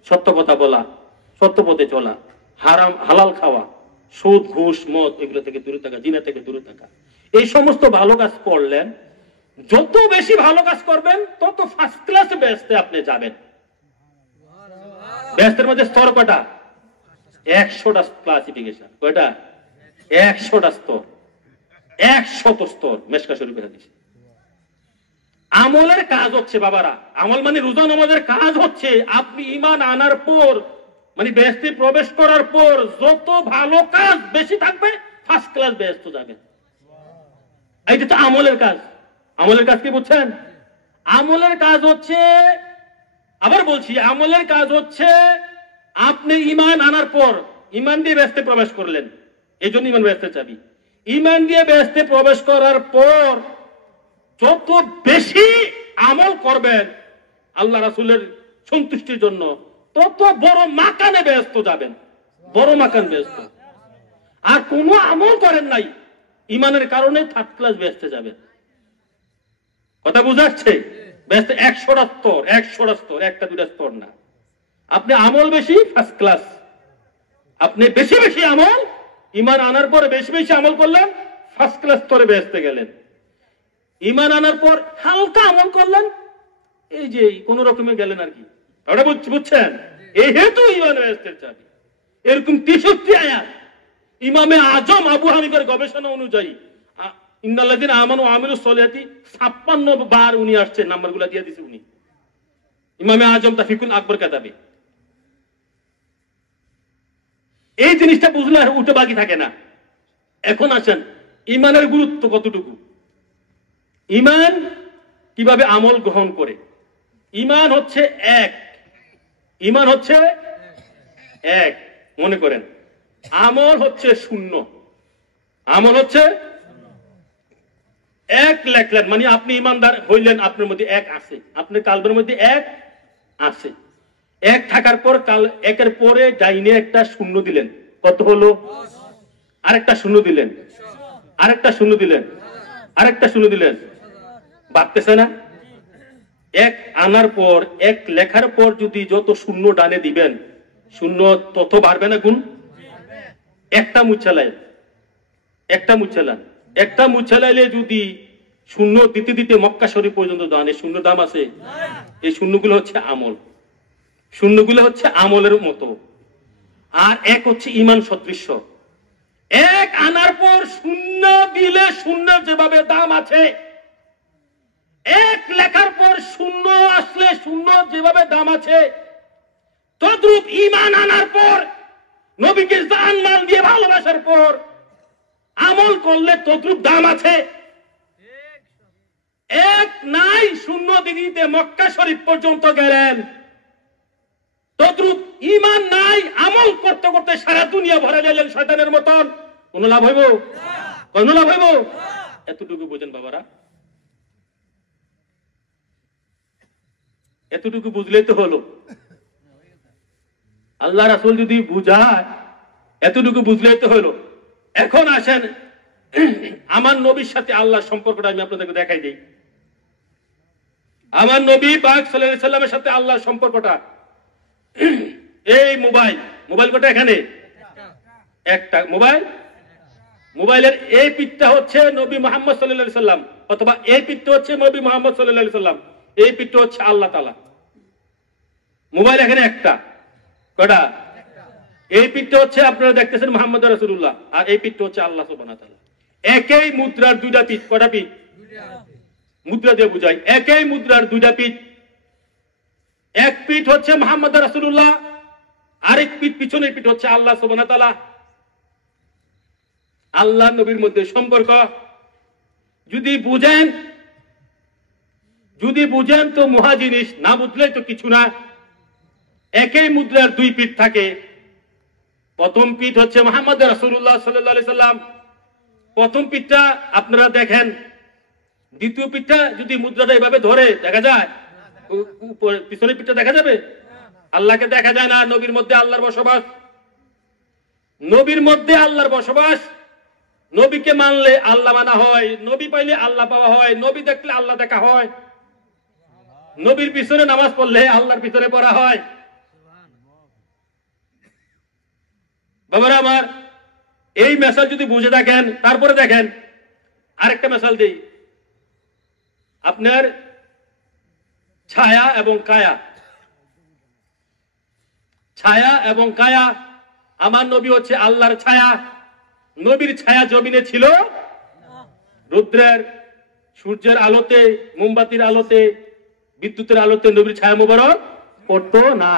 সত্য কথা বলা, সত্য পথে চলা, হালাল খাওয়া, সুদ, ঘুষ, মদ এগুলো থেকে দূরে থাকা, জিনা থেকে দূরে থাকা, এই সমস্ত ভালো কাজ করলেন। যত বেশি ভালো কাজ করবেন তত ফার্স্ট ক্লাসে বেহেশতে আপনি যাবেন। বেহেশতের মধ্যে স্তর কয়টা? 100টা ক্লাসিফিকেশন। কয়টা? 100টা স্তর, 100 স্তর। মেশকা শরীফের হাদিস। আমলের কাজ হচ্ছে বাবারা, আমল মানে রোজা নামাজের কাজ হচ্ছে আপনি ঈমান আনার পর, মানে বেহেশতে প্রবেশ করার পর যত ভালো কাজ বেশি থাকবে ফার্স্ট ক্লাস বেহেশত যাবেন। এইটা তো আমলের কাজ। আমলের কাজ কি বুঝছেন? আমলের কাজ হচ্ছে, আবার বলছি, আমলের কাজ হচ্ছে আপনি ঈমান আনার পর, ঈমান দিয়ে বেহেশতে প্রবেশ করলেন, এই জন্য ঈমান বেহেশতের চাবি। ঈমান দিয়ে বেহেশতে প্রবেশ করার পর যত বেশি আমল করবেন আল্লাহ রাসূলের সন্তুষ্টির জন্য, তত বড় মাকানে বেহেশত যাবেন, বড় মাকান বেহেশত। আর কোনো আমল করেন নাই, ঈমানের কারণে থার্ড ক্লাস বেহেশতে যাবেন। কথা বুঝাচ্ছে? বেহেশতে 100টা স্তর, 100টা স্তর, একটা দুটা স্তর না। আপনি আমল বেশি, ফার্স্ট ক্লাস। আপনি বেশি বেশি আমল, ঈমান আনার পরে বেশি বেশি আমল করলেন, ফার্স্ট ক্লাস স্তরে বেহেশতে গেলেন। ঈমান আনার পর হালকা আমল করলেন, এই যে কোন রকমে গেলেন আর কি। ওটা বুঝছেন? এই হেতু ঈমান বেহেশতের চাবি। এরকম 63 আয়াত ইমামে আজম আবু হানিফার গবেষণা অনুযায়ী ইন্নাল্লাযিনা আমানু ওয়া আমিলুস সালিহাতি 56 বার উনি আসছে, নাম্বারগুলো দিয়ে দিয়েছে উনি, ইমামে আজম তাফিকুল আকবর কিতাবে। এই জিনিসটা বুঝলে আর উঠে বাকি থাকে না। এখন আসেন ঈমানের গুরুত্ব কতটুকু, ঈমান কিভাবে আমল গ্রহণ করে। ঈমান হচ্ছে এক, ঈমান হচ্ছে এক, মনে করেন। আমল হচ্ছে শূন্য, আমল হচ্ছে এক লেখলেন, মানে আপনি ঈমানদার হইলেন, আপনার মধ্যে এক আছে, আপনার কালবের মধ্যে এক আছে। এক থাকার পর একের পরে ডাইনে একটা শূন্য দিলেন, কত হলো? আরেকটা শূন্য দিলেন, আরেকটা শূন্য দিলেন, আরেকটা শূন্য দিলেন, বাড়তেছে না? এক আনার পর, এক লেখার পর যদি যত শূন্য ডানে দিবেন, শূন্য তত বাড়বে না গুণ? একটা মুছালেন, একটা মুছালেন, একটা মুছালাইলে যদি শূন্য দিতে দিতে মক্কা শরীফ পর্যন্ত দান, এই শূন্য দাম আছে? এই শূন্যগুলো হচ্ছে আমল, শূন্যগুলো হচ্ছে আমলের মতো। আর এক হচ্ছে ঈমান সদৃশ্য। এক আনার পর শূন্য দিলে শূন্য যেভাবে দাম আছে, এক লেখার পর শূন্য আসলে শূন্য যেভাবে দাম আছে, তদ্রূপ ঈমান আনার পর, নবীকে জান মাল দিয়ে ভালোবাসার পর আমল করলে তদ্রূপ দাম আছে। এক নাই শূন্য দিদিতে মক্কা শরীফ পর্যন্ত গেলেন, তদ্রূপ ঈমান নাই, আমল করতে করতে সারা দুনিয়া ভরে গেলেন শয়তানের মতন। কোন লাভ হইব? কোন লাভ হইব? এতটুকু বুঝেন বাবারা, এতটুকু বুঝলেই তো হলো। আল্লাহ রাসূল যদি বুঝায়, এতটুকু বুঝলেই তো হলো। এখন আসেন আমার নবীর সাথে আল্লাহর সম্পর্কটা আমি আপনাদেরকে দেখাই দিই। আমার নবী পাক সাল্লাল্লাহু আলাইহি সাল্লামের সাথে আল্লাহর সম্পর্কটা, এই মোবাইল কটা এখানে? একটা মোবাইল। মোবাইলের এই পিঠটা হচ্ছে নবী মুহাম্মদ সাল্লাল্লাহু আলাইহি সাল্লাম, অথবা এই পিঠটা হচ্ছে নবী মুহাম্মদ সাল্লাল্লাহু আলাইহি সাল্লাম, এই পিঠটা হচ্ছে আল্লাহ তাআলা। মোবাইল এখানে একটা, কটা? এই পিঠটা হচ্ছে আপনারা দেখতেছেন মুহাম্মদ রাসূলুল্লাহ, আর এই পিঠটা হচ্ছে আল্লাহ সুবহানাহু ওয়া তাআলা। একই মুদ্রার দুইটা পিঠ। কটা পিঠ? মুদ্রা দিয়ে বুঝাই, একই মুদ্রার দুইটা পিঠ। এক পিঠ হচ্ছে মুহাম্মদ রাসূলুল্লাহ, আরেক পিঠ, পিছনের পিঠ হচ্ছে আল্লাহ সুবহানাহু ওয়া তাআলা। আল্লাহ নবীর মধ্যে সম্পর্ক যদি বুঝেন তো মহা জিনিস, না বুঝলে তো কিছু না। একই মুদ্রার দুই পিঠ থাকে। প্রথম পিঠ হচ্ছে মুহাম্মদ রাসূলুল্লাহ সাল্লাল্লাহু আলাইহি সাল্লাম, প্রথম পিঠটা আপনারা দেখেন। দ্বিতীয় পিঠটা যদি মুদ্রাটা এভাবে ধরে দেখা যায়, পিছনের পিঠটা দেখা যাবে? আল্লাহকে দেখা যায় না। নবীর মধ্যে আল্লাহর বসবাস, নবীর মধ্যে আল্লাহর বসবাস। নবীকে মানলে আল্লাহ মানা হয়, নবী পাইলে আল্লাহ পাওয়া হয়, নবী দেখলে আল্লাহ দেখা হয়, নবীর পিছনে নামাজ পড়লে আল্লাহর পিছনে পড়া হয়। বাবারা আমার, এই মেসাল যদি বুঝে থাকেন, তারপরে দেখেন আরেকটা মেসাল দিই। আপনার ছায়া এবং কায়া, ছায়া এবং কায়া। আমার নবী হচ্ছে আল্লাহর ছায়া। নবীর ছায়া জমিনে ছিল রৌদ্রের, সূর্যের আলোতে, মোমবাতির আলোতে, বিদ্যুতের আলোতে নবীর ছায়া মুবারক পড়তো না।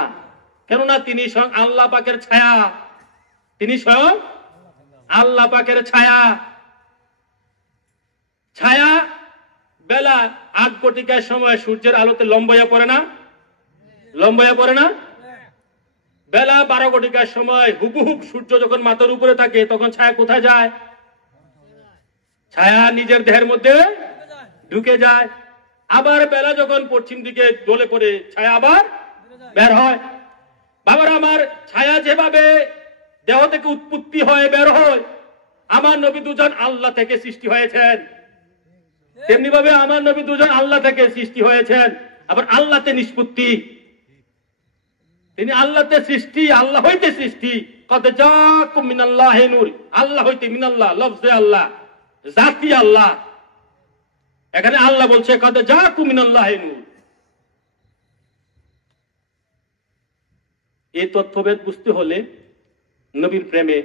কেননা তিনি স্বয়ং আল্লাহ পাকের ছায়া, তিনি স্বয়ং আল্লাহ পাকের ছায়া। ছায়া বেলা 8 কোটিকার সময় সূর্যের আলোতে লম্বাইয়া পড়ে না? লম্বাইয়া পড়ে না? বেলা 12 কোটিকার সময় হুবহুব সূর্য যখন মাথার উপরে থাকে, তখন ছায়া কোথায় যায়? ছায়া নিজের দেহের মধ্যে ঢুকে যায়। আবার বেলা যখন পশ্চিম দিকে ডলে পড়ে, ছায়া আবার বের হয়। বাবার আমার, ছায়া যেভাবে দেহ থেকে উৎপত্তি হয়, বের হয়, আমার নবী দুজন আল্লাহ থেকে সৃষ্টি হয়েছেন, তেমনি ভাবে আমার নবী দুজন আল্লাহ থেকে সৃষ্টি হয়েছেন। আবার আল্লাহতে নিষ্পত্তি, তিনি আল্লাহতে সৃষ্টি, আল্লাহ হইতে সৃষ্টি। কদ জাকুম মিনাল্লাহি নূর, আল্লাহ হইতে, মিনাল্লাহ লফজে আল্লাহ, জাতি আল্লাহ। এখানে আল্লাহ বলছে কদ জাকুম মিনাল্লাহি নূর। এই তথ্যভেদ বুঝতে হলে নবীর প্রেমে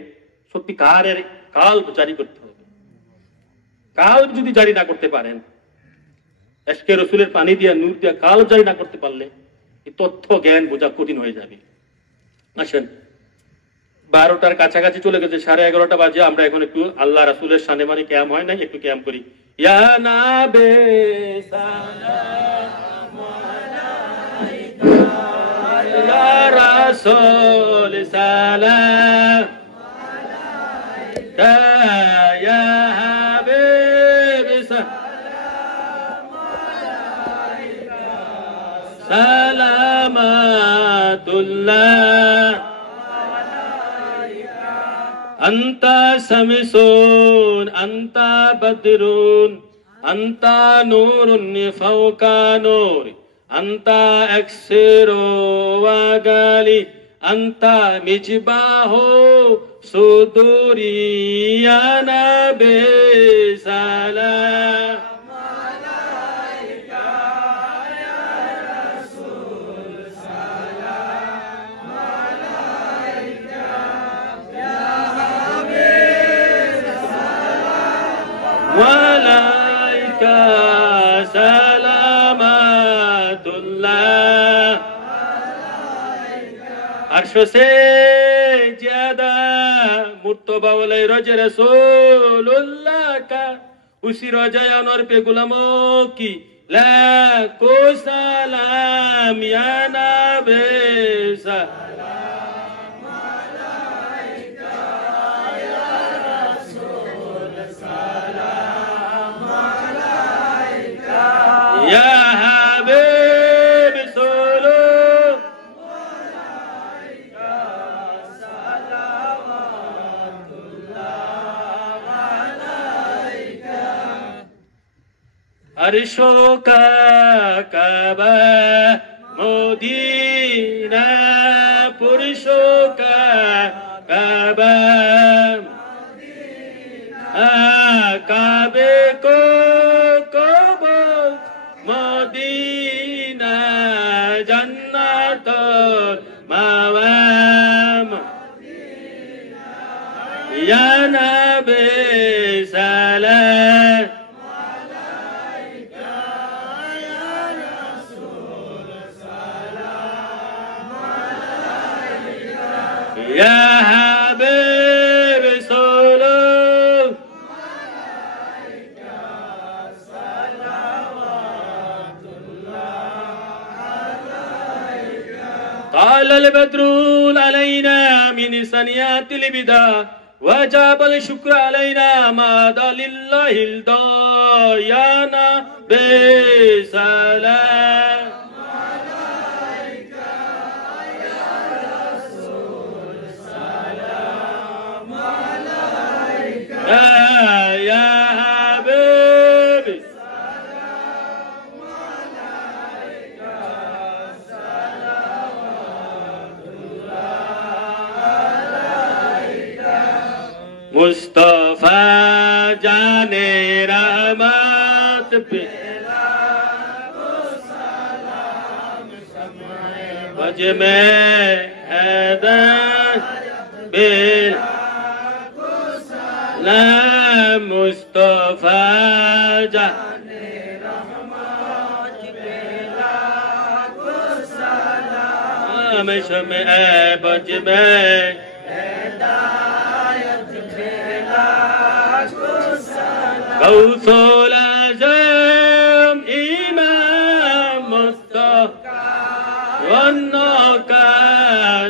সত্যিকারের কাল্ব জারি করতে হবে। কাল্ব যদি জারি না করতে পারেন, এশকে রসুলের পানি দিয়া, নূর দিয়া কাল্ব জারি না করতে পারলে এই তথ্য জ্ঞান বোঝা কঠিন হয়ে যাবে। আসেন, 12টার কাছাকাছি চলে গেছে, 11:30 বাজে। আমরা এখন একটু আল্লাহ রাসূলের শানে মানে ক্যাম হয় নাই, একটু ক্যাম করি। ইয়া নাবে সালাম আলাইকা, ইয়া রাসূল সালাম আলাইকা, ইয়া হাবিব সালাম আলাইকা, সালামাতুল্লাহ আনতা শামসুন আনতা বদরুন আনতা নূরুন ফাওকা নূর আনতা আকসিরু ওয়া গালি আনতা মিজবাহু সুদুরি ইয়া নবী সালাম আলাইকা, ইয়া রাসূল সালাম আলাইকা, ইয়া হাবিব अर्श से ज्यादा मुर्तबा वाले रोज़े रसूलुल्लाह का उसी रोज़े अनवर पे गुलामों की लाखों सलाम या नबी सलाम अलैका या रसूल सलाम अलैका या हबीब सलाम अलैका सलावतुल्लाह अलैका अर्शो का काबा मदीना पुरुषों का काबा काबे को कबो मदीना जन्नत मावाम या नबी सलाम या हबीब सलाम अलैका सलावतुल्लाह अलैका قال البدر علينا من سنيات البدا وجاب الشكر علينا ما دا لله الدا يا نبي سلام يا حبيبي سلام عليك صلوات الله عليك मुस्तफा जाने रहमत पे बज में हैदर बिल मुस्तफा जाने रहमत पे लाखों सलाम शमे बज में हिदायत पे लाखों सलाम गौसुल आज़म इमाम मुस्तफा वन्नो का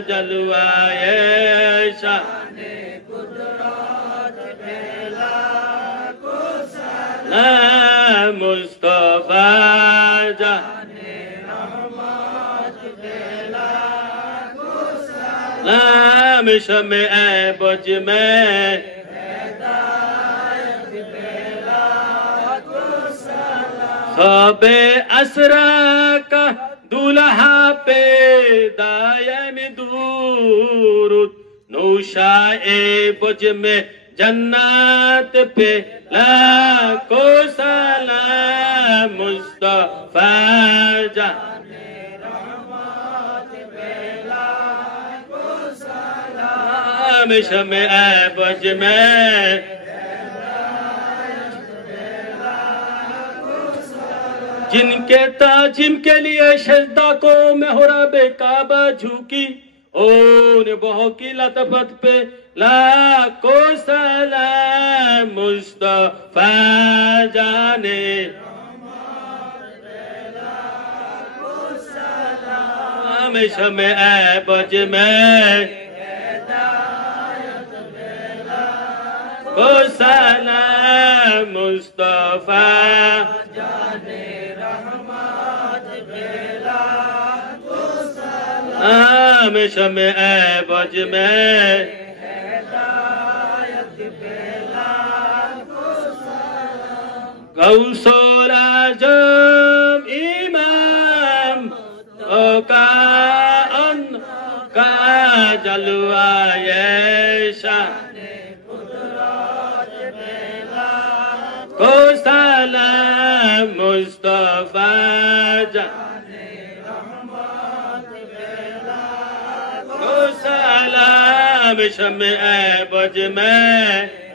जलवाए शान मुस्तफा जाने रहमत पे लाखों सलाम शमे बज में हिदायत पे लाखों सलाम ख़बे असरा का दुल्हा पे दायम दूरुद नौशाए बज में जन्नत पे लाखों सलाम मुस्तफा जाने रहमत पे लाखों सलाम शमे बज में जिनके ताजिम के लिए सजदा को मेहराबे काबा झुकी ओन बहु की लतफत पे लाखों सलाम मुस्तफा जाने सलाम शमे बज में को सलाम मुस्तफा जाने रहमत पे लाखों सलाम शमे बज में गौसुल आज़म इमाम का जलवाए शान को सलाम मुस्तफा जाने रहमत पे लाखों सलाम शमे बज में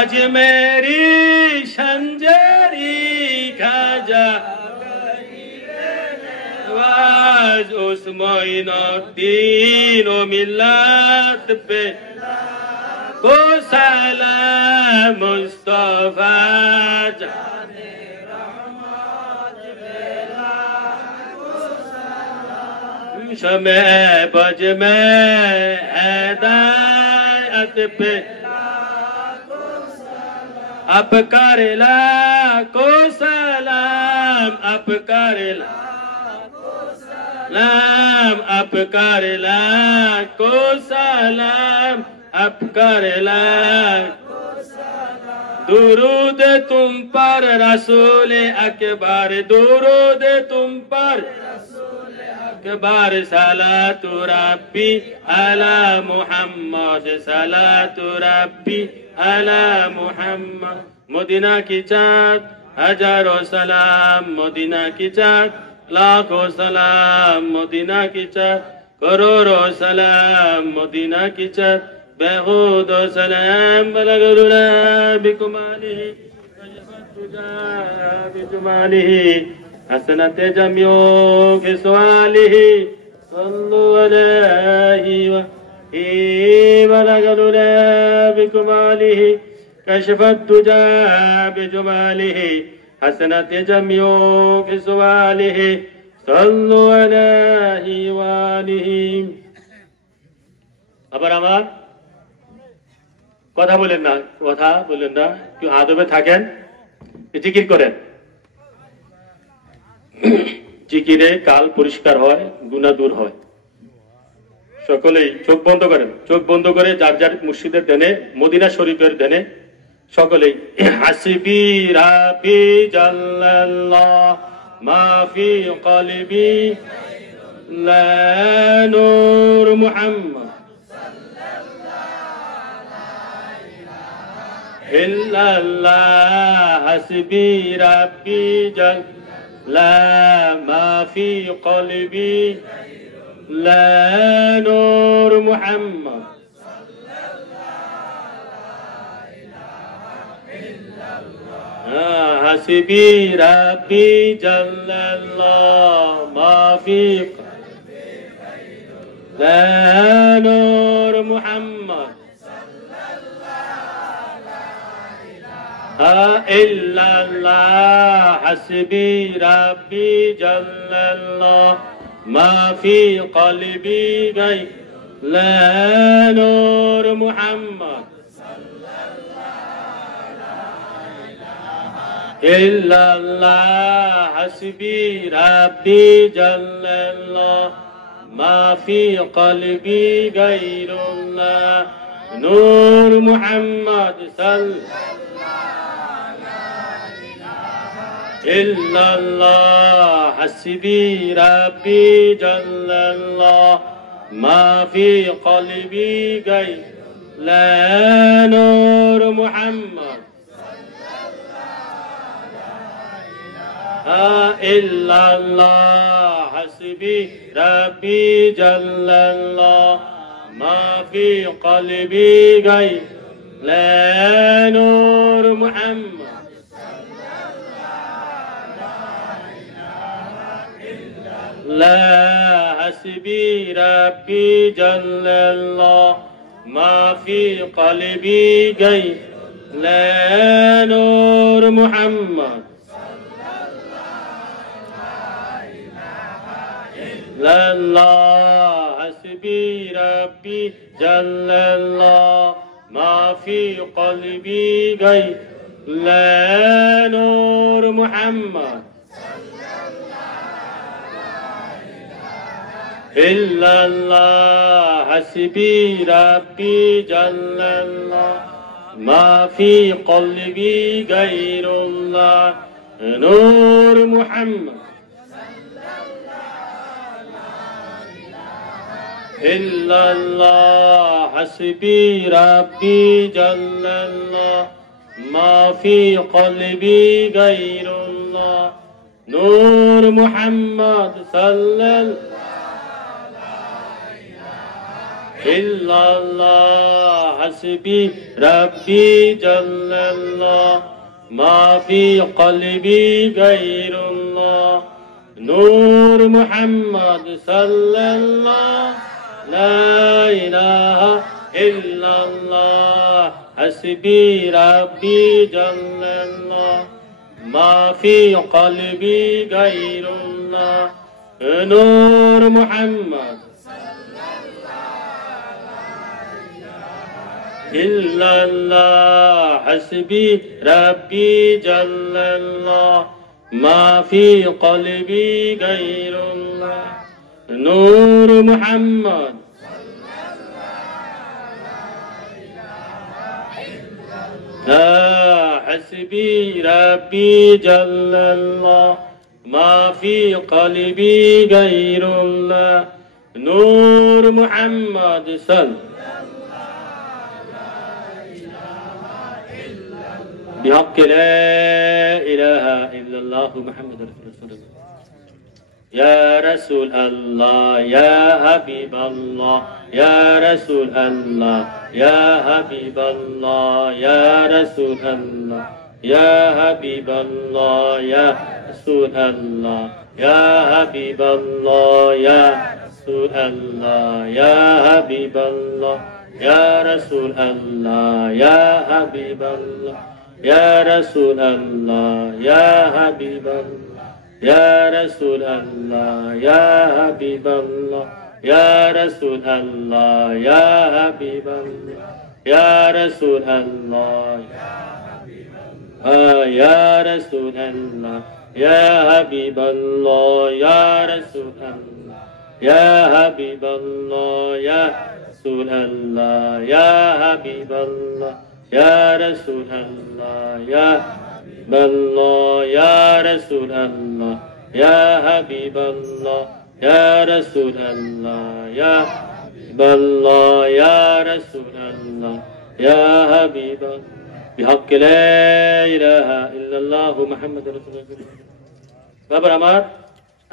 अजमेरी संजरी खाजा از اس معینات دین و ملت पे کو سلام مصطفی जाने रहमत बेला को सलाम शमे बज में हिदायत पे अब करेला को सलाम अब करेला सलाम अब करेला को सलाम अब करेला दुरूद तुम पर रसूल अकबर दुरूद तुम पर अकबर सलातु रब्बी अला मुहम्मद सलातु रब्बी अला मुहम्मद मदीना की चाँद हजारों सलाम मदीना की चाँद लाखों सलाम मदीना की चाँद करोड़ों सलाम मदीना की चाँद बेहूद सलाम बलगरुला बिकुमालिही बिजुमालिही हसनत जमियो के सवालिही सल्लु अलैहि बलगरुला बिकुमालिही कशफत तुजा बिजुमालिही हसनत जमियो के सवालिही सल्लु अलैहि वालिही আবার আমার কথা বলেন না একটু আদবে থাকেন জিকির করেন জিকিরে কাল পরিষ্কার হয় গুনাহ দূর হয় সকলেই চোখ বন্ধ করে যার যার মুর্শিদের ধ্যানে মদিনা শরীফের ধ্যানে সকলেই হাসবি রাব্বি জাল্লাল্লাহ মা ফি কলবি লা নূর Muhammad illallah hasbi rabbi jalla ma fi qalbi la nur muhammad hasbi rabbi jalla ma fi la nur muhammad illallah hasbi rabbi jallallah ma fi qalbi ghayr la nur muhammad illallah hasbi rabbi jallallah ma fi qalbi ghayrullah nur muhammad sallallahu illallah hasbi rabbi jallallah ma fi qalbi ghayr la nur muhammad illallah hasbi rabbi jallallah ma fi qalbi ghayr la nur muhammad لا حسبي ربي جل الله ما في قلبي غير لا نور محمد لا الله حسبي ربي جل الله ما في قلبي غير لا نور محمد illallah hasbi rabbi jallallah ma fi qalbi ghayrullah nur muhammad illallah hasbi rabbi jallallah ma fi qalbi ghayrullah nur muhammad sallallahu illallah hasbi rabbi jallallah ma fi qalbi ghayrullah নূর মুহাম্মদ সাল্লাল্লাহ লা ইলাহা ইল্লাল্লাহ হাসবি রাব্বি জাল্লাল্লাহ মা ফি কলবি গায়রুল্লাহ নূর Muhammad illallah hasbi rabbi jallallah ma fi qalbi ghayrullah nur muhammad la hasbi rabbi jallallah ma fi qalbi ghayrullah nur muhammad sallallahu بحق لا إله إلا الله محمد رسول الله يا رسول الله يا حبيب الله يا رسول الله يا حبيب الله يا رسول الله يا حبيب الله يا رسول الله يا حبيب الله يا رسول الله يا حبيب الله يا رسول الله يا حبيب الله يا رسول الله يا حبيب الله يا رسول الله يا حبيب الله يا رسول الله يا حبيب الله يا رسول الله يا رسول الله يا حبيب الله يا رسول الله يا حبيب الله يا رسول الله يا حبيب الله يا رسول الله يا حبيب الله يا رسول الله يا حبيب الله يا رسول الله يا حبيب الله يا رسول الله يا حبيب الله بحق لا إله إلا الله محمد رسول الله বাবার আমার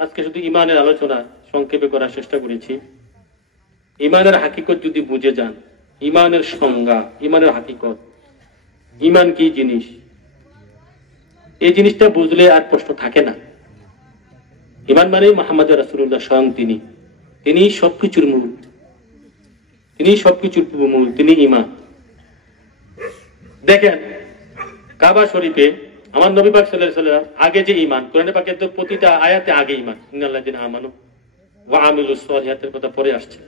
আজকে শুধু ঈমানের আলোচনা সংক্ষেপে করার চেষ্টা করেছি ঈমানের হাকিকত যদি বুঝে যান ঈমানের সংজ্ঞা ঈমানের হাকিকত ঈমান কি জিনিস এই জিনিসটা বুঝলে আর প্রশ্ন থাকে না ঈমান মানে মুহাম্মদ রাসূলুল্লাহ স্বয়ং তিনি সবকিছুর মূল তিনি সবকিছুর মূল তিনি ঈমান দেখেন কাবা শরীফে আমার নবী পাক সাল্লাল্লাহু আলাইহি ওয়াসাল্লাম আগে যে ঈমান কোরআনে পাকের তো প্রতিটা আয়াতে আগে ঈমান ইন্নাল্লাযিনা আমানু ওয়া আমিলুস সালিহাতের কথা পরে আসছে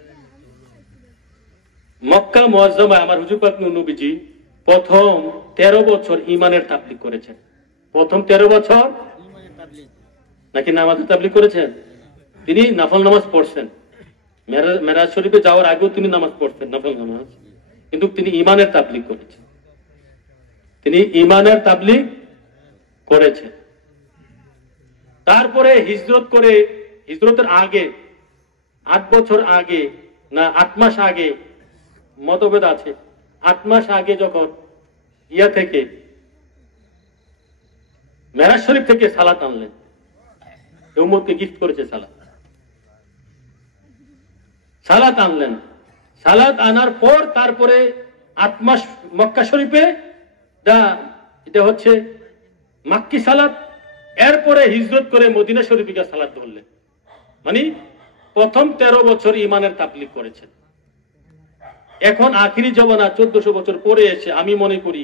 মক্কা মুআজ্জামায় আমার হুজুর পাক নবীজি প্রথম 13 বছর ঈমানের তাবলীগ করেছেন প্রথম 13 বছর নাকি নামাজের তাবলীগ করেছেন তিনি নফল নামাজ পড়ছেন মেরাজ শরীফে যাওয়ার আগেও তিনি নামাজ পড়ছেন নফল নামাজ কিন্তু তিনি ঈমানের তাবলীগ করেছেন তিনি ঈমানের তাবলীগ করেছেন তারপরে হিজরতের আগে 8 বছর আগে না 8 মাস আগে মতভেদ আছে 8 মাস আগে যখন থেকে মেরাজ শরীফ থেকে সালাত আনলেন উম্মতকে গিফট করেছে সালাত আনলেন সালাত আনার পর তারপরে 8 মাস মক্কা শরীফে এটা হচ্ছে মাক্কি সালাত এরপরে হিজরত করে মদিনা শরীফে গিয়ে সালাত ধরলেন মানে প্রথম 13 বছর ঈমানের তাবলীগ করেছেন এখন আখিরি জমানা 1400 বছর পরে এসে আমি মনে করি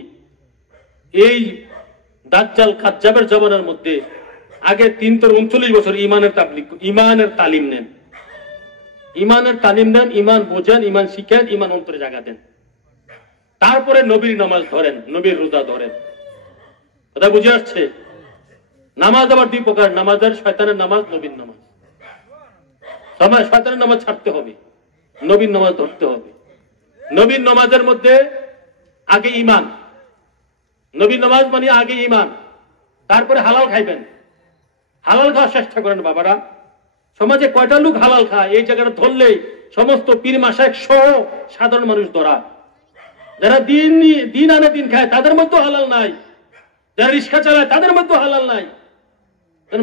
এই দাজ্জাল কাজ্জাবের জমানার মধ্যে আগে 339 বছর ঈমানের তালিম নেন ঈমান বোঝেন ঈমান শিখেন ঈমান অন্তরে জায়গা দেন তারপরে নবীর নামাজ ধরেন নবীর রোজা ধরেন কথা বুঝে আসছে নামাজ আবার 2 প্রকার নামাজের শয়তানের নামাজ নবীর নামাজ শয়তানের নামাজ ছাড়তে হবে নবীর নামাজ ধরতে হবে নবীর নামাজের মধ্যে আগে ঈমান নবীর নামাজ মানে আগে ঈমান তারপরে হালাল খাইবেন হালাল খাওয়ার চেষ্টা করেন বাবারা সমাজে কয়টা লোক হালাল খায় এই জায়গাটা ধরলেই সমস্ত পীর মাশায়েখ সহ সাধারণ মানুষ ধরা যারা দিন আনে দিন খায় তাদের মধ্যে হালাল নাই যারা রিক্সা চালায় তাদের মধ্যে হালাল নাই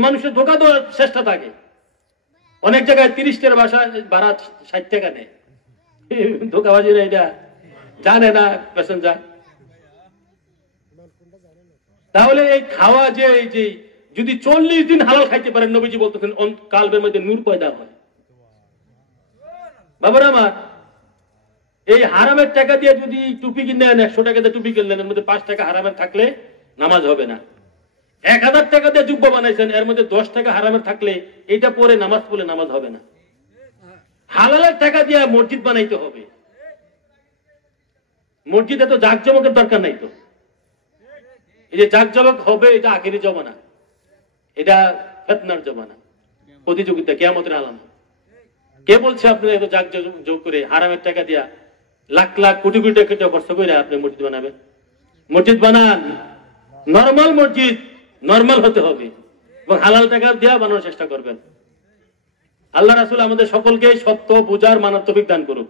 মানুষের ধোকা দেওয়ার চেষ্টা থাকে অনেক জায়গায় 30 টাকার ভাড়া 60 টাকা নেয় ধোকাবাজিরা এটা জানে না প্যাসেঞ্জার তাহলে এই খাওয়া যে যদি 40 দিন হালাল খাইতে পারেন, নবীজি বলতেছেন কালবের মধ্যে নূর পয়দা হয়। বাবার আমার, এই হারামের টাকা দিয়ে যদি টুপি কিনেন, 100 টাকা দিয়ে টুপি কিনলেন, এর মধ্যে 5 টাকা হারামের থাকলে নামাজ হবে না। 1000 টাকা দিয়ে জুব্বা বানাইছেন, এর মধ্যে 10 টাকা হারামের থাকলে এইটা পরে নামাজ পড়লে নামাজ হবে না। হালালের টাকা দিয়ে মসজিদ বানাইতে হবে। মসজিদে তো জাকজমকের দরকার নাই তো। এই যে জাকজমক হবে, এটা আখেরি জমানা, এটা ফিতনার জমানা, প্রতিযোগিতা, কিয়ামতের আলামত। কে বলছে আপনি এত জাকজমক করে হারামের টাকা দিয়া লাখ লাখ কোটি কোটি টাকা খরচ করে আপনি মসজিদ বানাবেন? মসজিদ বানান, নরমাল মসজিদ, নরমাল হতে হবে এবং হালাল টাকা দিয়া বানানোর চেষ্টা করবেন। আল্লাহ রাসূল আমাদের সকলকে সত্য বুঝার মানার তৌফিক দান করুক।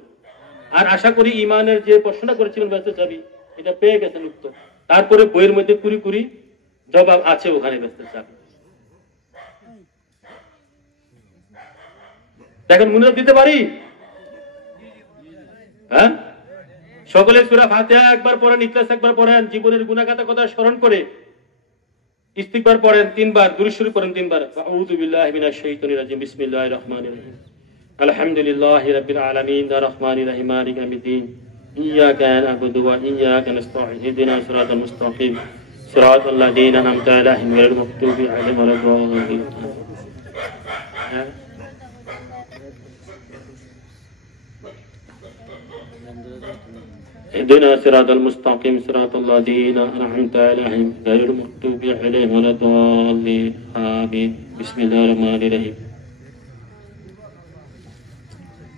আর আশা করি ইমানের যে প্রশ্নটা করেছিলেন ব্যস্ত চাবি, এটা পেয়ে গেছেন উত্তর। তারপরে বইয়ের মধ্যে কুড়ি কুড়ি জবাব আছে, ওখানে ব্যস্ত চাবি দেখেন। মনে দিতে পারি? হ্যাঁ, সকলে সূরা ফাতিহা একবার পড়েন, ইখলাস একবার পড়েন, জীবনের গুনাহগাতা কথা স্মরণ করে ইস্তিগফার পড়েন 3 বার, দুরূদ শরীফ পড়েন 3 বার। আউযু বিল্লাহি মিনাশ শাইতানির রাজিম, বিসমিল্লাহির রহমানির রহিম, আলহামদুলিল্লাহি রাব্বিল আলামিন, আর রহমানির রহিম, মালিকি ইয়াউমিদ্দিন, ইয়াকা না'বুদু ওয়া ইয়াকা নাস্তাঈন, ইহদিনাস সিরাতাল মুস্তাকিম, সিরাতাল লাযীনা আন'আমতা আলাইহিম গায়রিল মাগদুবি আলাইহিম ওয়ালাদ-দাল্লিন। اهدنا صراط المستقيم صراط الذين أنعمت عليهم غير المغضوب عليهم ولا الضالين آمين. بسم الله الرحمن الرحيم.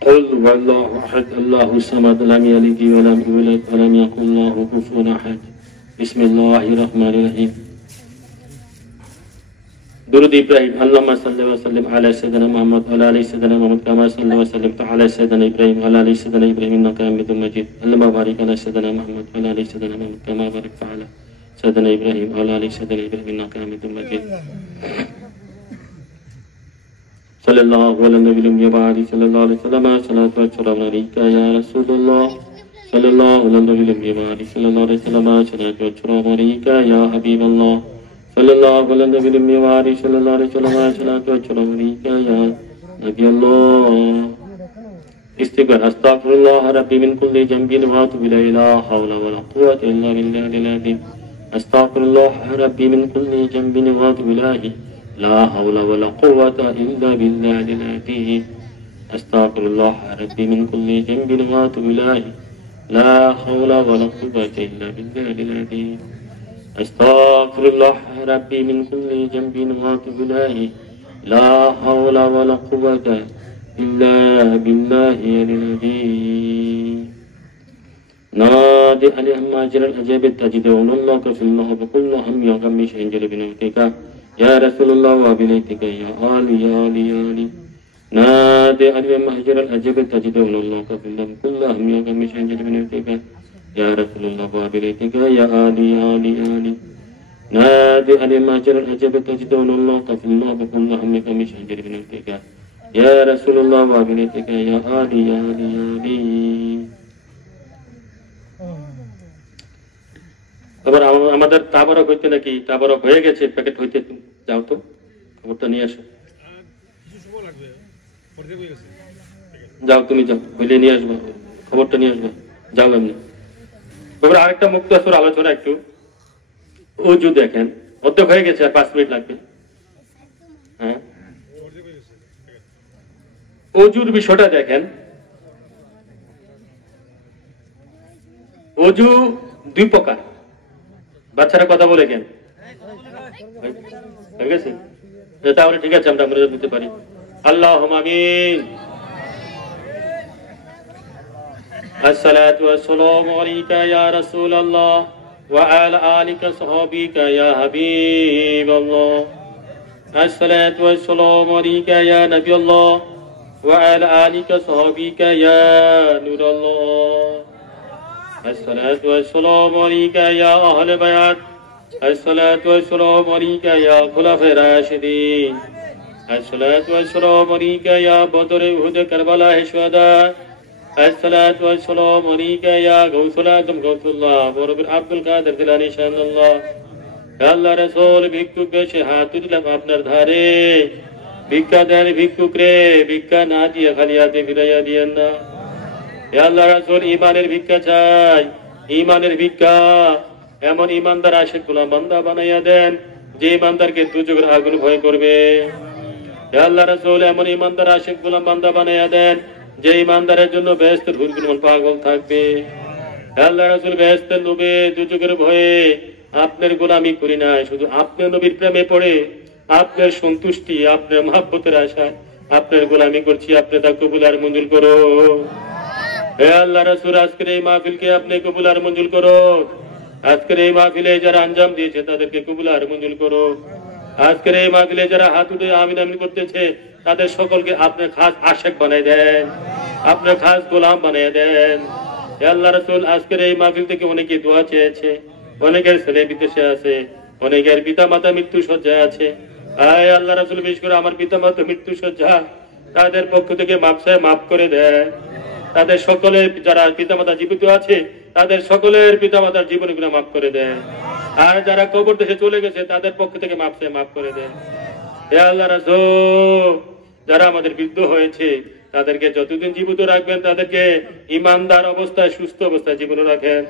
قل هو الله أحد الله الصمد لم يلد ولم يولد ولم يكن له كفوا أحد. بسم الله الرحمن الرحيم. درود إبراهيم. اللهم صل وسلم على سيدنا محمد وعلى آل سيدنا محمد كما صلى وسلم على سيدنا إبراهيم وعلى آل سيدنا إبراهيم إنك حميد مجيد. اللهم بارك على سيدنا محمد وعلى آل سيدنا محمد كما باركت على سيدنا إبراهيم وعلى آل سيدنا إبراهيم إنك حميد مجيد. صلى الله على النبي الأمي صلى الله عليه وسلم. صلاة والسلام عليك يا رسول الله. صلى الله على النبي الأمي صلى الله عليه وسلم. صلاة والسلام عليك يا حبيب الله. صلى الله على النبي الأمي صلى الله عليه وسلم. صلاة والسلام عليك يا نبي الله. استغفر. أستغفر الله ربي من كل ذنب وأتوب إليه. لا حول ولا قوة إلا بالله العظيم. أستغفر الله ربي من كل ذنب وأتوب إليه. لا حول ولا قوة إلا بالله العظيم. أستغفر الله ربي من كل ذنب وأتوب إليه. لا حول ولا قوة إلا بالله العظيم. أستغفر الله ربي من كل ذنب وأتوب إليه. لا حول ولا قوة إلا بالله العظيم. نادي عليهم أجر الأجاب تجدون الله في الله بكل هم يغم شنجل بنوتك يا رسول الله وبليتك يا آلي يا آلي يا آلي. نادي عليهم أجر الأجاب تجدون الله في الله بكل هم يغم شنجل بنوتك يا رسول الله وبليتك يا آلي يا آلي يا آلي. نادي عليهم أجر الأجاب تجدون الله في الله بكل هم يغم شنجل بنوتك يا رسول الله وبليتك يا آلي يا آلي يا آلي. এবার আমাদের তাবারক হইতে নাকি তাবারক হয়ে গেছে, প্যাকেট হইতে যাও তো খবরটা নিয়ে আসো। যাও তুমি যাও, হইলে নিয়ে আসবো, খবরটা নিয়ে আসবো, যাও এমনি। এবার আরেকটা মুক্তাসর আলোচনা একটু। ওযু দেখেন, অর্ধেক হয়ে গেছে, আর 5 মিনিট লাগবে। হ্যাঁ, ওযুর বিষয়টা দেখেন। ওযু 2 প্রকার। বাচ্চারা কথা বলে কেন? হয়ে গেছে? তাহলে ঠিক আছে, আমরা মনে দিতে পারি। আল্লাহুম্মা আমিন। আসসালাতু ওয়াসসালামু আলাইকা ইয়া রাসূলুল্লাহ ওয়া আলা আলিকা সাহাবিকা ইয়া হাবিবাল্লাহ। আসসালাতু ওয়াসসালামু আলাইকা ইয়া নাবিয়াল্লাহ ওয়া আলা আলিকা সাহাবিকা ইয়া নূরাল্লাহ। الصلاة والسلام عليك يا أهل بيت. الصلاة والسلام عليك يا خلفاء الراشدين. الصلاة والسلام عليك يا بدر أحد كربلاء الشهداء. الصلاة والسلام عليك يا غوث الأعظم غوث الله ورب عبد القادر جيلاني شان الله. আল্লাহ রাসূল ভিক্ষুক বেশে হাত তুললাম আপনার ধারে, ভিক্ষা দেন ভিক্ষুক রে, ভিক্ষা না দিয়ে খালি হাতে ফিরাইয়া দিয়েন না। হে আল্লাহ রাসূল ঈমানের ভিক্ষা চাই, ঈমানের ভিক্ষা। এমন ঈমানদার আশিক গোলাম বান্দা বানাইয়া দেন যে ঈমানদারকে দুজকের আগুন ভয় করবে। হে আল্লাহ রাসূল এমন ঈমানদার আশিক গোলাম বান্দা বানাইয়া দেন যে ঈমানদারের জন্য বেহেশতের হুরগুলো পাগল থাকবে। হে আল্লাহ রাসূল বেহেশতের লোভে দুজকের ভয়ে আপনার গোলামি করি না, শুধু আপনার নবীর প্রেমে পড়ে আপনার সন্তুষ্টি আপনার মহব্বতের আশায় আপনার গোলামি করছি। আপনি তা কবুল আর মঞ্জুর করো। হে আল্লাহ রাসূল আজকের এই মাহফিলকে আপনি কবুল আর মঞ্জুর করো। আজকের এই মাহফিলে যারা আঞ্জাম দিয়েছে তাদেরকে কবুল আর মঞ্জুর করো। আজকের এই মাহফিলে যারা হাত উঠে আমিন আমিন করতেছে তাদের সকলকে আপনার খাস আশিক বানাই দেন, আপনার খাস গোলাম বানাই দেন। হে আল্লাহ রাসূল আজকের এই মাহফিল থেকে অনেকে দোয়া চেয়েছে, অনেকের ছেলে বিদেশে আছে, অনেকের পিতা মাতা মৃত্যু সজ্জায় আছে। আয় আল্লাহ রাসূল বিশেষ করে আমার পিতা মাতা মৃত্যু সজ্জা, তাদের পক্ষ থেকে মাফ করে দেয়। তাদের সকলের যারা পিতা মাতা জীবিত আছে তাদের সকলের পিতা মাতার জীবনগুলো মাফ করে দেয়। আর যারা কবর দেশে চলে গেছে তাদের পক্ষ থেকে মাফ করে দেয়। হে আল্লাহ রাসূল যারা আমাদের বৃদ্ধ হয়েছে তাদেরকে যতদিন জীবিত রাখবেন তাদেরকে ইমানদার অবস্থায় সুস্থ অবস্থায় জীবন রাখেন।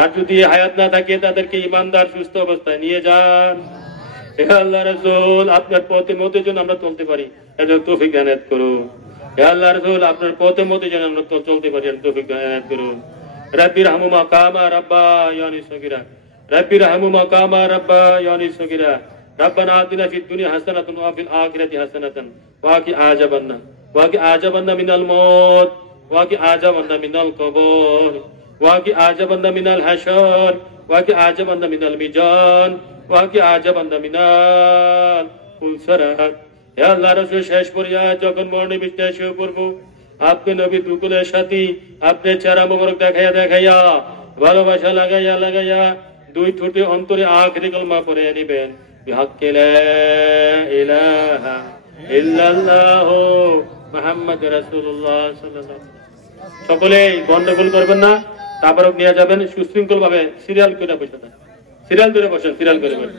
আর যদি হায়াত না থাকে তাদেরকে ইমানদার সুস্থ অবস্থায় নিয়ে যান। হে আল্লাহ রাসূল আপনার পথে মতে যেন আমরা চলতে পারি এজন্য তৌফিক দান করুন। হে আল্লাহ রাসূল আপনার পথে মতে যেন আমরা চলতে পারি তৌফিক দান করুন। রব্বি রহমুমা কামা রাব্বায়ানি সগীরা, রব্বি রহমুমা কামা রাব্বায়ানি সগীরা, রব্বানা আতিনা ফিদ দুনিয়া হাসানাতান ওয়া ফিল আখিরাতি হাসানাতান ওয়া কি আযাবান্না মিনাল মউত ওয়া কি আযাবান্না মিনাল কবর ওয়া কি আযাবান্না মিনাল হাশর ওয়া কি আযাবান্না মিনাল মিজান ওয়া কি আযাবান্না মিনাল ফুলসারাত। হে আল্লাহ রাসূল শেষ পর্যায়ে যখন মরণে বিশ্বাস হয়ে পড়ব আপনি নবী দুকুলের সাথী আপনি চেহারা মোবারক দেখাইয়া ভালোবাসা লাগাইয়া দুই ঠোঁটে অন্তরে আখিরি কলমা পড়ে নিবেন বিহাক্কি লা ইলাহা ইল্লাল্লাহ মুহাম্মাদুর রাসূলুল্লাহ সাল্লাল্লাহু আলাইহি ওয়াসাল্লাম। সকলেই গন্ডগোল করবেন না, তারপর নিয়ে যাবেন সুশৃঙ্খল ভাবে সিরিয়াল করে বসে, সিরিয়াল ধরে বসেন, সিরিয়াল করে বসেন।